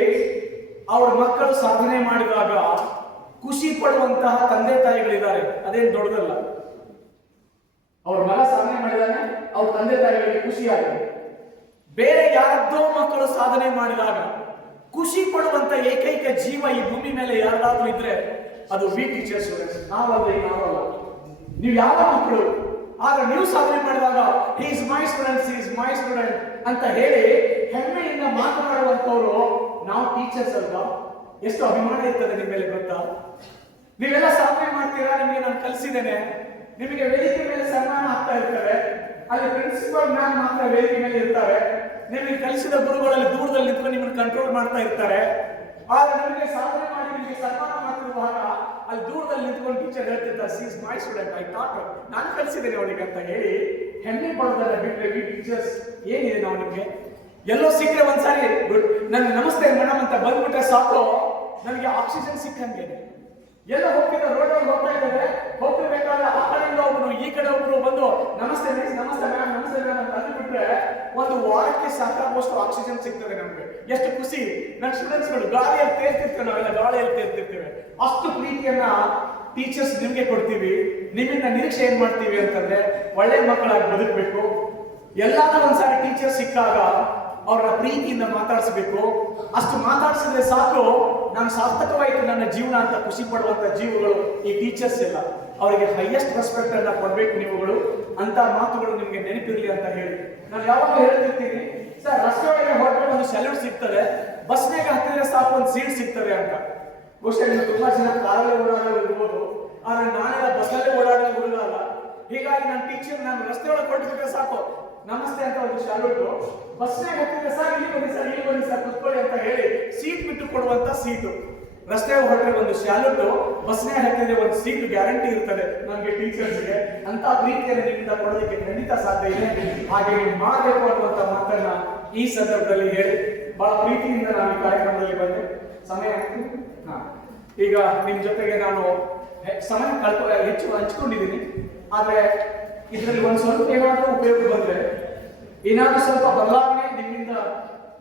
ಅವ್ರ ಮಕ್ಕಳು ಸಾಧನೆ ಮಾಡಿದಾಗ ಖುಷಿ ಪಡುವಂತಹ ತಂದೆ ತಾಯಿಗಳಿದ್ದಾರೆ, ಅದೇನು ದೊಡ್ಡದಲ್ಲ. ಅವ್ರ ಮಗ ಸಾಧನೆ ಮಾಡಿದಾನೆ, ಅವ್ರ ತಂದೆ ತಾಯಿಗಳಿಗೆ ಖುಷಿಯಾಗಿದೆ. ಬೇರೆ ಯಾರದ್ದೋ ಮಕ್ಕಳು ಸಾಧನೆ ಮಾಡಿದಾಗ ಖುಷಿ ಪಡುವಂತ ಏಕೈಕ ಜೀವ ಈ ಭೂಮಿ ಮೇಲೆ ಯಾರಾದ್ರೂ ಇದ್ರೆ ಅದು ವಿ ಟೀಚರ್ಸ್. ನಾವಲ್ಲ, ನಾವಲ್ಲ, ನೀವು ಯಾವ ಮಕ್ಕಳು. ಆಗ ನೀವು ಸಾಧನೆ ಮಾಡಿದಾಗ ಹಿ ಇಸ್ ಮೈ ಸ್ಟೂಡೆಂಟ್ ಅಂತ ಹೇಳಿ ಹೆಮ್ಮೆಯಿಂದ ಮಾತನಾಡುವಂತವ್ರು ನಾವು ಟೀಚರ್ಸ್ ಅಲ್ವಾ? ಎಷ್ಟು ಅಭಿಮಾನ ಇರ್ತದೆ ನಿಮ್ಮ ಮೇಲೆ ಗೊತ್ತಾ? ನೀವೆಲ್ಲ ಸಾಧನೆ ಮಾಡ್ತೀರಾ, ನಿಮಗೆ ನಾನು ಕಲಿಸಿದ್ದೇನೆ, ನಿಮಗೆ ವೇದಿಕೆ ಮೇಲೆ ಸನ್ಮಾನ ಆಗ್ತಾ ಇರ್ತವೆ, ಅಲ್ಲಿ ಪ್ರಿನ್ಸಿಪಲ್ ಮ್ಯಾಮ್ ಮಾತ್ರ ವೇದಿಕೆ ಮೇಲೆ ಇರ್ತಾರೆ, ನಿಮಗೆ ಕಲಿಸಿದ ಗುರುಗಳಲ್ಲಿ ದೂರದಲ್ಲಿ ನಿಂತು ನಿಮ್ಮನ್ನು ಕಂಟ್ರೋಲ್ ಮಾಡ್ತಾ ಇರ್ತಾರೆ. ಆದ್ರೆ ನಿಮಗೆ ಸಾಧನೆ ಮಾಡಿ ನಿಮಗೆ ಸನ್ಮಾನ ಮಾಡ್ತಿರುವಾಗ ಅಲ್ಲಿ ದೂರದಲ್ಲಿ ನಿಂತ್ಕೊಂಡು ಟೀಚರ್ ಹೇಳ್ತಿರ್ತಾರೆ, C is my student, I taught, ನಾನು ಕಲಿಸಿದ್ದೇನೆ ಅವಳಿಗೆ ಅಂತ ಹೇಳಿ ಹೆಮ್ಮೆ ಪಡೋದನ್ನ ಬಿಟ್ಟರೆ ವಿ ಟೀಚರ್ಸ್ ಏನಿದೆ ನಾವು ನಿಮಗೆ ಎಲ್ಲೋ ಸಿಕ್ಕರೆ ಒಂದ್ಸಾರಿ ನನ್ಗೆ ನಮಸ್ತೆ ಮೇಡಮ್ ಅಂತ ಬಂದ್ಬಿಟ್ರೆ ಸಾಕು, ನನಗೆ ಆಕ್ಸಿಜನ್ ಸಿಕ್ಕಂಗೆ. ಎಲ್ಲ ಹೋಗ್ತಿದ್ದ ರೋಡಲ್ಲಿ ಹೋಗ್ತಾ ಇದ್ದಾರೆ, ಹೋಗ್ತಿರ್ಬೇಕಾದ್ರೆ ಆ ಕಡೆಯಿಂದ ಒಬ್ರು ಈ ಕಡೆ ಒಬ್ರು ಬಂದು ನಮಸ್ತೆ ಮಿಸ್, ನಮಸ್ತೆ ಮ್ಯಾಮ್, ನಮಸ್ತೆ ಮ್ಯಾಮ್ ಅಂತ ಅಂದ್ಬಿಟ್ರೆ ಒಂದು ವಾರಕ್ಕೆ ಸಾಕಾಗುವಷ್ಟು ಆಕ್ಸಿಜನ್ ಸಿಗ್ತದೆ ನಮ್ಗೆ. ಎಷ್ಟು ಖುಷಿ. ನನ್ನ ಸ್ಟೂಡೆಂಟ್ಸ್ಗಳು ಗಾಳಿಯಲ್ಲಿ ತೇರ್ತಿರ್ತೇವೆ, ನಾವೆಲ್ಲ ಗಾಳಿಯಲ್ಲಿ ತೇರ್ತಿರ್ತೇವೆ. ಅಷ್ಟು ಪ್ರೀತಿಯನ್ನ ಟೀಚರ್ಸ್ ನಿಮ್ಗೆ ಕೊಡ್ತೀವಿ. ನಿಮ್ಮಿಂದ ನಿರೀಕ್ಷೆ ಏನ್ ಮಾಡ್ತೀವಿ ಅಂತಂದ್ರೆ ಒಳ್ಳೆ ಮಕ್ಕಳಾಗಿ ಬದುಕಬೇಕು. ಎಲ್ಲಾದ್ರೂ ಒಂದ್ಸಾರಿ ಟೀಚರ್ ಸಿಕ್ಕಾಗ ಅವ್ರನ್ನ ಪ್ರೀತಿಯಿಂದ ಮಾತಾಡಿಸ್ಬೇಕು. ಅಷ್ಟು ಮಾತಾಡಿಸಿದ್ರೆ ಸಾಕು, ನಾನು ಸಾರ್ಥಕವಾಯಿತು ನನ್ನ ಜೀವನ ಅಂತ ಖುಷಿ ಪಡುವಂತ ಜೀವಗಳು ಈ ಟೀಚರ್ಸ್ ಎಲ್ಲ. ಅವರಿಗೆ ಹೈಯೆಸ್ಟ್ ರೆಸ್ಪೆಕ್ಟ್ ಅನ್ನ ಕೊಡ್ಬೇಕು ನೀವುಗಳು. ಅಂತ ಮಾತುಗಳು ನಿಮ್ಗೆ ನೆನಪಿರ್ಲಿ ಅಂತ ಹೇಳಿ ನಾನು ಯಾವಾಗ ಹೇಳ್ತಿರ್ತೀನಿ, ಸರ್ ರಸ್ತೆ ಒಳಗೆ ಹೊರಟೆ ಒಂದು ಸೆಲ್ಯೂಟ್ ಸಿಗ್ತದೆ, ಬಸ್ನಾಗ ಹತ್ತಿದ್ರೆ ಸಾಕು ಒಂದು ಸೀಟ್ ಸಿಗ್ತದೆ ಅಂತ. ಬಹುಶಃ ನೀವು ತುಂಬಾ ಜನ ಕಾರಲ್ಲೇ ಓಡಾಡೋರು ಇರ್ಬೋದು, ಆದ್ರೆ ನಾನೆಲ್ಲ ಬಸ್ಸಲ್ಲೇ ಓಡಾಡೋ ಹುಡುಗಲ್ಲ. ಹೀಗಾಗಿ ನನ್ನ ಟೀಚರ್ ನಾನು ರಸ್ತೆ ಒಳಗೆ ಹೊರಟಿದ್ರೆ ಸಾಕು ನಮಸ್ತೆ ಅಂತ ಒಂದು ಶಾಲೂಟು, ಬಸ್ನಾಗ ಹತ್ತಿದ್ರೆ ಸರ್ ಇಲ್ಲಿ ಬನ್ನಿ ಸರ್, ಇಲ್ಲಿ ಬನ್ನಿ ಸರ್, ಕುತ್ಕೊಳ್ಳಿ ಅಂತ ಹೇಳಿ ಸೀಟ್ ಬಿಟ್ಟು ಕೊಡುವಂತ ಸೀಟು. ರಸ್ತೆ ಹೊರಟ್ರೆ ಒಂದು ಶಾಲೂಟು, ಬಸ್ನಾಗ ಹತ್ತಿದ್ರೆ ಒಂದು ಸೀಟ್ ಗ್ಯಾರಂಟಿ ಇರ್ತದೆ ನಮ್ಗೆ ಟೀಚರ್ಸ್ಗೆ. ಅಂತ ಪ್ರೀತಿಯನ್ನು ನಿಮ್ಮಿಂದ ಕೊಡೋದಕ್ಕೆ ಖಂಡಿತ ಸಾಧ್ಯ ಇದೆ. ಹಾಗೆ ನೀವು ಮಾಡಬೇಕು ಅನ್ನುವಂತ ಮಾತನ್ನ ಈ ಸಂದರ್ಭದಲ್ಲಿ ಹೇಳಿ ಬಹಳ ಪ್ರೀತಿಯಿಂದ ನಾನು ಈ ಕಾರ್ಯಕ್ರಮದಲ್ಲಿ ಬಂದೆ. ಸಮಯ ಈಗ ನಿಮ್ ಜೊತೆಗೆ ನಾನು ಸಮಯ ಹೆಚ್ಚು ಹಂಚ್ಕೊಂಡಿದ್ದೀನಿ. ಆದ್ರೆ ಇದರಲ್ಲಿ ಒಂದು ಸ್ವಲ್ಪ ಏನಾದ್ರೂ ಉಪಯೋಗ ಬಂದ್ರೆ, ಏನಾದ್ರೂ ಸ್ವಲ್ಪ ಬದಲಾವಣೆ ನಿಮ್ಮಿಂದ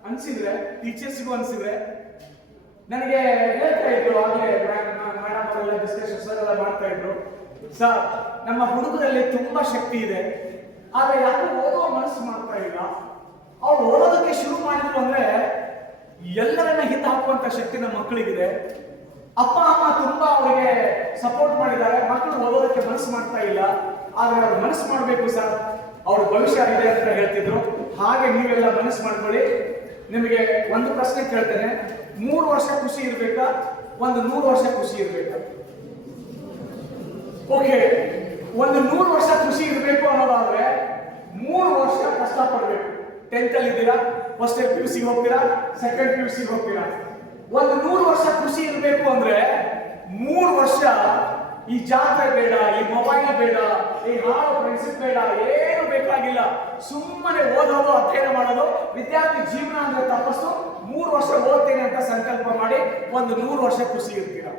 ಅನ್ಸಿದ್ರೆ, ಟೀಚರ್ಸ್ಗೂ ಅನ್ಸಿದ್ರೆ, ನನಗೆ ಹೇಳ್ತಾ ಇದ್ರು ಆಗಲೇ ಮೇಡಮ್ ಅವರೆಲ್ಲ ಡಿಸ್ಕಷನ್ ಸರ್ ಎಲ್ಲ ಮಾಡ್ತಾ ಇದ್ರು, ಸರ್ ನಮ್ಮ ಹುಡುಗರಲ್ಲಿ ತುಂಬಾ ಶಕ್ತಿ ಇದೆ, ಆದ್ರೆ ಯಾರು ಓದುವ ಮನಸ್ಸು ಮಾಡ್ತಾ ಇಲ್ಲ. ಅವ್ರು ಓದೋದಕ್ಕೆ ಶುರು ಮಾಡಿದ್ರು ಅಂದ್ರೆ ಎಲ್ಲರನ್ನ ಹಿತ ಹಾಕುವಂತ ಶಕ್ತಿ ನಮ್ಮ ಮಕ್ಕಳಿಗಿದೆ. ಅಪ್ಪ ಅಮ್ಮ ತುಂಬಾ ಅವರಿಗೆ ಸಪೋರ್ಟ್ ಮಾಡಿದ್ದಾರೆ, ಮಕ್ಕಳು ಓದೋದಕ್ಕೆ ಮನಸ್ಸು ಮಾಡ್ತಾ ಇಲ್ಲ. ಆದ್ರೆ ಅವ್ರು ಮನಸ್ಸು ಮಾಡಬೇಕು ಸರ್, ಅವ್ರ ಭವಿಷ್ಯ ಇದೆ ಅಂತ ಹೇಳ್ತಿದ್ರು. ಹಾಗೆ ನೀವೆಲ್ಲ ಮನಸ್ಸು ಮಾಡ್ಕೊಳ್ಳಿ. ನಿಮಗೆ ಒಂದು ಪ್ರಶ್ನೆ ಕೇಳ್ತೇನೆ, 3 ವರ್ಷ ಖುಷಿ ಇರ್ಬೇಕಾ, ಒಂದು 100 ವರ್ಷ ಖುಷಿ ಇರ್ಬೇಕಾ? ಓಕೆ, ಒಂದು 100 ವರ್ಷ ಖುಷಿ ಇರಬೇಕು ಅನ್ನೋದಾದ್ರೆ 3 ವರ್ಷ ಕಷ್ಟ ಪಡ್ಬೇಕು. 10th ಅಲ್ಲಿ ಇದ್ದೀರಾ, ಫಸ್ಟ್ ಇಯರ್ PUC ಹೋಗ್ತೀರಾ, ಸೆಕೆಂಡ್ PUC ಹೋಗ್ತೀರಾ. ಒಂದು 100 ವರ್ಷ ಖುಷಿ ಇರಬೇಕು ಅಂದ್ರೆ 3 ವರ್ಷ ಈ ಜಾತ್ರೆ ಬೇಡ, ಈ ಮೊಬೈಲ್ ಬೇಡ, ಈ ಹಾಳು ಫ್ರೆಂಡ್ಶಿಪ್ ಬೇಡ, ಏನು ಬೇಕಾಗಿಲ್ಲ. ಸುಮ್ಮನೆ ಓದೋದು, ಅಧ್ಯಯನ ಮಾಡೋದು. ವಿದ್ಯಾರ್ಥಿ ಜೀವನ ಅಂದ್ರೆ ತಪಸ್ಸು. 3 ವರ್ಷ ಓದ್ತೇನೆ ಅಂತ ಸಂಕಲ್ಪ ಮಾಡಿ ಒಂದು 100 ವರ್ಷ ಖುಷಿ ಇರ್ತೀರಾ.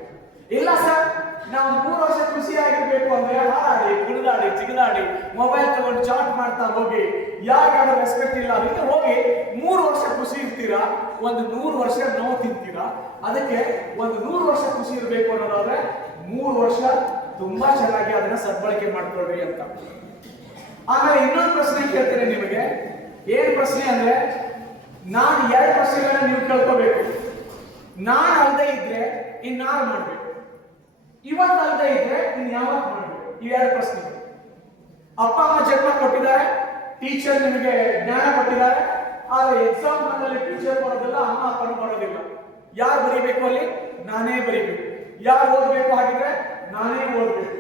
ಇಲ್ಲ ಸರ್, ನಾವು 3 ವರ್ಷ ಖುಷಿಯಾಗಿರ್ಬೇಕು ಅಂದ್ರೆ ಹಾಡಾಡಿ, ಕುಣಿದಾಡಿ, ಜಿಗಿದಾಡಿ, ಮೊಬೈಲ್ ತಗೊಂಡು ಚಾಟ್ ಮಾಡ್ತಾ ಹೋಗಿ, ಯಾರು ರೆಸ್ಪೆಕ್ಟ್ ಇಲ್ಲ ಅದಕ್ಕೆ ಹೋಗಿ 3 ವರ್ಷ ಖುಷಿ ಇರ್ತೀರಾ, ಒಂದು 100 ವರ್ಷ ನೋವು ತಿಂತೀರಾ. ಅದಕ್ಕೆ ಒಂದು 100 ವರ್ಷ ಖುಷಿ ಇರಬೇಕು ಅನ್ನೋದಾದ್ರೆ 3 ವರ್ಷ ತುಂಬಾ ಚೆನ್ನಾಗಿ ಅದನ್ನ ಸದ್ಬಳಕೆ ಮಾಡ್ಕೊಳ್ರಿ ಅಂತ. ಆಮೇಲೆ ಇನ್ನೊಂದು ಪ್ರಶ್ನೆ ಕೇಳ್ತೇನೆ ನಿಮಗೆ. ಏನ್ ಪ್ರಶ್ನೆ ಅಂದ್ರೆ, ನಾನು 2 ಪ್ರಶ್ನೆಗಳನ್ನ ನೀವು ಕೇಳ್ಕೋಬೇಕು. ನಾನು ಅಲ್ಲದೆ ಇದ್ರೆ ಇನ್ನಾರು ಮಾಡ್ಬೇಕು, ಇವತ್ತು ಅಲ್ಲದೆ ಇದ್ರೆ ಇನ್ ಯಾವತ್ತು ಮಾಡ್ಬೇಕು. ಈ 2 ಪ್ರಶ್ನೆ. ಅಪ್ಪ ಅಮ್ಮ ಜನ್ಮ ಕೊಟ್ಟಿದ್ದಾರೆ, ಟೀಚರ್ ನಿಮಗೆ ಜ್ಞಾನ ಕೊಟ್ಟಿದ್ದಾರೆ, ಆದ್ರೆ ಎಕ್ಸಾಮ್ ನಲ್ಲಿ ಟೀಚರ್ ಬರೋದಿಲ್ಲ, ಅಮ್ಮ ಅಪ್ಪನೂ ಬರೋದಿಲ್ಲ. ಯಾರು ಬರೀಬೇಕು ಅಲ್ಲಿ? ನಾನೇ ಬರೀಬೇಕು. ಯಾರು ಓದ್ಬೇಕು ಹಾಗಿದ್ರೆ ನಾನೇ ಓದ್ಬೇಕು.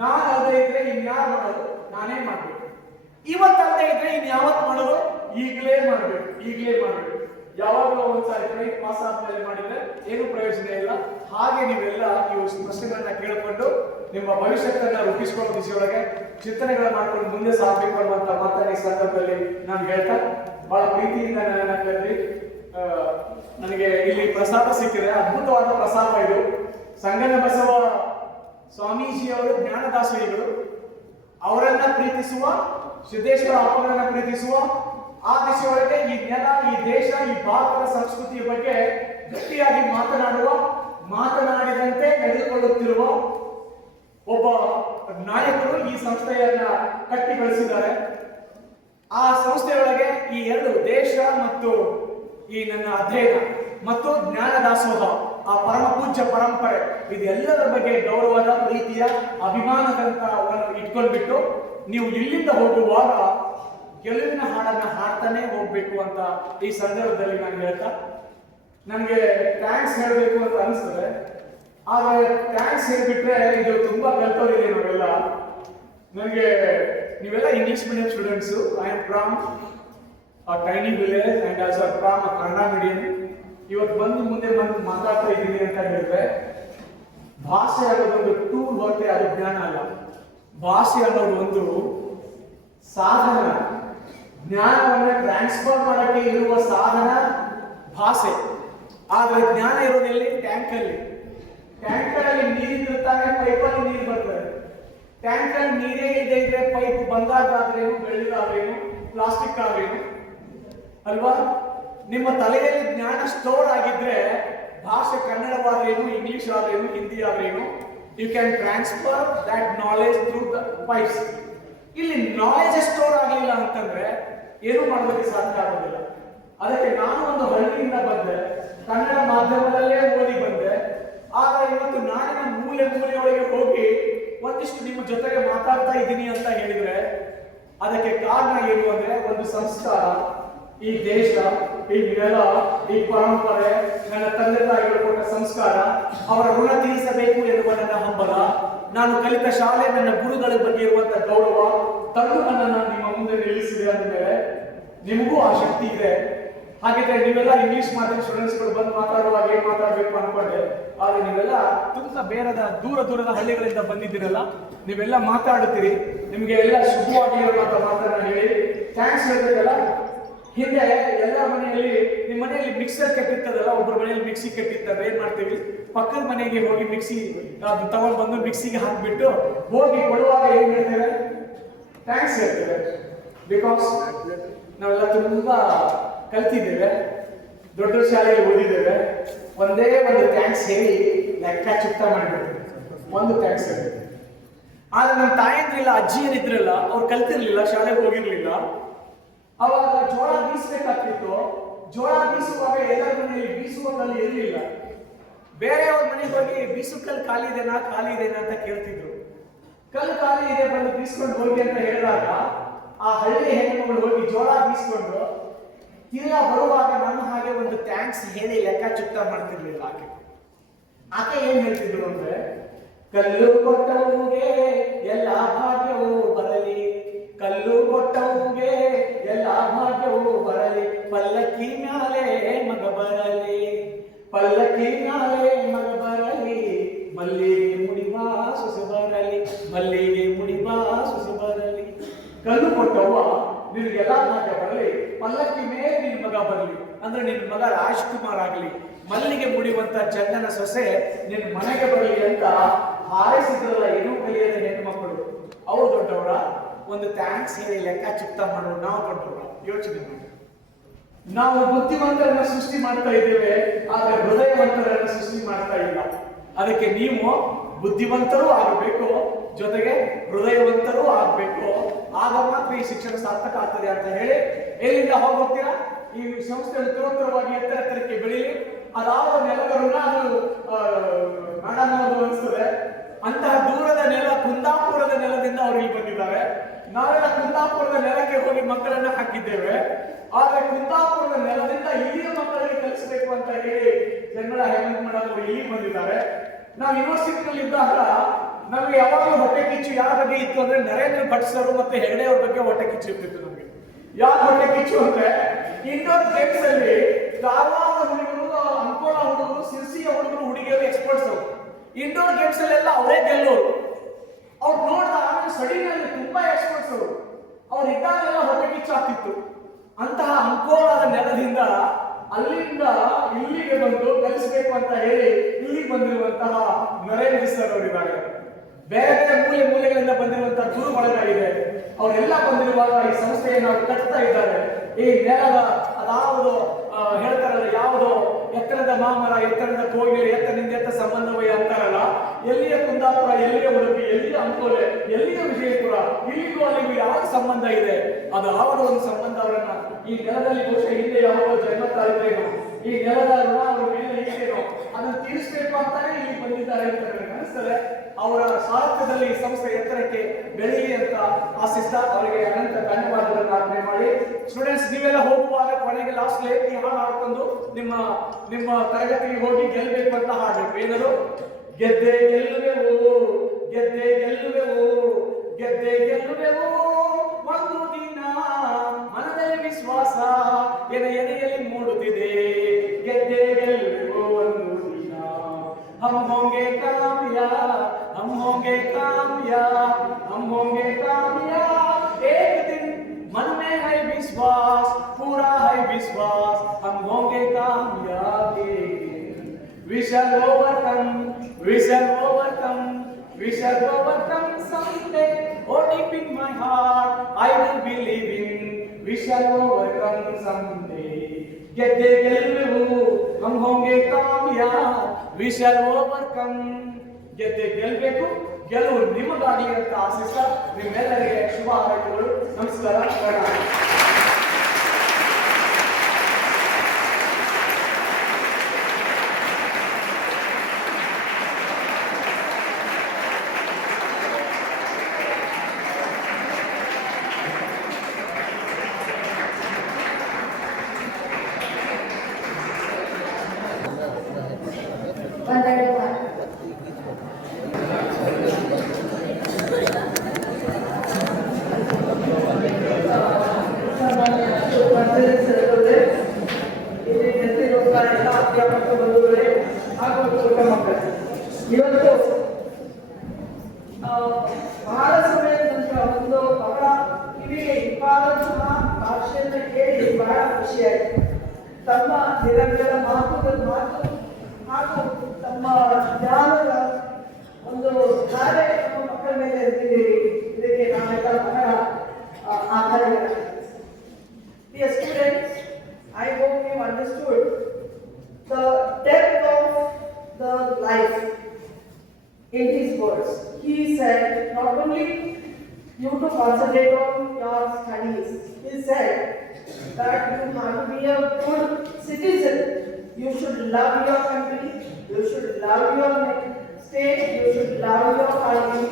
ನಾನು ಅಲ್ಲದೆ ಇದ್ರೆ ಇನ್ಯಾರು ಮಾಡೋದು? ನಾನೇ ಮಾಡ್ಬೇಕು. ಇವತ್ತಲ್ಲದೆ ಇದ್ರೆ ಇನ್ ಯಾವತ್ತು ಮಾಡೋದು? ಈಗಲೇ ಮಾಡ್ಬೇಕು, ಈಗಲೇ ಮಾಡ್ಬೇಕು. ಯಾವಾಗಲೂ ಒಂದ್ಸಾರಿ ಪ್ರೈಟ್ ಪಾಸ್ ಆದ್ಮೇಲೆ ಮಾಡಿದ್ರೆ ಏನು ಪ್ರಯೋಜನ ಇಲ್ಲ. ಹಾಗೆ ನೀವೆಲ್ಲ ಇವು ಪ್ರಶ್ನೆಗಳನ್ನ ಕೇಳಿಕೊಂಡು ನಿಮ್ಮ ಭವಿಷ್ಯತ್ತನ್ನ ರೂಪಿಸಿಕೊಳ್ಳೋ ದಿಶೆಯೊಳಗೆ ಚಿಂತನೆಗಳನ್ನ ಮಾಡ್ಕೊಂಡು ಮುಂದೆ ಸಾಗಬೇಕು ಅನ್ನುವಂತ ಮಾತನ್ನ ಈ ಸಂದರ್ಭದಲ್ಲಿ ನಾನು ಹೇಳ್ತಾ, ಬಹಳ ಪ್ರೀತಿಯಿಂದ ನನ್ನ ಕೇಳಿದ್ರಿ. ನನಗೆ ಇಲ್ಲಿ ಪ್ರಸಾದ ಸಿಕ್ಕಿದೆ, ಅದ್ಭುತವಾದ ಪ್ರಸಾದ ಇದು. ಸಂಗನ ಬಸವ ಸ್ವಾಮೀಜಿಯವರು ಜ್ಞಾನದಾಸರಿಗಳು. ಅವರನ್ನ ಪ್ರೀತಿಸುವ, ಸಿದ್ದೇಶ್ವರ ಅಪ್ಪನನ್ನ ಪ್ರೀತಿಸುವ, ಆ ದಿಶೆಯೊಳಗೆ ಈ ನೆಲ, ಈ ದೇಶ, ಈ ಭಾರತದ ಸಂಸ್ಕೃತಿಯ ಬಗ್ಗೆ ಗಟ್ಟಿಯಾಗಿ ಮಾತನಾಡುವ, ಮಾತನಾಡಿದಂತೆ ನಡೆದುಕೊಳ್ಳುತ್ತಿರುವ ಒಬ್ಬ ನಾಯಕರು ಈ ಸಂಸ್ಥೆಯನ್ನ ಕಟ್ಟಿ ಬೆಳೆಸಿದ್ದಾರೆ. ಆ ಸಂಸ್ಥೆಯೊಳಗೆ ಈ ಎರಡು ದೇಶ ಮತ್ತು ಈ ನನ್ನ ಅಧ್ಯಯನ ಮತ್ತು ಜ್ಞಾನ ದಾಸೋಹ, ಆ ಪರಮ ಪೂಜ್ಯ ಪರಂಪರೆ, ಇದೆಲ್ಲದರ ಬಗ್ಗೆ ಗೌರವದ, ಪ್ರೀತಿಯ, ಅಭಿಮಾನದಂತ ಇಟ್ಕೊಂಡ್ಬಿಟ್ಟು ನೀವು ಇಲ್ಲಿಂದ ಹೋಗುವಾಗ ಗೆಲುವಿನ ಹಾಡನ್ನ ಹಾಡ್ತಾನೆ ಹೋಗ್ಬೇಕು ಅಂತ ಈ ಸಂದರ್ಭದಲ್ಲಿ ನಾನು ಹೇಳ್ತಾ, ನನಗೆ ಥ್ಯಾಂಕ್ಸ್ ಹೇಳಬೇಕು ಅಂತ ಅನಿಸ್ತದೆ. ಆದ್ರೆ ಥ್ಯಾಂಕ್ಸ್ ಹೇಳ್ಬಿಟ್ರೆ ಇದು ತುಂಬಾ ಕಲ್ತೋರಿದೆ ನಾವೆಲ್ಲ. ನನಗೆ ನೀವೆಲ್ಲ English medium students. I am from tiny village and also from Kannada medium. ಇವತ್ತು ಮುಂದೆ ಮಾತಾಡ್ತಾ ಇದ್ದೀನಿ ಅಂತ ಹೇಳಿದ್ರೆ, ಭಾಷೆ ಅನ್ನೋದು ಒಂದು ಟೂಲ್ ಹೊರತೆ, ಅದು ಜ್ಞಾನ ಅಲ್ಲ. ಭಾಷೆ ಅನ್ನೋದು ಒಂದು ಸಾಧನ, ಜ್ಞಾನವನ್ನು ಟ್ರಾನ್ಸ್ಫರ್ ಮಾಡಕ್ಕೆ ಇರುವ ಸಾಧನ ಭಾಷೆ. ಆದ್ರೆ ಜ್ಞಾನ ಇರೋದೆಲ್ಲಿ? ಟ್ಯಾಂಕಲ್ಲಿ. ಟ್ಯಾಂಕರಲ್ಲಿ ನೀರಿದ್ದಿರ್ತಾನೆ, ಪೈಪಲ್ಲಿ ನೀರು ಬರ್ತದೆ. ಟ್ಯಾಂಕಲ್ಲಿ ನೀರೇ ಇಲ್ಲದೆ ಇದ್ರೆ ಪೈಪ್ ಬಂಗಾರದಾದ್ರೇನು, ಬೆಳ್ಳಿದಾದ್ರೇನು, ಪ್ಲಾಸ್ಟಿಕ್ ಆದ್ರೇನು ಅಲ್ವಾ? ನಿಮ್ಮ ತಲೆಯಲ್ಲಿ ಜ್ಞಾನ ಸ್ಟೋರ್ ಆಗಿದ್ರೆ ಭಾಷೆ ಕನ್ನಡವಾದ್ರೇನು, ಇಂಗ್ಲಿಷ್ ಆದ್ರೇನು, ಹಿಂದಿ ಆದ್ರೇನು, you can transfer that knowledge through the pipes. ಇಲ್ಲಿ ನಾಲೆಜ್ ಸ್ಟೋರ್ ಆಗಲಿಲ್ಲ ಅಂತಂದ್ರೆ ಏನು ಮಾಡೋದಕ್ಕೆ ಸಾಧ್ಯ ಆಗೋದಿಲ್ಲ. ಅದಕ್ಕೆ ನಾನು ಒಂದು ಹಳ್ಳಿಯಿಂದ ಬಂದೆ, ಕನ್ನಡ ಮಾಧ್ಯಮದಲ್ಲೇ ಓದಿ ಬಂದೆ. ಆದ್ರೆ ಇವತ್ತು ನಾಡಿನ ಮೂಲೆಯೊಳಗೆ ಹೋಗಿ ಒಂದಿಷ್ಟು ನಿಮ್ಮ ಜೊತೆಗೆ ಮಾತಾಡ್ತಾ ಇದ್ದೀನಿ ಅಂತ ಹೇಳಿದ್ರೆ ಅದಕ್ಕೆ ಕಾರಣ ಏನು ಅಂದ್ರೆ, ಒಂದು ಸಂಸ್ಕಾರ, ಈ ದೇಶ, ಈ ನೆಲ, ಈ ಪರಂಪರೆ, ನನ್ನ ತಂದೆ ತಾಯಿಗಳು ಕೊಟ್ಟ ಸಂಸ್ಕಾರ, ಅವರ ಋಣ ತೀರಿಸಬೇಕು ಎನ್ನುವ ನನ್ನ ಹಂಬಲ, ನಾನು ಕಲಿತ ಶಾಲೆ, ನನ್ನ ಗುರುಗಳ ಬಗ್ಗೆ ಇರುವಂತಹ ಗೌರವ ತಂದು ನನ್ನನ್ನು ನಿಮ್ಮ ಮುಂದೆ ನಿಲ್ಲಿಸಿದೆ ಅಂದಮೇಲೆ ನಿಮಗೂ ಆ ಶಕ್ತಿ ಇದೆ. ಹಾಗಿದ್ರೆ ನೀವೆಲ್ಲ ಇಂಗ್ಲಿಷ್ ಮಾಧ್ಯಮ ಸ್ಟೂಡೆಂಟ್ಸ್ಗಳು ಬಂದು ಮಾತಾಡುವಾಗ ಏನ್ ಮಾತಾಡ್ಬೇಕು ಅನ್ಕೊಂಡೆ. ಆದ್ರೆ ನೀವೆಲ್ಲ ತುಂಬಾ ದೂರದ ಹಳ್ಳಿಗಳಿಂದ ಬಂದಿದ್ದೀರಲ್ಲ, ನೀವೆಲ್ಲ ಮಾತಾಡುತ್ತೀರಿ. ನಿಮ್ಗೆ ಎಲ್ಲ ಶುಭವಾಗಿರುವಂತ ಮಾತನ್ನ ಹೇಳಿ ಥ್ಯಾಂಕ್ಸ್ ಹೇಳ್ಬೇಕಲ್ಲ. ಹಿಂದೆ ಎಲ್ಲ ಮನೆಯಲ್ಲಿ, ನಿಮ್ಮ ಮನೆಯಲ್ಲಿ ಮಿಕ್ಸರ್ ಕೆಟ್ಟಿರ್ತದಲ್ಲ, ಒಬ್ಬರ ಮನೆಯಲ್ಲಿ ಮಿಕ್ಸಿ ಕೆಟ್ಟಿರ್ತದೆ, ಏನ್ ಮಾಡ್ತೀವಿ? ಪಕ್ಕದ ಮನೆಗೆ ಹೋಗಿ ಮಿಕ್ಸಿ ತಗೊಂಡು ಬಂದು ಮಿಕ್ಸಿಗೆ ಹಾಕ್ಬಿಟ್ಟು ಹೋಗಿ ಕೊಡುವಾಗ ಏನ್ ಹೇಳ್ತೇವೆ? ಥ್ಯಾಂಕ್ಸ್ ಹೇಳ್ತೇವೆ. ಬಿಕಾಸ್ ನಾವೆಲ್ಲ ತುಂಬಾ ಕಲ್ತಿದ್ದೇವೆ, ದೊಡ್ಡ ಶಾಲೆಯಲ್ಲಿ ಓದಿದ್ದೇವೆ. ಒಂದೇ ಒಂದು ಥ್ಯಾಂಕ್ಸ್ ಹೇಳಿ ಲೆಕ್ಕ ಚುಕ್ತ ಮಾಡಿಬಿಡ್ತೇವೆ, ಒಂದು ಥ್ಯಾಂಕ್ಸ್ ಹೇಳಿ. ಆದ್ರೆ ನಮ್ಮ ತಾಯಂದ್ರಿಲ್ಲ, ಅಜ್ಜಿಯರಿದ್ರಲ್ಲ, ಅವ್ರು ಕಲ್ತಿರ್ಲಿಲ್ಲ, ಶಾಲೆಗೆ ಹೋಗಿರ್ಲಿಲ್ಲ. ಅವಾಗ ಜೋಳ ಬೀಸಬೇಕಾಗ್ತಿತ್ತು. ಜೋಳ ಬೀಸುವಾಗ ಎಲ್ಲರ ಮನೆಯಲ್ಲಿ ಬೀಸುವ ಕಲ್ಲು ಇರಲಿಲ್ಲ. ಬೇರೆಯವ್ರ ಮನೆಗೆ ಹೋಗಿ ಬೀಸು ಕಲ್ಲು ಖಾಲಿ ಇದೆನಾ ಅಂತ ಕೇಳ್ತಿದ್ರು. ಕಲ್ಲು ಖಾಲಿ ಇದೆ, ಬಂದು ಬೀಸ್ಕೊಂಡು ಹೋಗಿ ಅಂತ ಹೇಳಿದಾಗ ಆ ಹಳ್ಳಿ ಹೆಣ್ಣುಗಳು ಹೋಗಿ ಜೋಳ ಬೀಸ್ಕೊಂಡು ತಿರ್ಗಾ ಬರುವಾಗ ನಮ್ಮ ಹಾಗೆ ಒಂದು ಥ್ಯಾಂಕ್ಸ್ ಹೇಳಿ ಲೆಕ್ಕ ಚುಕ್ತ ಮಾಡ್ತಿರ್ಲಿಲ್ಲ. ಆಕೆ ಏನ್ ಹೇಳ್ತಿದ್ರು ಅಂದ್ರೆ, ಕಲ್ಲು ಕೊಟ್ಟವುಗೆ ಎಲ್ಲ ಭಾಗ್ಯವೂ ಬರಲಿ, ಕಲ್ಲು ಕೊಟ್ಟವುಗೆ ಎಲ್ಲ ಭಾಗ್ಯವೂ ಬರಲಿ, ಪಲ್ಲಕ್ಕಿ ಮ್ಯಾಲೆ ಮಗ ಬರಲಿ, ಪಲ್ಲಕ್ಕಿ ಮ್ಯಾಲೆ ಮಗ ಬರಲಿ, ಮಲ್ಲಿಗೆ ಮುಡಿಬಾ ಸುಸು ಬರಲಿ, ಮಲ್ಲಿಗೆ ಮುಡಿಬಾ ಸುಸು ಬರಲಿ. ಕಲ್ಲು ಕೊಟ್ಟವ್ವ ನಿನಗೆಲ್ಲ ಭಾಗ್ಯ ಬರಲಿ, ಪಲ್ಲಕ್ಕಿ ಮೇಲೆ ನಿನ್ ಮಗ ಬರಲಿ, ಅಂದ್ರೆ ನಿನ್ ಮಗ ರಾಜ್ಕುಮಾರ್ ಆಗಲಿ, ಮಲ್ಲಿಗೆ ಮುಡಿಯುವಂತ ಚಂದನ ಸೊಸೆ ನಿನ್ ಮನೆಗೆ ಬರಲಿ ಅಂತ ಹಾರೈಸಿದ್ರಲ್ಲ ಏನೂ ಕಲಿಯದ ಹೆಣ್ಣು ಮಕ್ಕಳು. ಅವ್ರು ದೊಡ್ಡವರ? ಒಂದು ಥ್ಯಾಂಕ್ಸ್ ಹೇಳಿ ಲೆಕ್ಕ ಚುಕ್ತ ಮಾಡೋರು ನಾವು ದೊಡ್ಡವರ? ಯೋಚನೆ ಮಾಡಿ. ನಾವು ಬುದ್ಧಿವಂತರನ್ನ ಸೃಷ್ಟಿ ಮಾಡ್ತಾ ಇದ್ದೇವೆ, ಆದ್ರೆ ಹೃದಯವಂತರನ್ನ ಸೃಷ್ಟಿ ಮಾಡ್ತಾ ಇಲ್ಲ. ಅದಕ್ಕೆ ನೀವು ಬುದ್ಧಿವಂತರೂ ಆಗಬೇಕು, ಜೊತೆಗೆ ಹೃದಯವಂತರೂ ಆಗಬೇಕು. ಆಗ ಮಾತ್ರ ಈ ಶಿಕ್ಷಣ ಸಾರ್ಥಕ ಆಗ್ತದೆ ಅಂತ ಹೇಳಿ ಎಲ್ಲಿಂದ ಹೋಗ್ತೀರಾ? ಈ ಸಂಸ್ಥೆ ಉತ್ತರೋತ್ತರವಾಗಿ ಎತ್ತರಕ್ಕೆ ಬೆಳೀಲಿ. ಅದಾವ ನೆಲಗರುಣ ಅದು ಮೇಡಮ್ ಅನ್ನೋದು ಅನಿಸ್ತದೆ. ಅಂತಹ ದೂರದ ನೆಲ, ಕುಂದಾಪುರದ ನೆಲದಿಂದ ಅವರು ಇಲ್ಲಿ ಬಂದಿದ್ದಾರೆ. ನಾವೆಲ್ಲ ಕುಂದಾಪುರದ ನೆಲಕ್ಕೆ ಹೋಗಿ ಮಕ್ಕಳನ್ನ ಹಾಕಿದ್ದೇವೆ. ಆದ್ರೆ ಕುಂದಾಪುರದ ನೆಲದಿಂದ ಇಲ್ಲಿಯ ಮಕ್ಕಳಿಗೆ ಕಲಿಸಬೇಕು ಅಂತ ಹೇಳಿ ಜನರ ಹೇಮಂತ್ ಮೇಡಮ್ ಅವರು ಇಲ್ಲಿ ಬಂದಿದ್ದಾರೆ. ನಾವು ಯೂನಿವರ್ಸಿಟಿನಲ್ಲಿ ಇದ್ದಾಗ ನಮಗೆ ಯಾವಾಗಲೂ ಹೊಟ್ಟೆ ಕಿಚ್ಚು ಯಾರ ಬಗ್ಗೆ ಇತ್ತು ಅಂದ್ರೆ ನರೇಂದ್ರ ಭಟ್ ಸರ್ ಮತ್ತೆ ಹೆಗಡೆ ಅವ್ರ ಬಗ್ಗೆ ಹೊಟ್ಟೆ ಕಿಚ್ಚು ಇರ್ತಿತ್ತು ನಮಗೆ. ಯಾಕೆ ಹೊಟ್ಟೆ ಕಿಚ್ಚು ಅಂದ್ರೆ, ಇಂಡೋರ್ ಗೇಮ್ಸ್ ಅಲ್ಲಿ ಕಾರವಾರ ಹುಡುಗರು, ಅಂಕೋಲ ಹುಡುಗರು, ಸಿರ್ಸಿಯ ಹುಡುಗರು, ಹುಡುಗಿಯರು ಎಕ್ಸ್ಪರ್ಟ್ಸ್ ಅವರು. ಇಂಡೋರ್ ಗೇಮ್ಸ್ ಅಲ್ಲೆಲ್ಲ ಅವರೇ ಗೆಲ್ಲೋರು. ಅವ್ರು ನೋಡಿದ ಆಮೇಲೆ ಸ್ಟಡಿನಲ್ಲಿ ತುಂಬಾ ಎಕ್ಸ್ಪರ್ಟ್ಸ್ ಅವರು. ಅವ್ರು ಇದ್ದಾಗೆಲ್ಲ ಹೊಟ್ಟೆ ಕಿಚ್ಚು ಆಗ್ತಿತ್ತು. ಅಂತಹ ಅಂಕೋಲಾದ ನೆಲದಿಂದ ಅಲ್ಲಿಂದ ಇಲ್ಲಿಗೆ ಬಂದು ಕಲಿಸಬೇಕು ಅಂತ ಹೇಳಿ ಇಲ್ಲಿಗೆ ಬಂದಿರುವಂತಹ ನರೇಂದ್ರ ಸರ್ ಅವರಿದ್ದಾರೆ. ಬೇರೆ ಬೇರೆ ಮೂಲೆಗಳಿಂದ ಬಂದಿರುವಂತಹ ಗುರು ಬಳಗಾಗಿದೆ. ಅವರೆಲ್ಲ ಬಂದಿರುವಾಗ ಈ ಸಂಸ್ಥೆಯನ್ನು ಅವರು ಕಟ್ತಾ ಇದ್ದಾರೆ. ಈ ನೆಲದ ಅದಾವುದು ಹೇಳ್ತಾರಲ್ಲ, ಯಾವುದೋ ಎತ್ತರದ ಮಾಮರ, ಎತ್ತರದ ಕೋಗಿಲೆ, ಎತ್ತನಿಂದ ಎತ್ತ ಸಂಬಂಧವೇ ಅಂತಾರಲ್ಲ. ಎಲ್ಲಿಯ ಕುಂದಾಪುರ, ಎಲ್ಲಿಯ ಉಡುಪಿ, ಎಲ್ಲಿಯ ಅಂಕೋಲೆ, ಅದು ಅವರ ಒಂದು ಸಂಬಂಧ ಅವರನ್ನ ಈ ನೆಲದಲ್ಲಿ ಬಹುಶಃ ಹಿಂದೆ ಯಾವಾಗ ಜನ್ಮ ತಾಳಿದ್ರೇನೋ ಈ ನೆಲದ ಋಣ ಅವರ ಮೇಲೆ ಇದ್ದೇನೋ ಅದನ್ನು ತೀರಿಸಬೇಕು ಅಂತಾನೆ ಇಲ್ಲಿ ಬಂದಿದ್ದಾರೆ ಅಂತ ನನಗೆ ಅನಿಸ್ತದೆ. ಅವರ ಸಾರಥ್ಯದಲ್ಲಿ ಈ ಸಂಸ್ಥೆ ಎತ್ತರಕ್ಕೆ ಬೆಳೆಯಲಿ ಅಂತ ಆಶಿಸ್ತಾ ಅವರಿಗೆ ಅನಂತ ಧನ್ಯವಾದಗಳನ್ನು ಅರ್ಪಣೆ ಮಾಡಿ, ಸ್ಟೂಡೆಂಟ್ಸ್ ನೀವೆಲ್ಲ ಹೋಗುವಾಗ ಕೊನೆಗೆ ಲಾಸ್ಟ್ ಈ ಹಾಡು ಹಾಡ್ಕೊಂಡು ನಿಮ್ಮ ನಿಮ್ಮ ತರಗತಿಗೆ ಹೋಗಿ ಗೆಲ್ಲಬೇಕು ಅಂತ ಹಾಡಬೇಕು. ಏನದು? ಗೆದ್ದೆ ಗೆಲ್ಲುವೆವು, ಗೆದ್ದೆ ಗೆಲ್ಲುವೆವು, ಗೆದ್ದೆ ಗೆಲ್ಲುವೆವು ಒಂದು ದಿನ, ಮನದಲ್ಲಿ ವಿಶ್ವಾಸ ಎದೆಯಲ್ಲಿ ಮೂಡುತ್ತಿದೆ, ಗೆದ್ದೆ ಗೆಲ್ಲುವೆವು ಒಂದು ದಿನ, ಹಮ್ ಹೋಂಗೆ ಕಾಮಯಾಬ್, ಹಮ್ ಹೋಂಗೆ कामयाब, हम होंगे कामयाब एक दिन, मन में है विश्वास, पूरा है विश्वास, हम होंगे कामयाब एक दिन, we shall overcome, we shall overcome, we shall overcome someday, oh deep in my heart I will believe in, we shall overcome someday, ಗೆದ್ದೆ ಗೆಲ್ಲುವೆವು, हम होंगे कामयाब, we shall overcome, ಗೆದ್ದೆ ಗೆಲ್ಲಬೇಕು, ಗೆಲುವು ನಿಮಗಾಗಿ ಅಂತ ಆಶಿಸ್ತಾ ನಿಮ್ಮೆಲ್ಲರಿಗೆ ಶುಭ ಹಾರೈಕೆಗಳು. ನಮಸ್ಕಾರ. ಇವತ್ತು ಬಹಳ ಸಮಯದ ನಂತರ ಒಂದು ಬಹಳ ಕಿವಿಗೆ ಇಂಪಾದಂತಹ ಭಾಷೆಯನ್ನು ಕೇಳಿ ಬಹಳ ಖುಷಿಯಾಯಿತು. ತಮ್ಮ ನಿರಂತರ ಮಾತು ಹಾಗೂ ತಮ್ಮ ಜ್ಞಾನದ ಒಂದು ಧಾರೆ ನಮ್ಮ ಮಕ್ಕಳ ಮೇಲೆ ಇರ್ತಿದ್ದೀರಿ. ಇದಕ್ಕೆ ನಾವೆಲ್ಲ ಬಹಳ ಆಭಾರಿಗಳಾಗಿದ್ದೀವಿ. Dear students, I hope you understood the depth of the life in his words. He said not only you to concentrate on your studies, he said that you have to be a good citizen. You should love your country, you should love your state, you should love your family,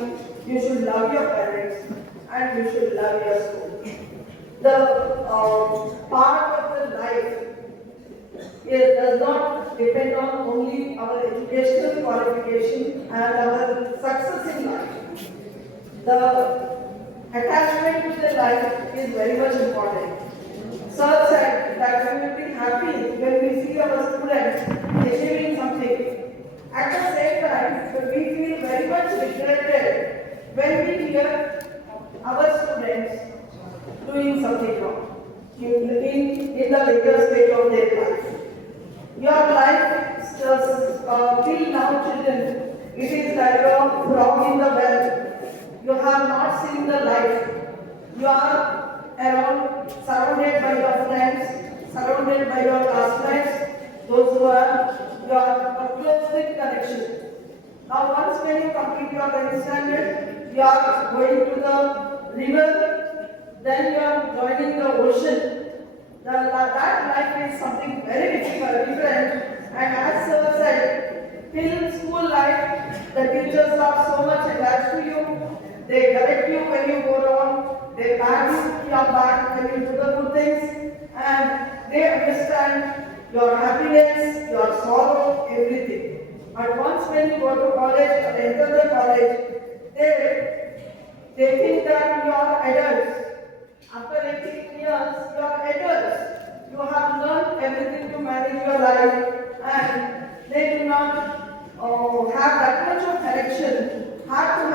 you should love your parents, and you should love your school. The part of the life, it does not depend on only our educational qualification and our success in life. The attachment to the life is very much important. Sir said that we will be happy when we see our students achieving something. At the same time, we feel very much regretted when we hear our students doing something wrong in the later stage of their life. Your life till now, children, it is like a frog in the well. You have not seen the light. You are around, surrounded by your friends, surrounded by your classmates, those who are your close connection. Now, once when you complete your 10th standard, you are going to the river, then you are joining the ocean. That life is something very different. And as Sir said, till school life, the teachers are so much attached to you. They correct you when you go wrong. They pat your back when you do the good things, and they understand your happiness, your sorrow, everything. But once when you go to college or enter the college, they think that you are adults. After 18 years, you are adults. You have learned everything to manage your life, and they do not have that much of direction, have to